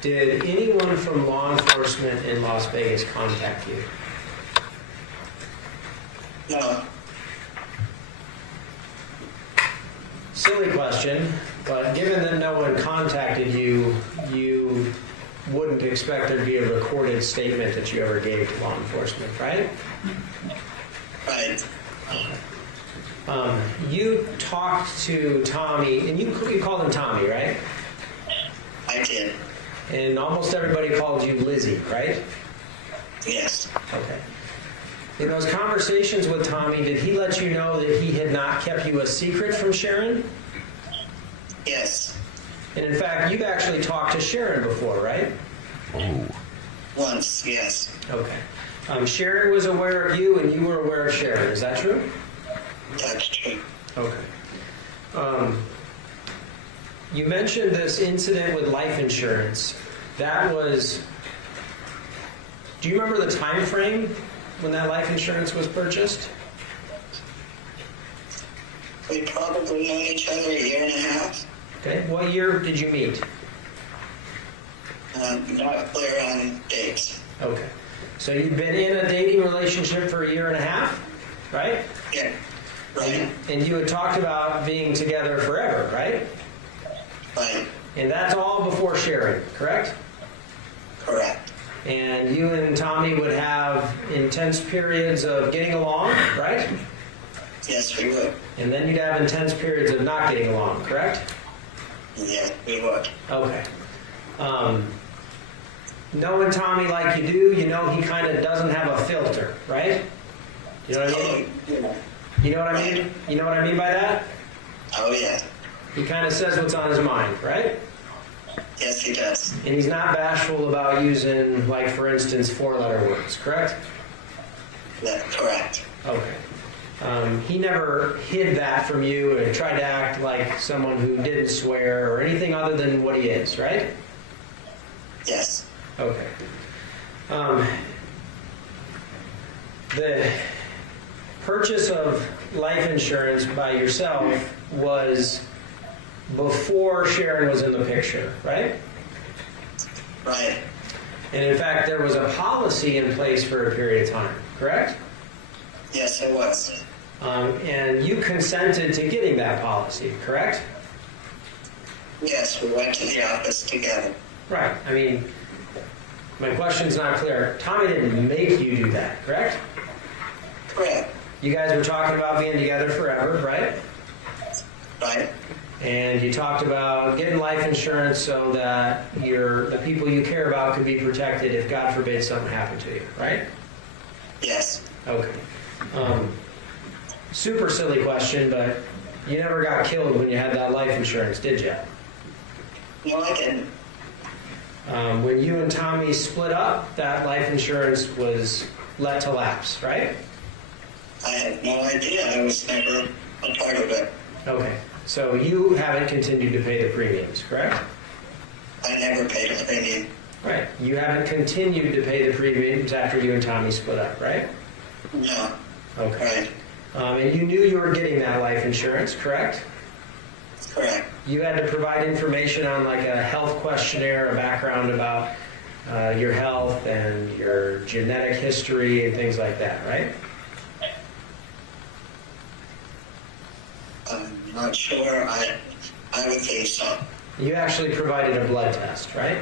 did anyone from law enforcement in Las Vegas contact you? No. Silly question, but given that no one contacted you, you wouldn't expect there to be a recorded statement that you ever gave to law enforcement, right? Right. You talked to Tommy, and you called him Tommy, right? I did. And almost everybody called you Lizzie, right? Yes. Okay. In those conversations with Tommy, did he let you know that he had not kept you a secret from Sharon? Yes. And in fact, you've actually talked to Sharon before, right? Oh. Once, yes. Okay. Sharon was aware of you, and you were aware of Sharon. Is that true? That's true. Okay. You mentioned this incident with life insurance. That was... Do you remember the time frame when that life insurance was purchased? We probably known each other a year and a half. Okay. What year did you meet? Not clear on dates. Okay. So you've been in a dating relationship for a year and a half, right? Yeah. Right. And you had talked about being together forever, right? Right. And that's all before Sharon, correct? Correct. And you and Tommy would have intense periods of getting along, right? Yes, we would. And then you'd have intense periods of not getting along, correct? Yes, we would. Okay. Knowing Tommy like you do, you know he kind of doesn't have a filter, right? You know what I mean? You know what I mean? You know what I mean by that? Oh, yeah. He kind of says what's on his mind, right? Yes, he does. And he's not bashful about using, like, for instance, 4-letter words, correct? That's correct. Okay. He never hid that from you and tried to act like someone who didn't swear or anything other than what he is, right? Yes. Okay. The purchase of life insurance by yourself was before Sharon was in the picture, right? Right. And in fact, there was a policy in place for a period of time, correct? Yes, it was. And you consented to getting that policy, correct? Yes, we went to the office together. Right. I mean, my question's not clear. Tommy didn't make you do that, correct? Correct. You guys were talking about being together forever, right? Right. And you talked about getting life insurance so that the people you care about could be protected if, God forbid, something happened to you, right? Yes. Okay. Super silly question, but you never got killed when you had that life insurance, did you? No, I didn't. When you and Tommy split up, that life insurance was let to lapse, right? I had no idea. I was never a part of it. Okay. So you haven't continued to pay the premiums, correct? I never paid a premium. Right. You haven't continued to pay the premiums after you and Tommy split up, right? No. Okay. Right. And you knew you were getting that life insurance, correct? Correct. You had to provide information on like a health questionnaire, a background about your health and your genetic history and things like that, right? I'm not sure. I would think so. You actually provided a blood test, right?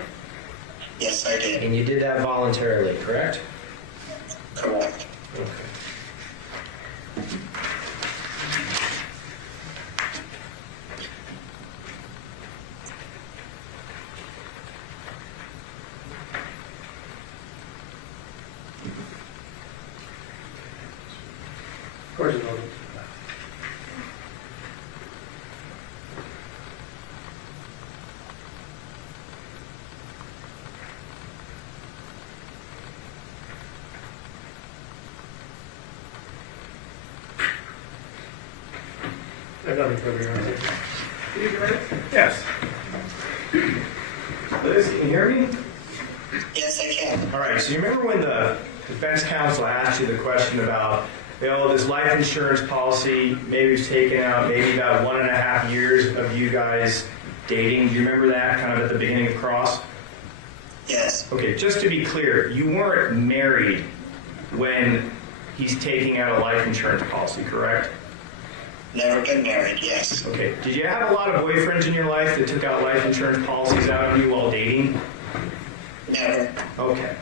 Yes, I did. And you did that voluntarily, correct? Correct. Okay. Of course it will. I've done recovery addict. Yes. Liz, can you hear me? Yes, I can. All right, so you remember when the defense counsel asked you the question about, this life insurance policy maybe was taken out maybe about 1.5 years of you guys dating. Do you remember that kind of at the beginning of Cross? Yes. Okay, just to be clear, you weren't married when he's taking out a life insurance policy, correct? Never been married, yes. Okay, did you have a lot of boyfriends in your life that took out life insurance policies out on you while dating? Never. Okay.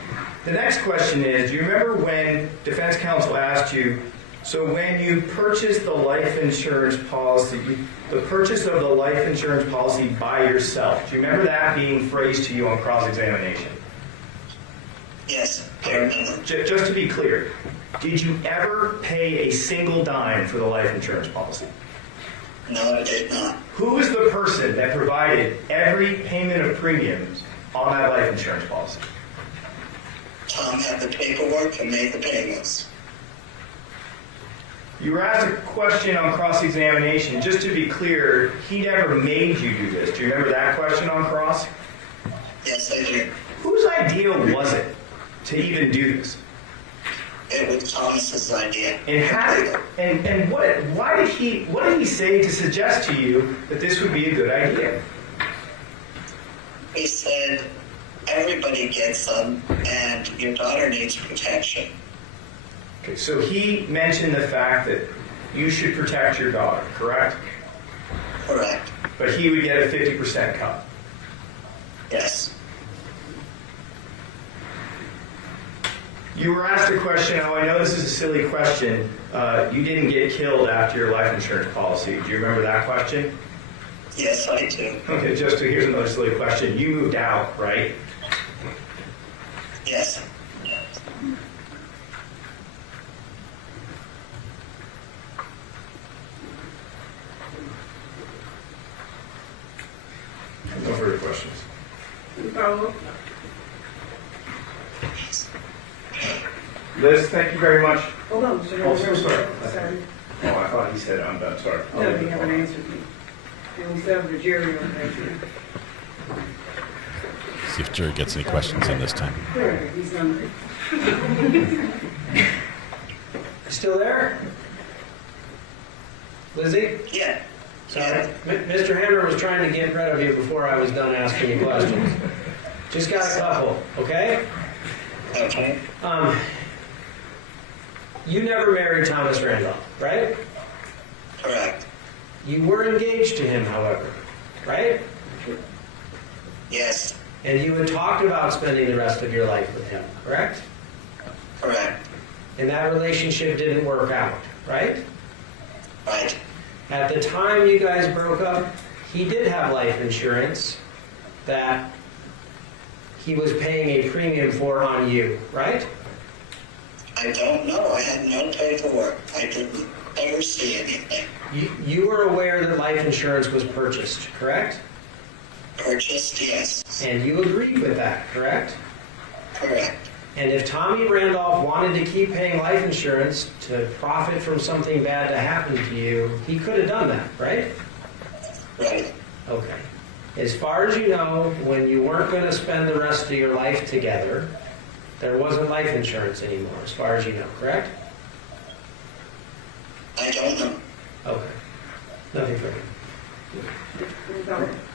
The next question is, do you remember when defense counsel asked you, so when you purchased the life insurance policy, the purchase of the life insurance policy by yourself, do you remember that being phrased to you on cross-examination? Yes, I remember. Just to be clear, did you ever pay a single dime for the life insurance policy? No, I did not. Who was the person that provided every payment of premiums on that life insurance policy? Tom had the paperwork and made the payments. You were asked a question on cross-examination. Just to be clear, he never made you do this. Do you remember that question on cross? Yes, I do. Whose idea was it to even do this? It was Thomas's idea. And how? And what? Why did he? What did he say to suggest to you that this would be a good idea? He said, everybody gets them, and your daughter needs protection. Okay, so he mentioned the fact that you should protect your daughter, correct? Correct. But he would get a 50% cut. Yes. You were asked a question, I know this is a silly question. You didn't get killed after your life insurance policy. Do you remember that question? Yes, I do. Okay, here's another silly question. You moved out, right? Yes. No further questions. Liz, thank you very much. Hold on, Mr. Oh, so sorry. Sorry. Oh, I thought he said I'm done. Sorry. No, you haven't answered me. And we still have the jury on that. See if Jerry gets any questions in this time. There, he's hungry. Still there? Lizzie? Yeah. Sorry. Mr. Hammer was trying to get rid of you before I was done asking you questions. Just got a couple, okay? Okay. You never married Thomas Randolph, right? Correct. You were engaged to him, however, right? Yes. And you had talked about spending the rest of your life with him, correct? Correct. And that relationship didn't work out, right? Right. At the time you guys broke up, he did have life insurance that he was paying a premium for on you, right? I don't know. I had no paperwork. I didn't ever see anything. You were aware that life insurance was purchased, correct? Purchased, yes. And you agreed with that, correct? Correct. And if Tommy Randolph wanted to keep paying life insurance to profit from something bad to happen to you, he could have done that, right? Right. Okay. As far as you know, when you weren't going to spend the rest of your life together, there wasn't life insurance anymore, as far as you know, correct? I don't know. Okay. Nothing further.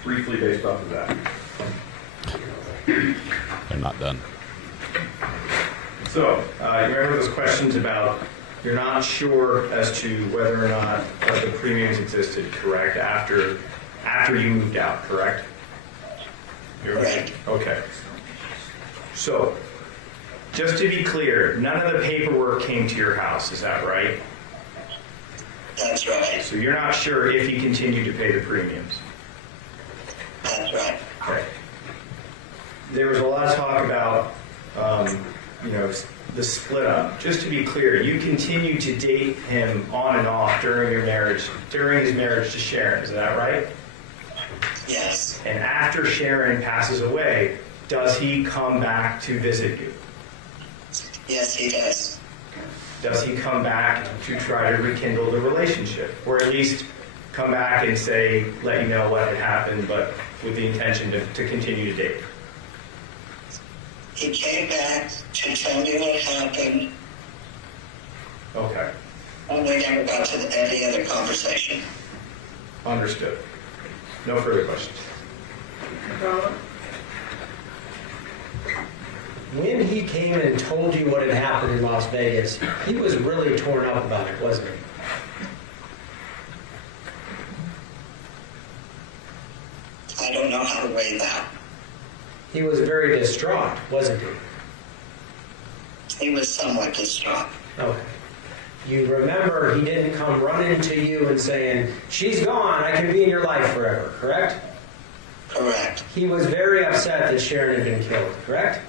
Briefly based off of that. They're not done. So, you remember those questions about you're not sure as to whether or not the premiums existed, correct? After you moved out, correct? Correct. Okay. So, just to be clear, none of the paperwork came to your house, is that right? That's right. So you're not sure if you continued to pay the premiums? That's right. Okay. There was a lot of talk about, the split up. Just to be clear, you continued to date him on and off during his marriage to Sharon, is that right? Yes. And after Sharon passes away, does he come back to visit you? Yes, he does. Does he come back to try to rekindle the relationship? Or at least come back and say, let you know what had happened, but with the intention to continue to date? He came back to tell me what happened. Okay. And we never got to any other conversation. Understood. No further questions. When he came and told you what had happened in Las Vegas, he was really torn up about it, wasn't he? I don't know how to weigh that. He was very distraught, wasn't he? He was somewhat distraught. Okay. You remember he didn't come running to you and saying, she's gone, I can be in your life forever, correct? Correct. He was very upset that Sharon had been killed, correct?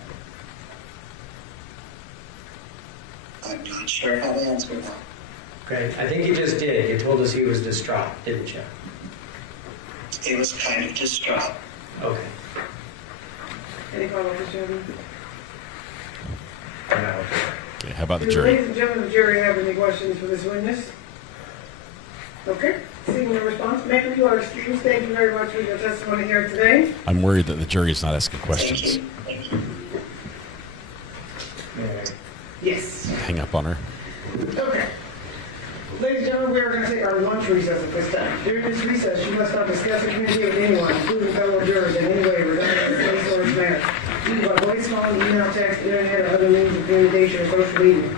I'm not sure how to answer that. Okay, I think you just did. You told us he was distraught, didn't you? He was kind of distraught. Okay. Any follow-up, gentlemen? Okay, how about the Do jury? ladies and gentlemen of the jury have any questions for this witness? Okay, seeing no response, ma'am, you are excused. Thank you very much for your testimony here today. I'm worried that the jury is not asking questions. Yes. Hang up on her. Okay. Ladies and gentlemen, we are going to take our lunch recess at this time. During this recess, you must not discuss or communicate with anyone, including fellow jurors, in any way regarding this case or its matter, either by voice, phone, email, text, internet, or other means of communication or social media.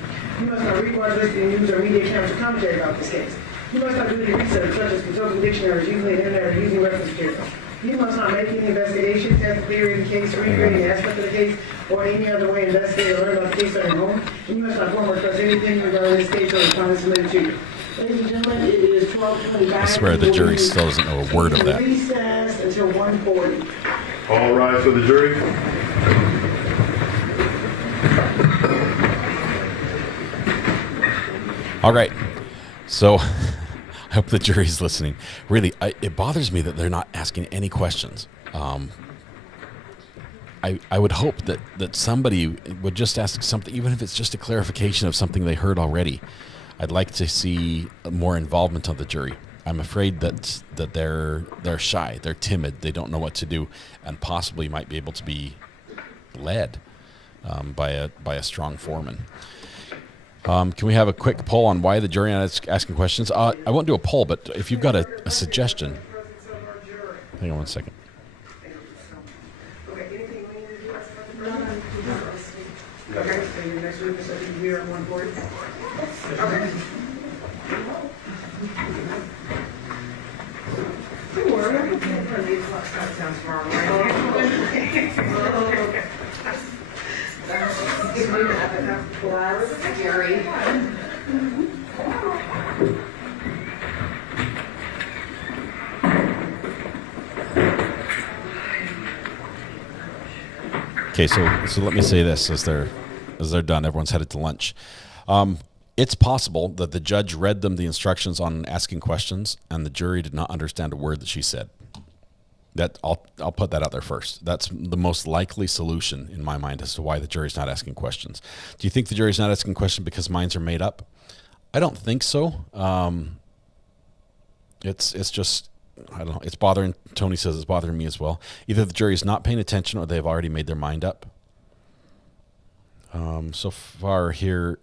You must not read, watch, listen to news or media accounts or commentary about this case. You must not do any research, such as consulting dictionaries, using the internet, or using reference material. You must not make any investigation, test the theory of the case, or recreate any aspect of the case, or in any other way investigate or learn about the case on your own. And you must not form or express anything regarding this case or the comments submitted to you. Ladies and gentlemen, it is 12:25. I swear the jury still doesn't know a word of that. Recess until 1:40. All rise for the jury. All right. So I hope the jury's listening. Really, it bothers me that they're not asking any questions. I would hope that somebody would just ask something, even if it's just a clarification of something they heard already. I'd like to see more involvement of the jury. I'm afraid that they're shy, they're timid, they don't know what to do, and possibly might be able to be led by a strong foreman. Can we have a quick poll on why the jury is asking questions? I won't do a poll, but if you've got a suggestion. Hang on one second. Okay, so your next witness, I think we are on 140. Okay. Don't worry, I'm going to leave that sounds tomorrow morning. Jerry. Okay, so let me say this as they're done. Everyone's headed to lunch. It's possible that the judge read them the instructions on asking questions, and the jury did not understand a word that she said. That I'll put that out there first. That's the most likely solution in my mind as to why the jury's not asking questions. Do you think the jury's not asking questions because minds are made up? I don't think so. It's just, I don't know. It's bothering. Tony says it's bothering me as well. Either the jury is not paying attention or they've already made their mind up. So far here,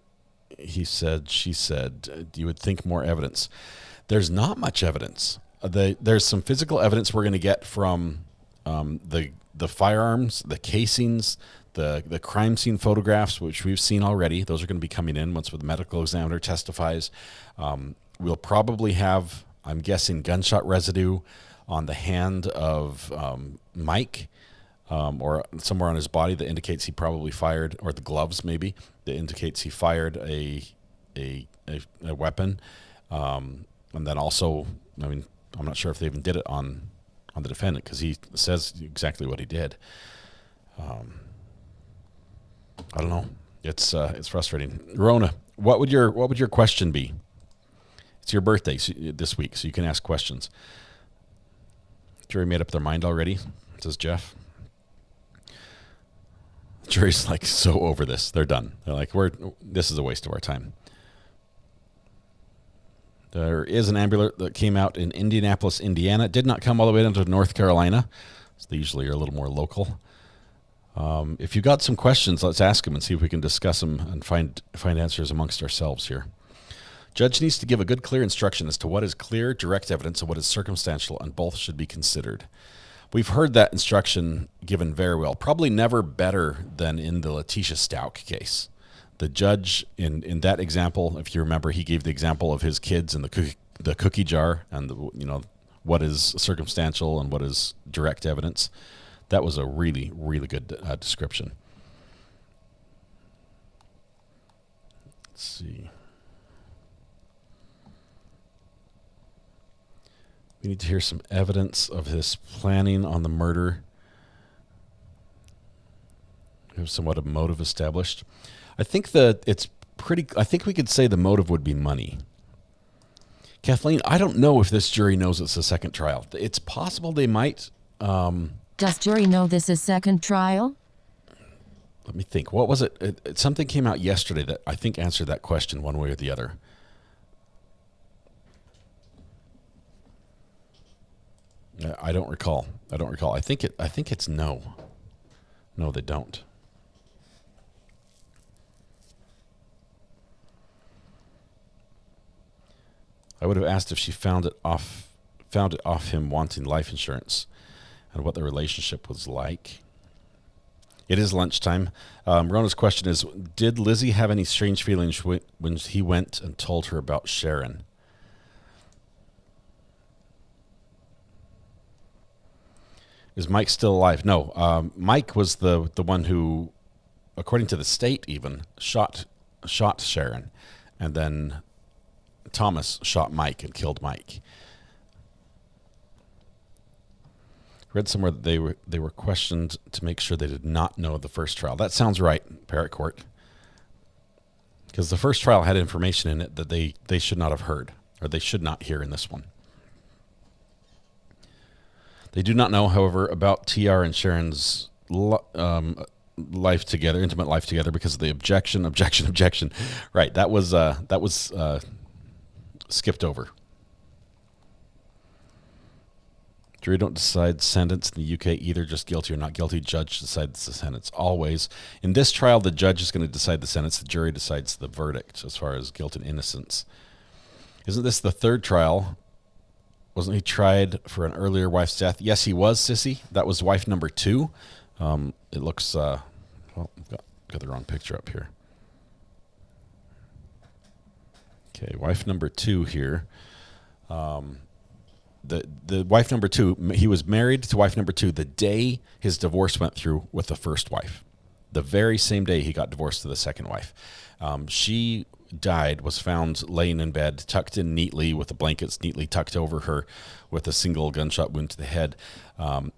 he said, she said, you would think more evidence. There's not much evidence. There's some physical evidence we're going to get from the the firearms, the casings, the crime scene photographs, which we've seen already. Those are going to be coming in once the medical examiner testifies. We'll probably have, I'm guessing, gunshot residue on the hand of Mike, or somewhere on his body that indicates he probably fired, or the gloves maybe, that indicates he fired a weapon. And then also, I mean, I'm not sure if they even did it on the defendant, because he says exactly what he did. I don't know. It's frustrating. Rona, what would your question be? It's your birthday this week, so you can ask questions. Jury made up their mind already, says Jeff. Jury's like so over this. They're done. They're like, this is a waste of our time. There is an ambulance that came out in Indianapolis, Indiana. It did not come all the way down to North Carolina. So they usually are a little more local. If you got some questions, let's ask them and see if we can discuss them and find answers amongst ourselves here. Judge needs to give a good, clear instruction as to what is clear, direct evidence and what is circumstantial, and both should be considered. We've heard that instruction given very well. Probably never better than in the Letitia Stout case. The judge in that example, if you remember, he gave the example of his kids in the cookie jar and what is circumstantial and what is direct evidence. That was a really, really good description. Let's see. We need to hear some evidence of his planning on the murder. We have somewhat of motive established. I think that I think we could say the motive would be money. Kathleen, I don't know if this jury knows it's a second trial. It's possible they might. Does jury know this is second trial? Let me think. What was it? Something came out yesterday that I think answered that question one way or the other. I don't recall. I think it's no. No, they don't. I would have asked if she found it off him wanting life insurance and what the relationship was like. It is lunchtime. Rona's question is, did Lizzie have any strange feelings when he went and told her about Sharon? Is Mike still alive? No. Mike was the one who, according to the state even, shot Sharon. And then Thomas shot Mike and killed Mike. Read somewhere that they were questioned to make sure they did not know the first trial. That sounds right, Parrot Court. Because the first trial had information in it that they should not have heard, or they should not hear in this one. They do not know, however, about TR and Sharon's life together, intimate life together, because of the objection. Right, that was skipped over. Jury don't decide sentence in the UK either, just guilty or not guilty. Judge decides the sentence always. In this trial, the judge is going to decide the sentence. The jury decides the verdict as far as guilt and innocence. Isn't this the third trial? Wasn't he tried for an earlier wife's death? Yes, he was, Sissy. That was wife number 2. It looks, well, I've got the wrong picture up here. Okay, wife number 2 here. The wife number 2, he was married to wife number 2 the day his divorce went through with the first wife. The very same day he got divorced to the second wife. She died, was found laying in bed, tucked in neatly with the blankets neatly tucked over her with a single gunshot wound to the head.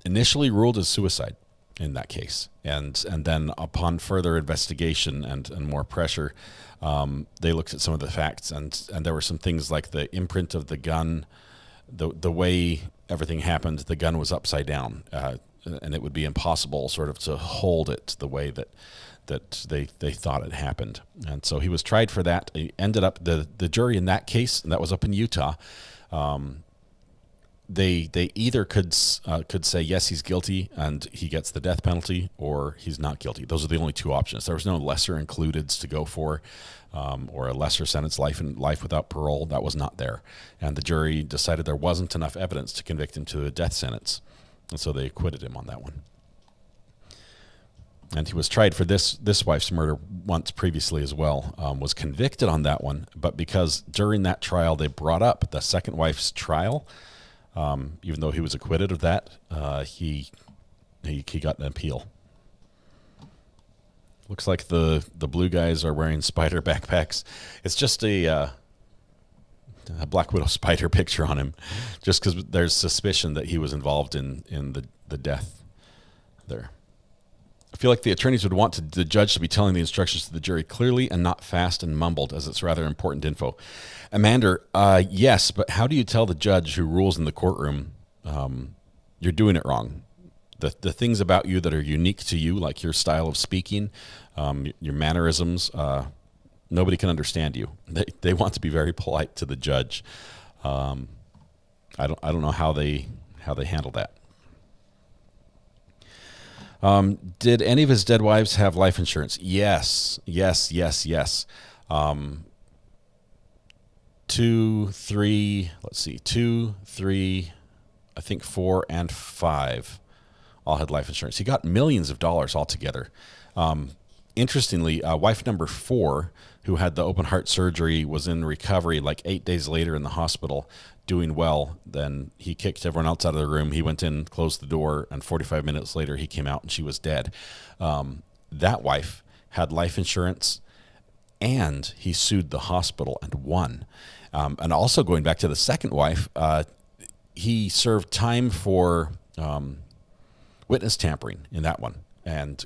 Initially ruled as suicide in that case. And then upon further investigation and more pressure, they looked at some of the facts and there were some things like the imprint of the gun, the way everything happened, the gun was upside down, and it would be impossible sort of to hold it the way that they thought it happened. And so he was tried for that. He ended up, the jury in that case, and that was up in Utah, they either could say, yes, he's guilty and he gets the death penalty, or he's not guilty. Those are the only two options. There was no lesser includeds to go for, or a lesser sentence, life without parole. That was not there. And the jury decided there wasn't enough evidence to convict him to a death sentence. And so they acquitted him on that one. and he was tried for this wife's murder once previously as well, was convicted on that one. But because during that trial they brought up the second wife's trial, even though he was acquitted of that, he got an appeal. Looks like the blue guys are wearing spider backpacks. It's just a Black Widow spider picture on him, just because there's suspicion that he was involved in the death there. I feel like the attorneys would want the judge to be telling the instructions to the jury clearly and not fast and mumbled, as it's rather important info. Amanda, yes, but how do you tell the judge who rules in the courtroom you're doing it wrong? The things about you that are unique to you, like your style of speaking, your mannerisms, nobody can understand you. They want to be very polite to the judge. I don't know how they handle that. Did any of his dead wives have life insurance? Yes. 2, 3, let's see, 2, 3, I think 4 and 5 all had life insurance. He got millions of dollars altogether. Interestingly, wife number 4, who had the open heart surgery, was in recovery like 8 days later in the hospital, doing well. Then he kicked everyone else out of the room. He went in, closed the door, and 45 minutes later he came out and she was dead. That wife had life insurance, and he sued the hospital and won. And also going back to the second wife, he served time for witness tampering in that one. And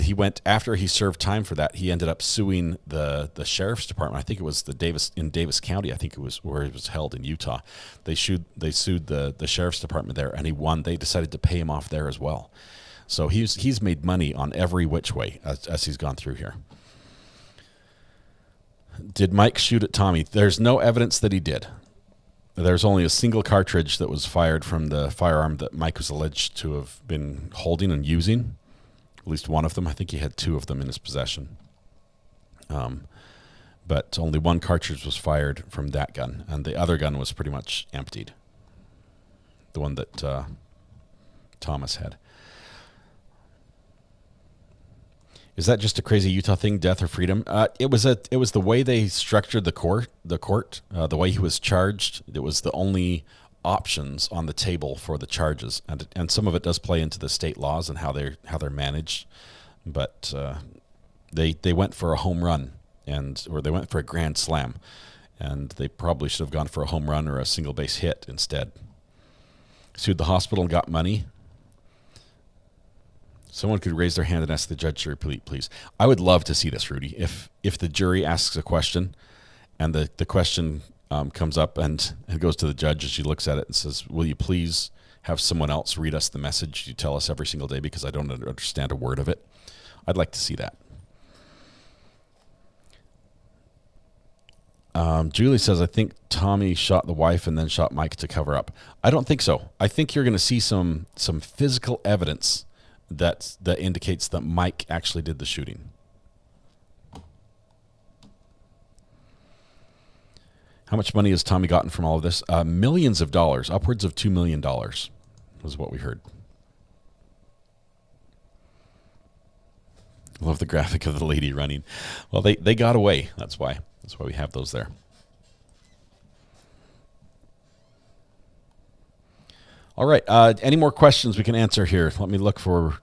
he went, after he served time for that, he ended up suing the sheriff's department. I think it was in Davis County. I think it was where it was held in Utah. They sued the sheriff's department there, and he won. They decided to pay him off there as well. So he's made money on every which way as he's gone through here. Did Mike shoot at Tommy? There's no evidence that he did. There's only a single cartridge that was fired from the firearm that Mike was alleged to have been holding and using. At least one of them. I think he had 2 of them in his possession. But only one cartridge was fired from that gun, and the other gun was pretty much emptied. The one that Thomas had. Is that just a crazy Utah thing, death or freedom? It was the way they structured the court, the way he was charged. It was the only options on the table for the charges, and some of it does play into the state laws and how they're managed. But they went for a home run, or they went for a grand slam, and they probably should have gone for a home run or a single base hit instead. Sued the hospital and got money. Someone could raise their hand and ask the judge to repeat, please. I would love to see this, Rudy. If the jury asks a question and the question comes up and it goes to the judge and she looks at it and says, will you please have someone else read us the message you tell us every single day because I don't understand a word of it. I'd like to see that. Julie says, I think Tommy shot the wife and then shot Mike to cover up. I don't think so. I think you're going to see some physical evidence that indicates that Mike actually did the shooting. How much money has Tommy gotten from all of this? Millions of dollars, upwards of $2 million was what we heard. Love the graphic of the lady running. Well, they got away. That's why we have those there. All right. Any more questions we can answer here? Let me look for.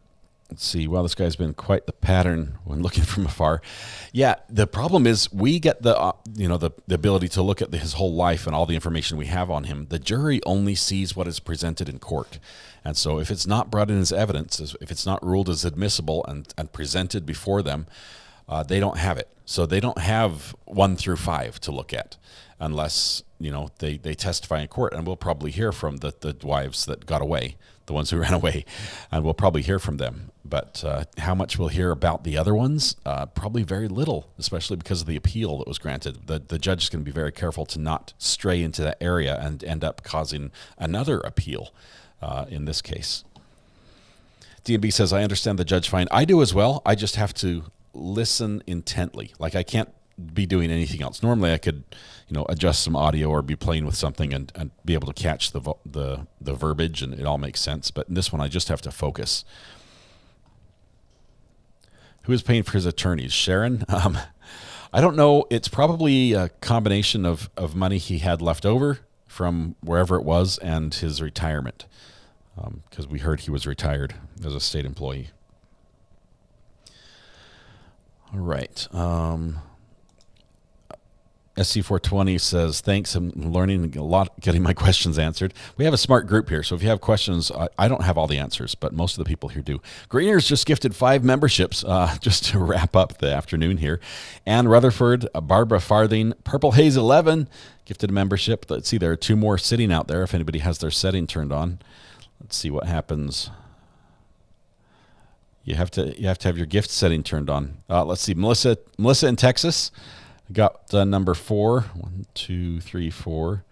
Let's see. Well, this guy's been quite the pattern when looking from afar. Yeah, the problem is we get the ability to look at his whole life and all the information we have on him. The jury only sees what is presented in court, and so if it's not brought in as evidence, if it's not ruled as admissible and presented before them, they don't have it. So they don't have 1 through 5 to look at unless they testify in court, and we'll probably hear from the wives that got away, the ones who ran away, and we'll probably hear from them. But how much we'll hear about the other ones, probably very little, especially because of the appeal that was granted. The judge is going to be very careful to not stray into that area and end up causing another appeal in this case. DMB says, I understand the judge fine. I do as well. I just have to listen intently. Like I can't be doing anything else. Normally I could adjust some audio or be playing with something and be able to catch the verbiage and it all makes sense. But in this one, I just have to focus. Who is paying for his attorneys? Sharon? I don't know. It's probably a combination of money he had left over from wherever it was and his retirement, because we heard he was retired as a state employee. All right. SC420 says, thanks. I'm learning a lot, getting my questions answered. We have a smart group here, so if you have questions, I don't have all the answers, but most of the people here do. Greeners just gifted 5 memberships, just to wrap up the afternoon here. Ann Rutherford, Barbara Farthing, Purple Haze 11 gifted a membership. Let's see, there are 2 more sitting out there if anybody has their setting turned on. Let's see what happens. You have to have your gift setting turned on. Let's see, Melissa in Texas got number 4. 1, 2, 3, 4.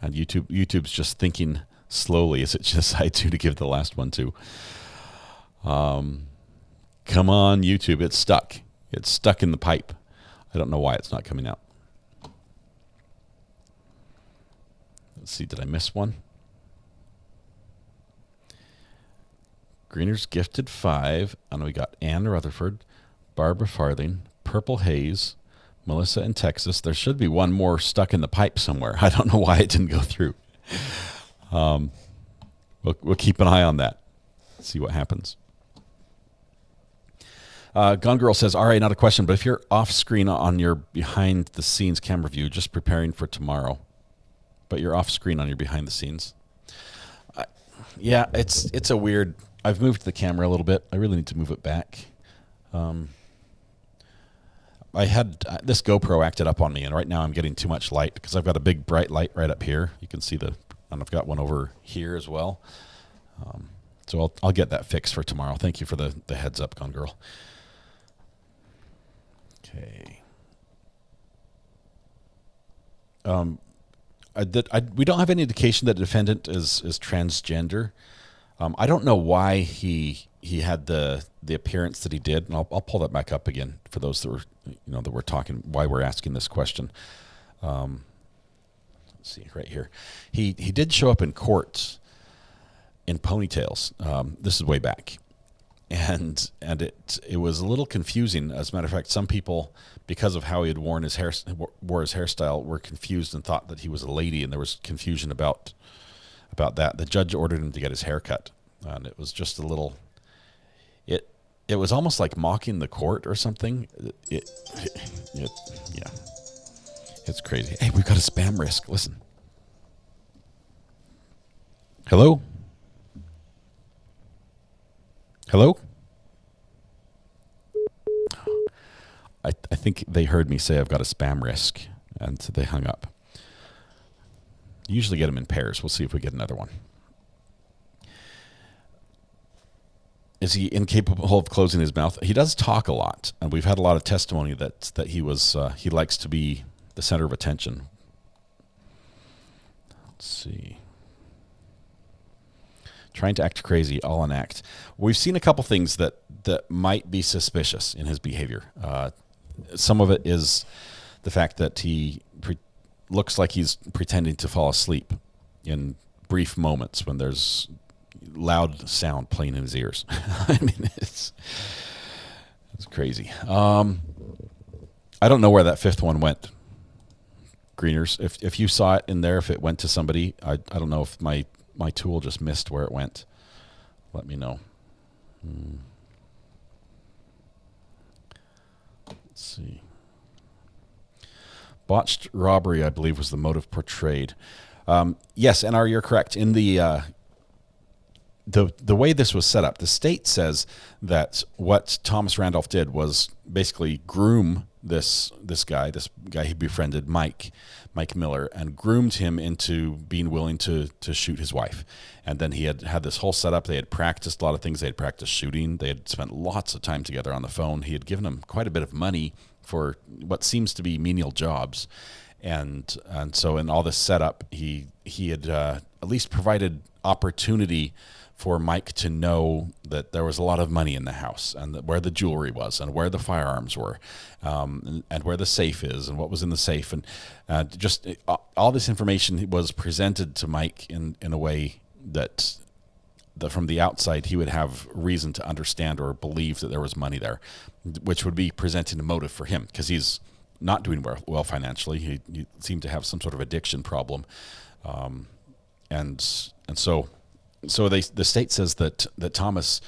And YouTube's just thinking slowly as it decides who to give the last one to. Come on, YouTube, it's stuck. It's stuck in the pipe. I don't know why it's not coming out. Let's see, did I miss one? Greeners gifted 5, and we got Ann Rutherford, Barbara Farthing, Purple Haze, Melissa in Texas. There should be one more stuck in the pipe somewhere. I don't know why it didn't go through. We'll keep an eye on that. See what happens. Gone Girl says, all right, not a question, but if you're off screen on your behind the scenes camera view, just preparing for tomorrow, but you're off screen on your behind the scenes. Yeah, it's a weird. I've moved the camera a little bit. I really need to move it back. I had this GoPro acted up on me, and right now I'm getting too much light because I've got a big bright light right up here. You can see and I've got one over here as well. So I'll get that fixed for tomorrow. Thank you for the heads up, Gone Girl. Okay. We don't have any indication that the defendant is transgender. I don't know why he had the appearance that he did, and I'll pull that back up again for those that were talking why we're asking this question. Let's see right here. He did show up in court in ponytails. This is way back, and it was a little confusing. As a matter of fact, some people, because of how he had wore his hairstyle, were confused and thought that he was a lady, and there was confusion about that. The judge ordered him to get his hair cut, and it was just a little. It was almost like mocking the court or something. Yeah, it's crazy. Hey, we've got a spam risk. Listen. Hello. Hello. I think they heard me say I've got a spam risk, and so they hung up. Usually get them in pairs. We'll see if we get another one. Is he incapable of closing his mouth? He does talk a lot, and we've had a lot of testimony that he likes to be the center of attention. Let's see. Trying to act crazy, all in act. We've seen a couple things that might be suspicious in his behavior. Some of it is the fact that he looks like he's pretending to fall asleep in brief moments when there's loud sound playing in his ears. I mean, it's crazy. I don't know where that 5th one went. Greeners, if you saw it in there, if it went to somebody, I don't know if my tool just missed where it went. Let me know. Let's see. Botched robbery, I believe, was the motive portrayed. Yes, NR, you're correct. In the way this was set up, the state says that what Thomas Randolph did was basically groom this guy he befriended, Mike Miller, and groomed him into being willing to shoot his wife. And then he had this whole setup. They had practiced a lot of things. They had practiced shooting. They had spent lots of time together on the phone. He had given him quite a bit of money for what seems to be menial jobs. And so in all this setup, he had at least provided opportunity for Mike to know that there was a lot of money in the house, and where the jewelry was, and where the firearms were, and where the safe is, and what was in the safe, and just all this information was presented to Mike in a way that from the outside, he would have reason to understand or believe that there was money there, which would be presenting a motive for him because he's not doing well financially. He seemed to have some sort of addiction problem, and so the state says that Thomas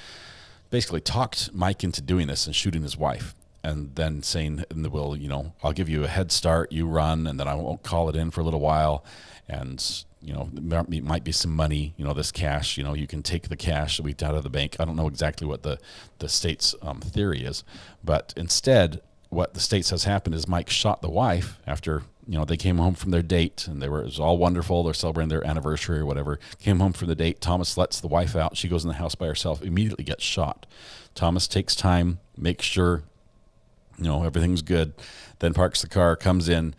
basically talked Mike into doing this and shooting his wife, and then saying in the will, I'll give you a head start, you run, and then I won't call it in for a little while, and there might be some money, this cash, you can take the cash that we got out of the bank. I don't know exactly what the state's theory is, but instead, what the state says happened is Mike shot the wife after, they came home from their date, and it was all wonderful. They're celebrating their anniversary or whatever. Came home from the date. Thomas lets the wife out. She goes in the house by herself, immediately gets shot. Thomas takes time, makes sure, everything's good, then parks the car, comes in,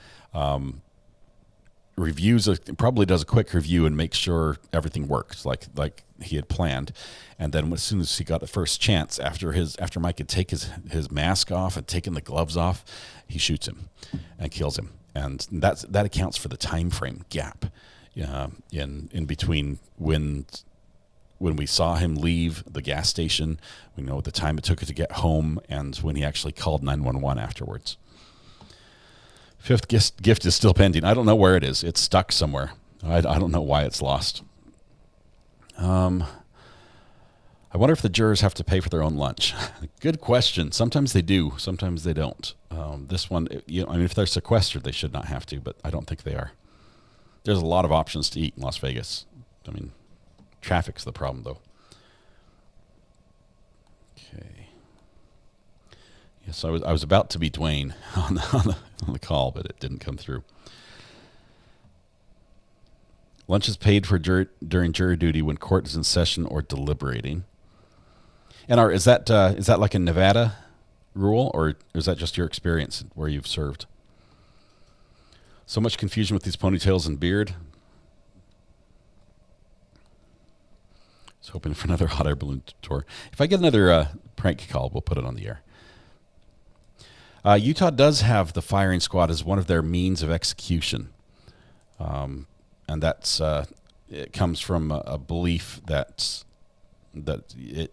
probably does a quick review and makes sure everything works like he had planned. And then as soon as he got the first chance, after Mike had taken his mask off and taken the gloves off, he shoots him and kills him. And that accounts for the time frame gap in between when we saw him leave the gas station, we know the time it took to get home, and when he actually called 911 afterwards. Fifth gift is still pending. I don't know where it is. It's stuck somewhere. I don't know why it's lost. I wonder if the jurors have to pay for their own lunch. Good question. Sometimes they do. Sometimes they don't. This one, if they're sequestered, they should not have to, but I don't think they are. There's a lot of options to eat in Las Vegas. Traffic's the problem, though. Okay. Yes, I was about to be Dwayne on the call, but it didn't come through. Lunch is paid for during jury duty when court is in session or deliberating. And is that like a Nevada rule, or is that just your experience where you've served? So much confusion with these ponytails and beard. I was hoping for another hot air balloon tour. If I get another prank call, we'll put it on the air. Utah does have the firing squad as one of their means of execution. And that's it comes from a belief that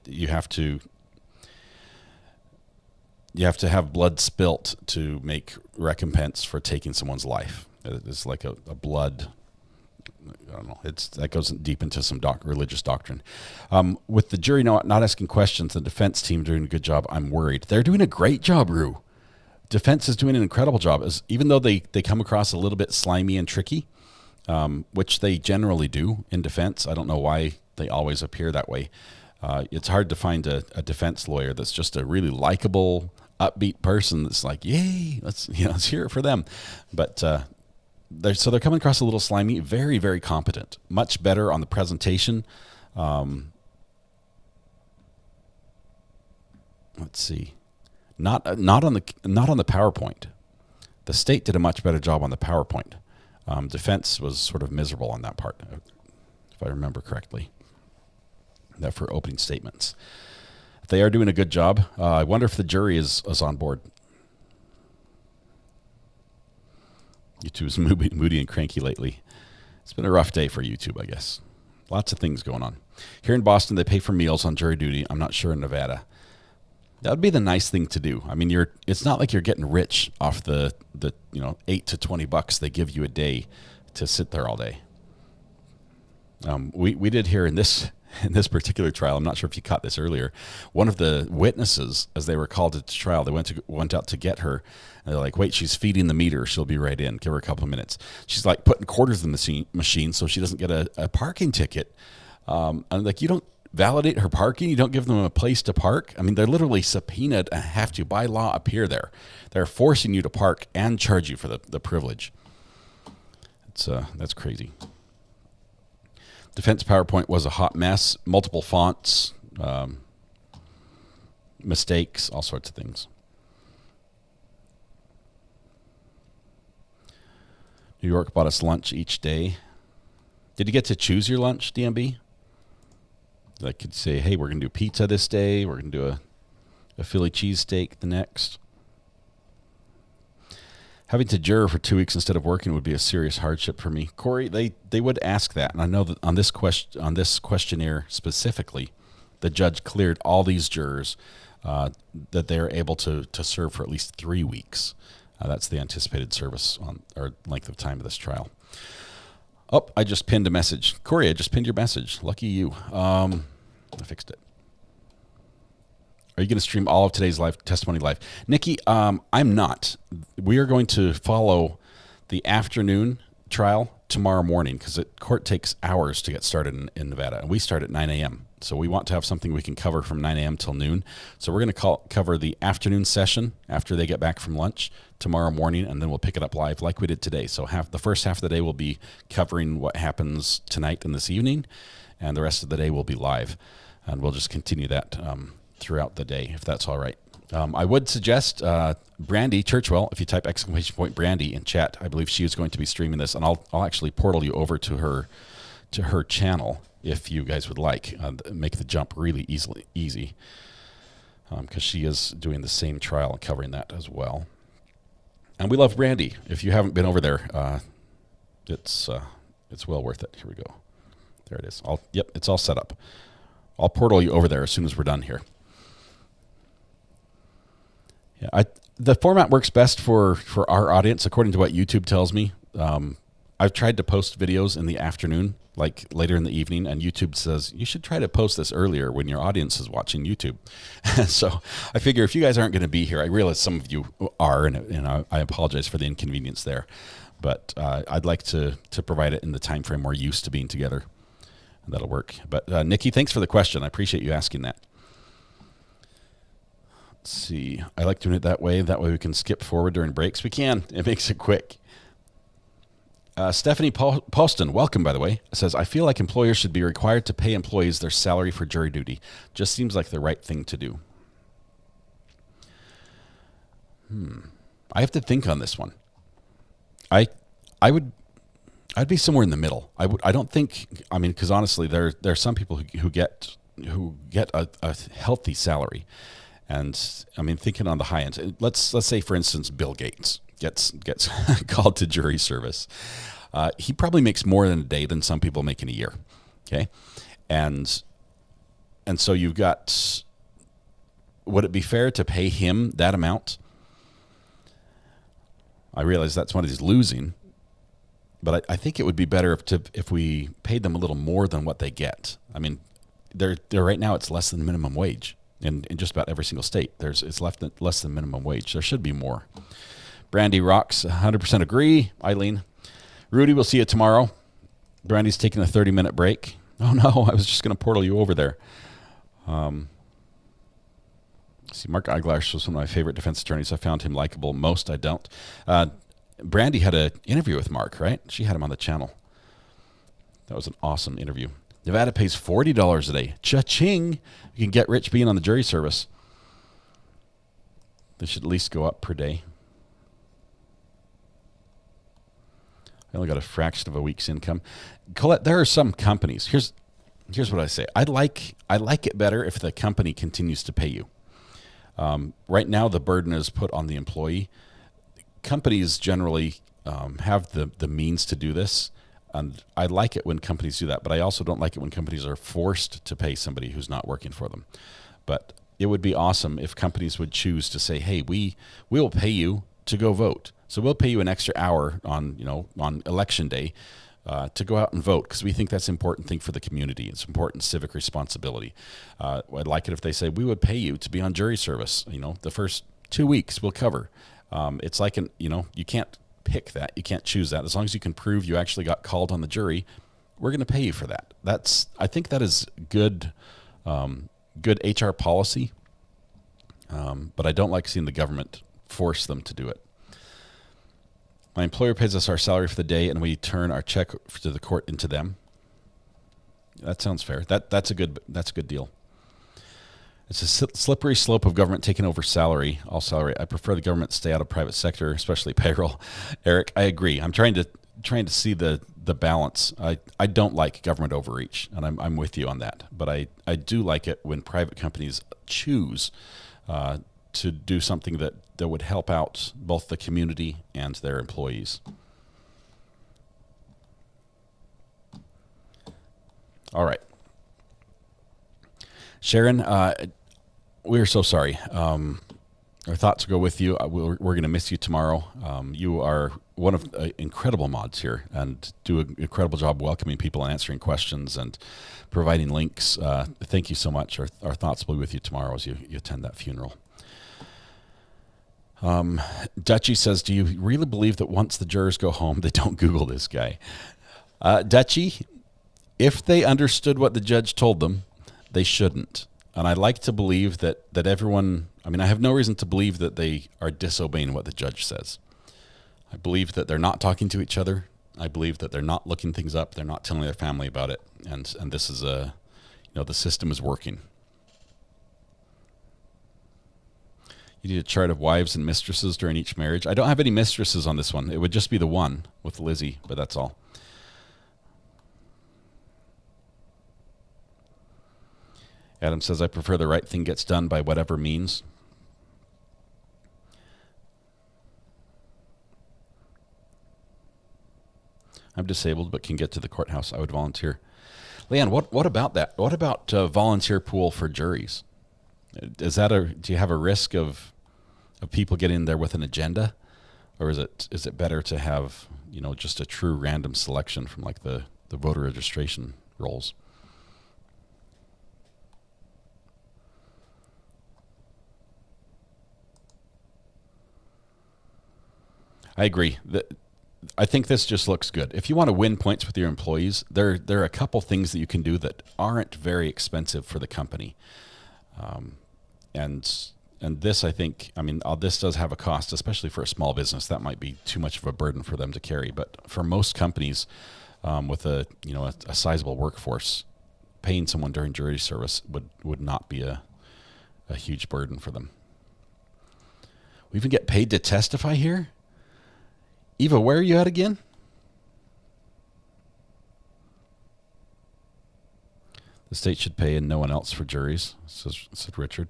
you have to have blood spilt to make recompense for taking someone's life. It's like a blood. I don't know. That goes deep into some religious doctrine. With the jury not asking questions, the defense team doing a good job. I'm worried. They're doing a great job, Rue. Defense is doing an incredible job. Even though they come across a little bit slimy and tricky, which they generally do in defense. I don't know why they always appear that way. It's hard to find a defense lawyer that's just a really likable, upbeat person that's like, yay, let's hear it for them. But they're coming across a little slimy, very, very competent, much better on the presentation. Let's see, not on the PowerPoint. The state did a much better job on the PowerPoint. Defense was sort of miserable on that part, if I remember correctly. That for opening statements. They are doing a good job. I wonder if the jury is on board. YouTube's moody and cranky lately. It's been a rough day for YouTube, I guess. Lots of things going on. Here in Boston, they pay for meals on jury duty. I'm not sure in Nevada. That would be the nice thing to do. I mean, it's not like you're getting rich off the $8 to $20 they give you a day to sit there all day. We did here in this particular trial. I'm not sure if you caught this earlier. One of the witnesses, as they were called to trial, they went out to get her, and they're like, "Wait, she's feeding the meter. She'll be right in. Give her a couple of minutes." She's like putting quarters in the machine so she doesn't get a parking ticket. And like, you don't validate her parking. You don't give them a place to park. I mean, they're literally subpoenaed and have to, by law, appear there. They're forcing you to park and charge you for the privilege. That's crazy. Defense PowerPoint was a hot mess. Multiple fonts, mistakes, all sorts of things. New York bought us lunch each day. Did you get to choose your lunch, DMB? I could say, hey, we're going to do pizza this day. We're going to do a Philly cheesesteak the next. Having to juror for 2 weeks instead of working would be a serious hardship for me. Corey, they would ask that, and I know that on this questionnaire specifically, the judge cleared all these jurors that they are able to serve for at least 3 weeks. That's the anticipated service or length of time of this trial. Oh, I just pinned a message. Corey, I just pinned your message. Lucky you. I fixed it. Are you going to stream all of today's live testimony live? Nikki, I'm not. We are going to follow the afternoon trial tomorrow morning because court takes hours to get started in Nevada, and we start at 9 a.m. So we want to have something we can cover from 9 a.m. till noon. So we're going to cover the afternoon session after they get back from lunch tomorrow morning, and then we'll pick it up live like we did today. So the first half of the day will be covering what happens tonight and this evening, and the rest of the day will be live. And we'll just continue that throughout the day, if that's all right. I would suggest Brandy Churchwell, if you type ! Brandy in chat, I believe she is going to be streaming this, and I'll actually portal you over to her channel if you guys would like. Make the jump really easy because she is doing the same trial and covering that as well. And we love Brandy. If you haven't been over there, it's well worth it. Here we go. There it is. Yep, it's all set up. I'll portal you over there as soon as we're done here. Yeah, the format works best for our audience, according to what YouTube tells me. I've tried to post videos in the afternoon, like later in the evening, and YouTube says you should try to post this earlier when your audience is watching YouTube. So I figure if you guys aren't going to be here, I realize some of you are, and I apologize for the inconvenience there, but I'd like to provide it in the time frame we're used to being together, and that'll work. But Nikki, thanks for the question. I appreciate you asking that. Let's see. I like doing it that way. That way we can skip forward during breaks. We can. It makes it quick. Stephanie Poston, welcome, by the way, says, I feel like employers should be required to pay employees their salary for jury duty. Just seems like the right thing to do. I have to think on this one. I'd be somewhere in the middle. I don't think, I mean, because honestly, there are some people who get a healthy salary. And I mean, thinking on the high end, let's say, for instance, Bill Gates gets called to jury service. He probably makes more in a day than some people make in a year. Okay. And so you've got, would it be fair to pay him that amount? I realize that's what he's losing, but I think it would be better if we paid them a little more than what they get. I mean, they're right now it's less than minimum wage in just about every single state. It's less than minimum wage. There should be more. Brandy rocks, 100% agree. Eileen. Rudy, we'll see you tomorrow. Brandy's taking a 30-minute break. Oh, no, I was just going to portal you over there. See, Mark Eiglash was one of my favorite defense attorneys. I found him likable. Most I don't. Brandy had an interview with Mark, right? She had him on the channel. That was an awesome interview. Nevada pays $40 a day. Cha-ching! You can get rich being on the jury service. They should at least go up per day. I only got a fraction of a week's income. Colette, there are some companies. Here's what I say. I like it better if the company continues to pay you. Right now, the burden is put on the employee. Companies generally have the means to do this, and I like it when companies do that, but I also don't like it when companies are forced to pay somebody who's not working for them. But it would be awesome if companies would choose to say, hey, we will pay you to go vote. So we'll pay you an extra hour on election day to go out and vote because we think that's an important thing for the community. It's important civic responsibility. I'd like it if they say we would pay you to be on jury service. The first 2 weeks we'll cover. It's like you can't pick that. You can't choose that. As long as you can prove you actually got called on the jury, we're going to pay you for that. I think that is good HR policy. But I don't like seeing the government force them to do it. My employer pays us our salary for the day, and we turn our check to the court into them. That sounds fair. That's a good deal. It's a slippery slope of government taking over all salary. I prefer the government stay out of private sector, especially payroll. Eric, I agree. I'm trying to see the balance. I don't like government overreach, and I'm with you on that. But I do like it when private companies choose to to do something that would help out both the community and their employees. All right. Sharon, we're so sorry. Our thoughts go with you. We're going to miss you tomorrow. You are one of incredible mods here and do an incredible job welcoming people and answering questions and providing links. Thank you so much. Our thoughts will be with you tomorrow as you attend that funeral. Dutchy says, do you really believe that once the jurors go home, they don't Google this guy? Dutchy, if they understood what the judge told them, they shouldn't. And I like to believe that everyone, I have no reason to believe that they are disobeying what the judge says. I believe that they're not talking to each other. I believe that they're not looking things up. They're not telling their family about it. And this is the system is working. You need a chart of wives and mistresses during each marriage. I don't have any mistresses on this one. It would just be the one with Lizzie, but that's all. Adam says, I prefer the right thing gets done by whatever means. I'm disabled but can get to the courthouse. I would volunteer. Leanne, what about that? What about volunteer pool for juries? Do you have a risk of people getting there with an agenda? Or is it better to have, just a true random selection from like the voter registration rolls? I agree. I think this just looks good. If you want to win points with your employees, there are a couple things that you can do that aren't very expensive for the company. And this, I think, this does have a cost, especially for a small business. That might be too much of a burden for them to carry. But for most companies with a sizable workforce, paying someone during jury service would not be a huge burden for them. We even get paid to testify here? Eva, where are you at again? The state should pay and no one else for juries, said Richard.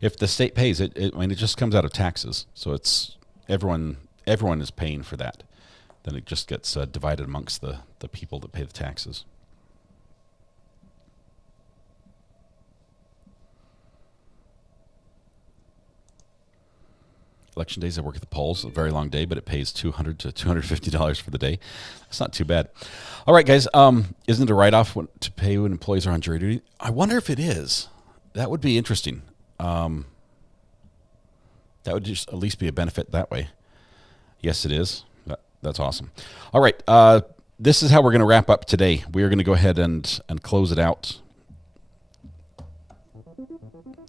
If the state pays it, it just comes out of taxes. So it's everyone is paying for that. Then it just gets divided amongst the people that pay the taxes. Election days, I work at the polls. A very long day, but it pays $200 to $250 for the day. That's not too bad. All right, guys. Isn't it a write-off to pay when employees are on jury duty? I wonder if it is. That would be interesting. That would just at least be a benefit that way. Yes, it is. That's awesome. All right. This is how we're going to wrap up today. We are going to go ahead and close it out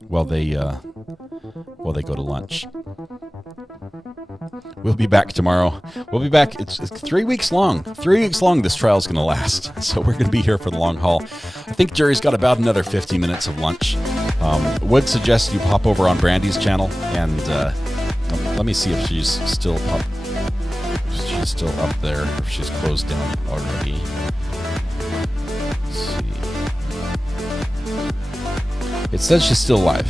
while they go to lunch. We'll be back tomorrow. We'll be back. It's 3 weeks long. 3 weeks long this trial's going to last. So we're going to be here for the long haul. I think jury's got about another 50 minutes of lunch. Would suggest you pop over on Brandy's channel and let me see if she's still up. She's still up there. If she's closed down already. Let's see. It says she's still live.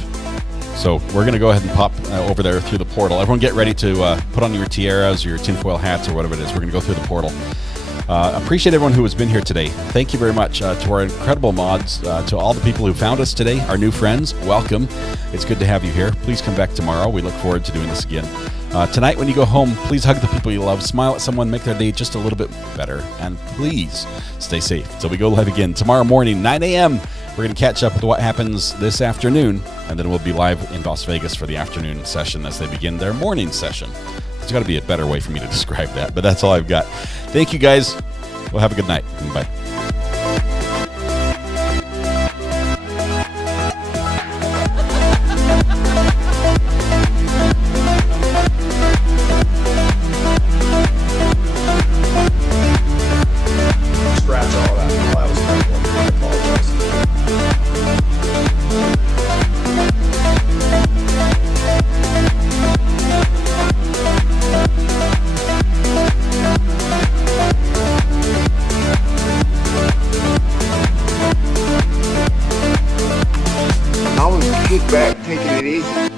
So we're going to go ahead and pop over there through the portal. Everyone get ready to put on your tiaras or your tinfoil hats or whatever it is. We're going to go through the portal. Appreciate everyone who has been here today. Thank you very much to our incredible mods, to all the people who found us today, our new friends. Welcome. It's good to have you here. Please come back tomorrow. We look forward to doing this again. Tonight when you go home, please hug the people you love, smile at someone, make their day just a little bit better, and please stay safe until we go live again tomorrow morning, 9 a.m. We're going to catch up with what happens this afternoon, and then we'll be live in Las Vegas for the afternoon session as they begin their morning session. There's got to be a better way for me to describe that, but that's all I've got. Thank you, guys. Well, have a good night. Bye. back taking it easy.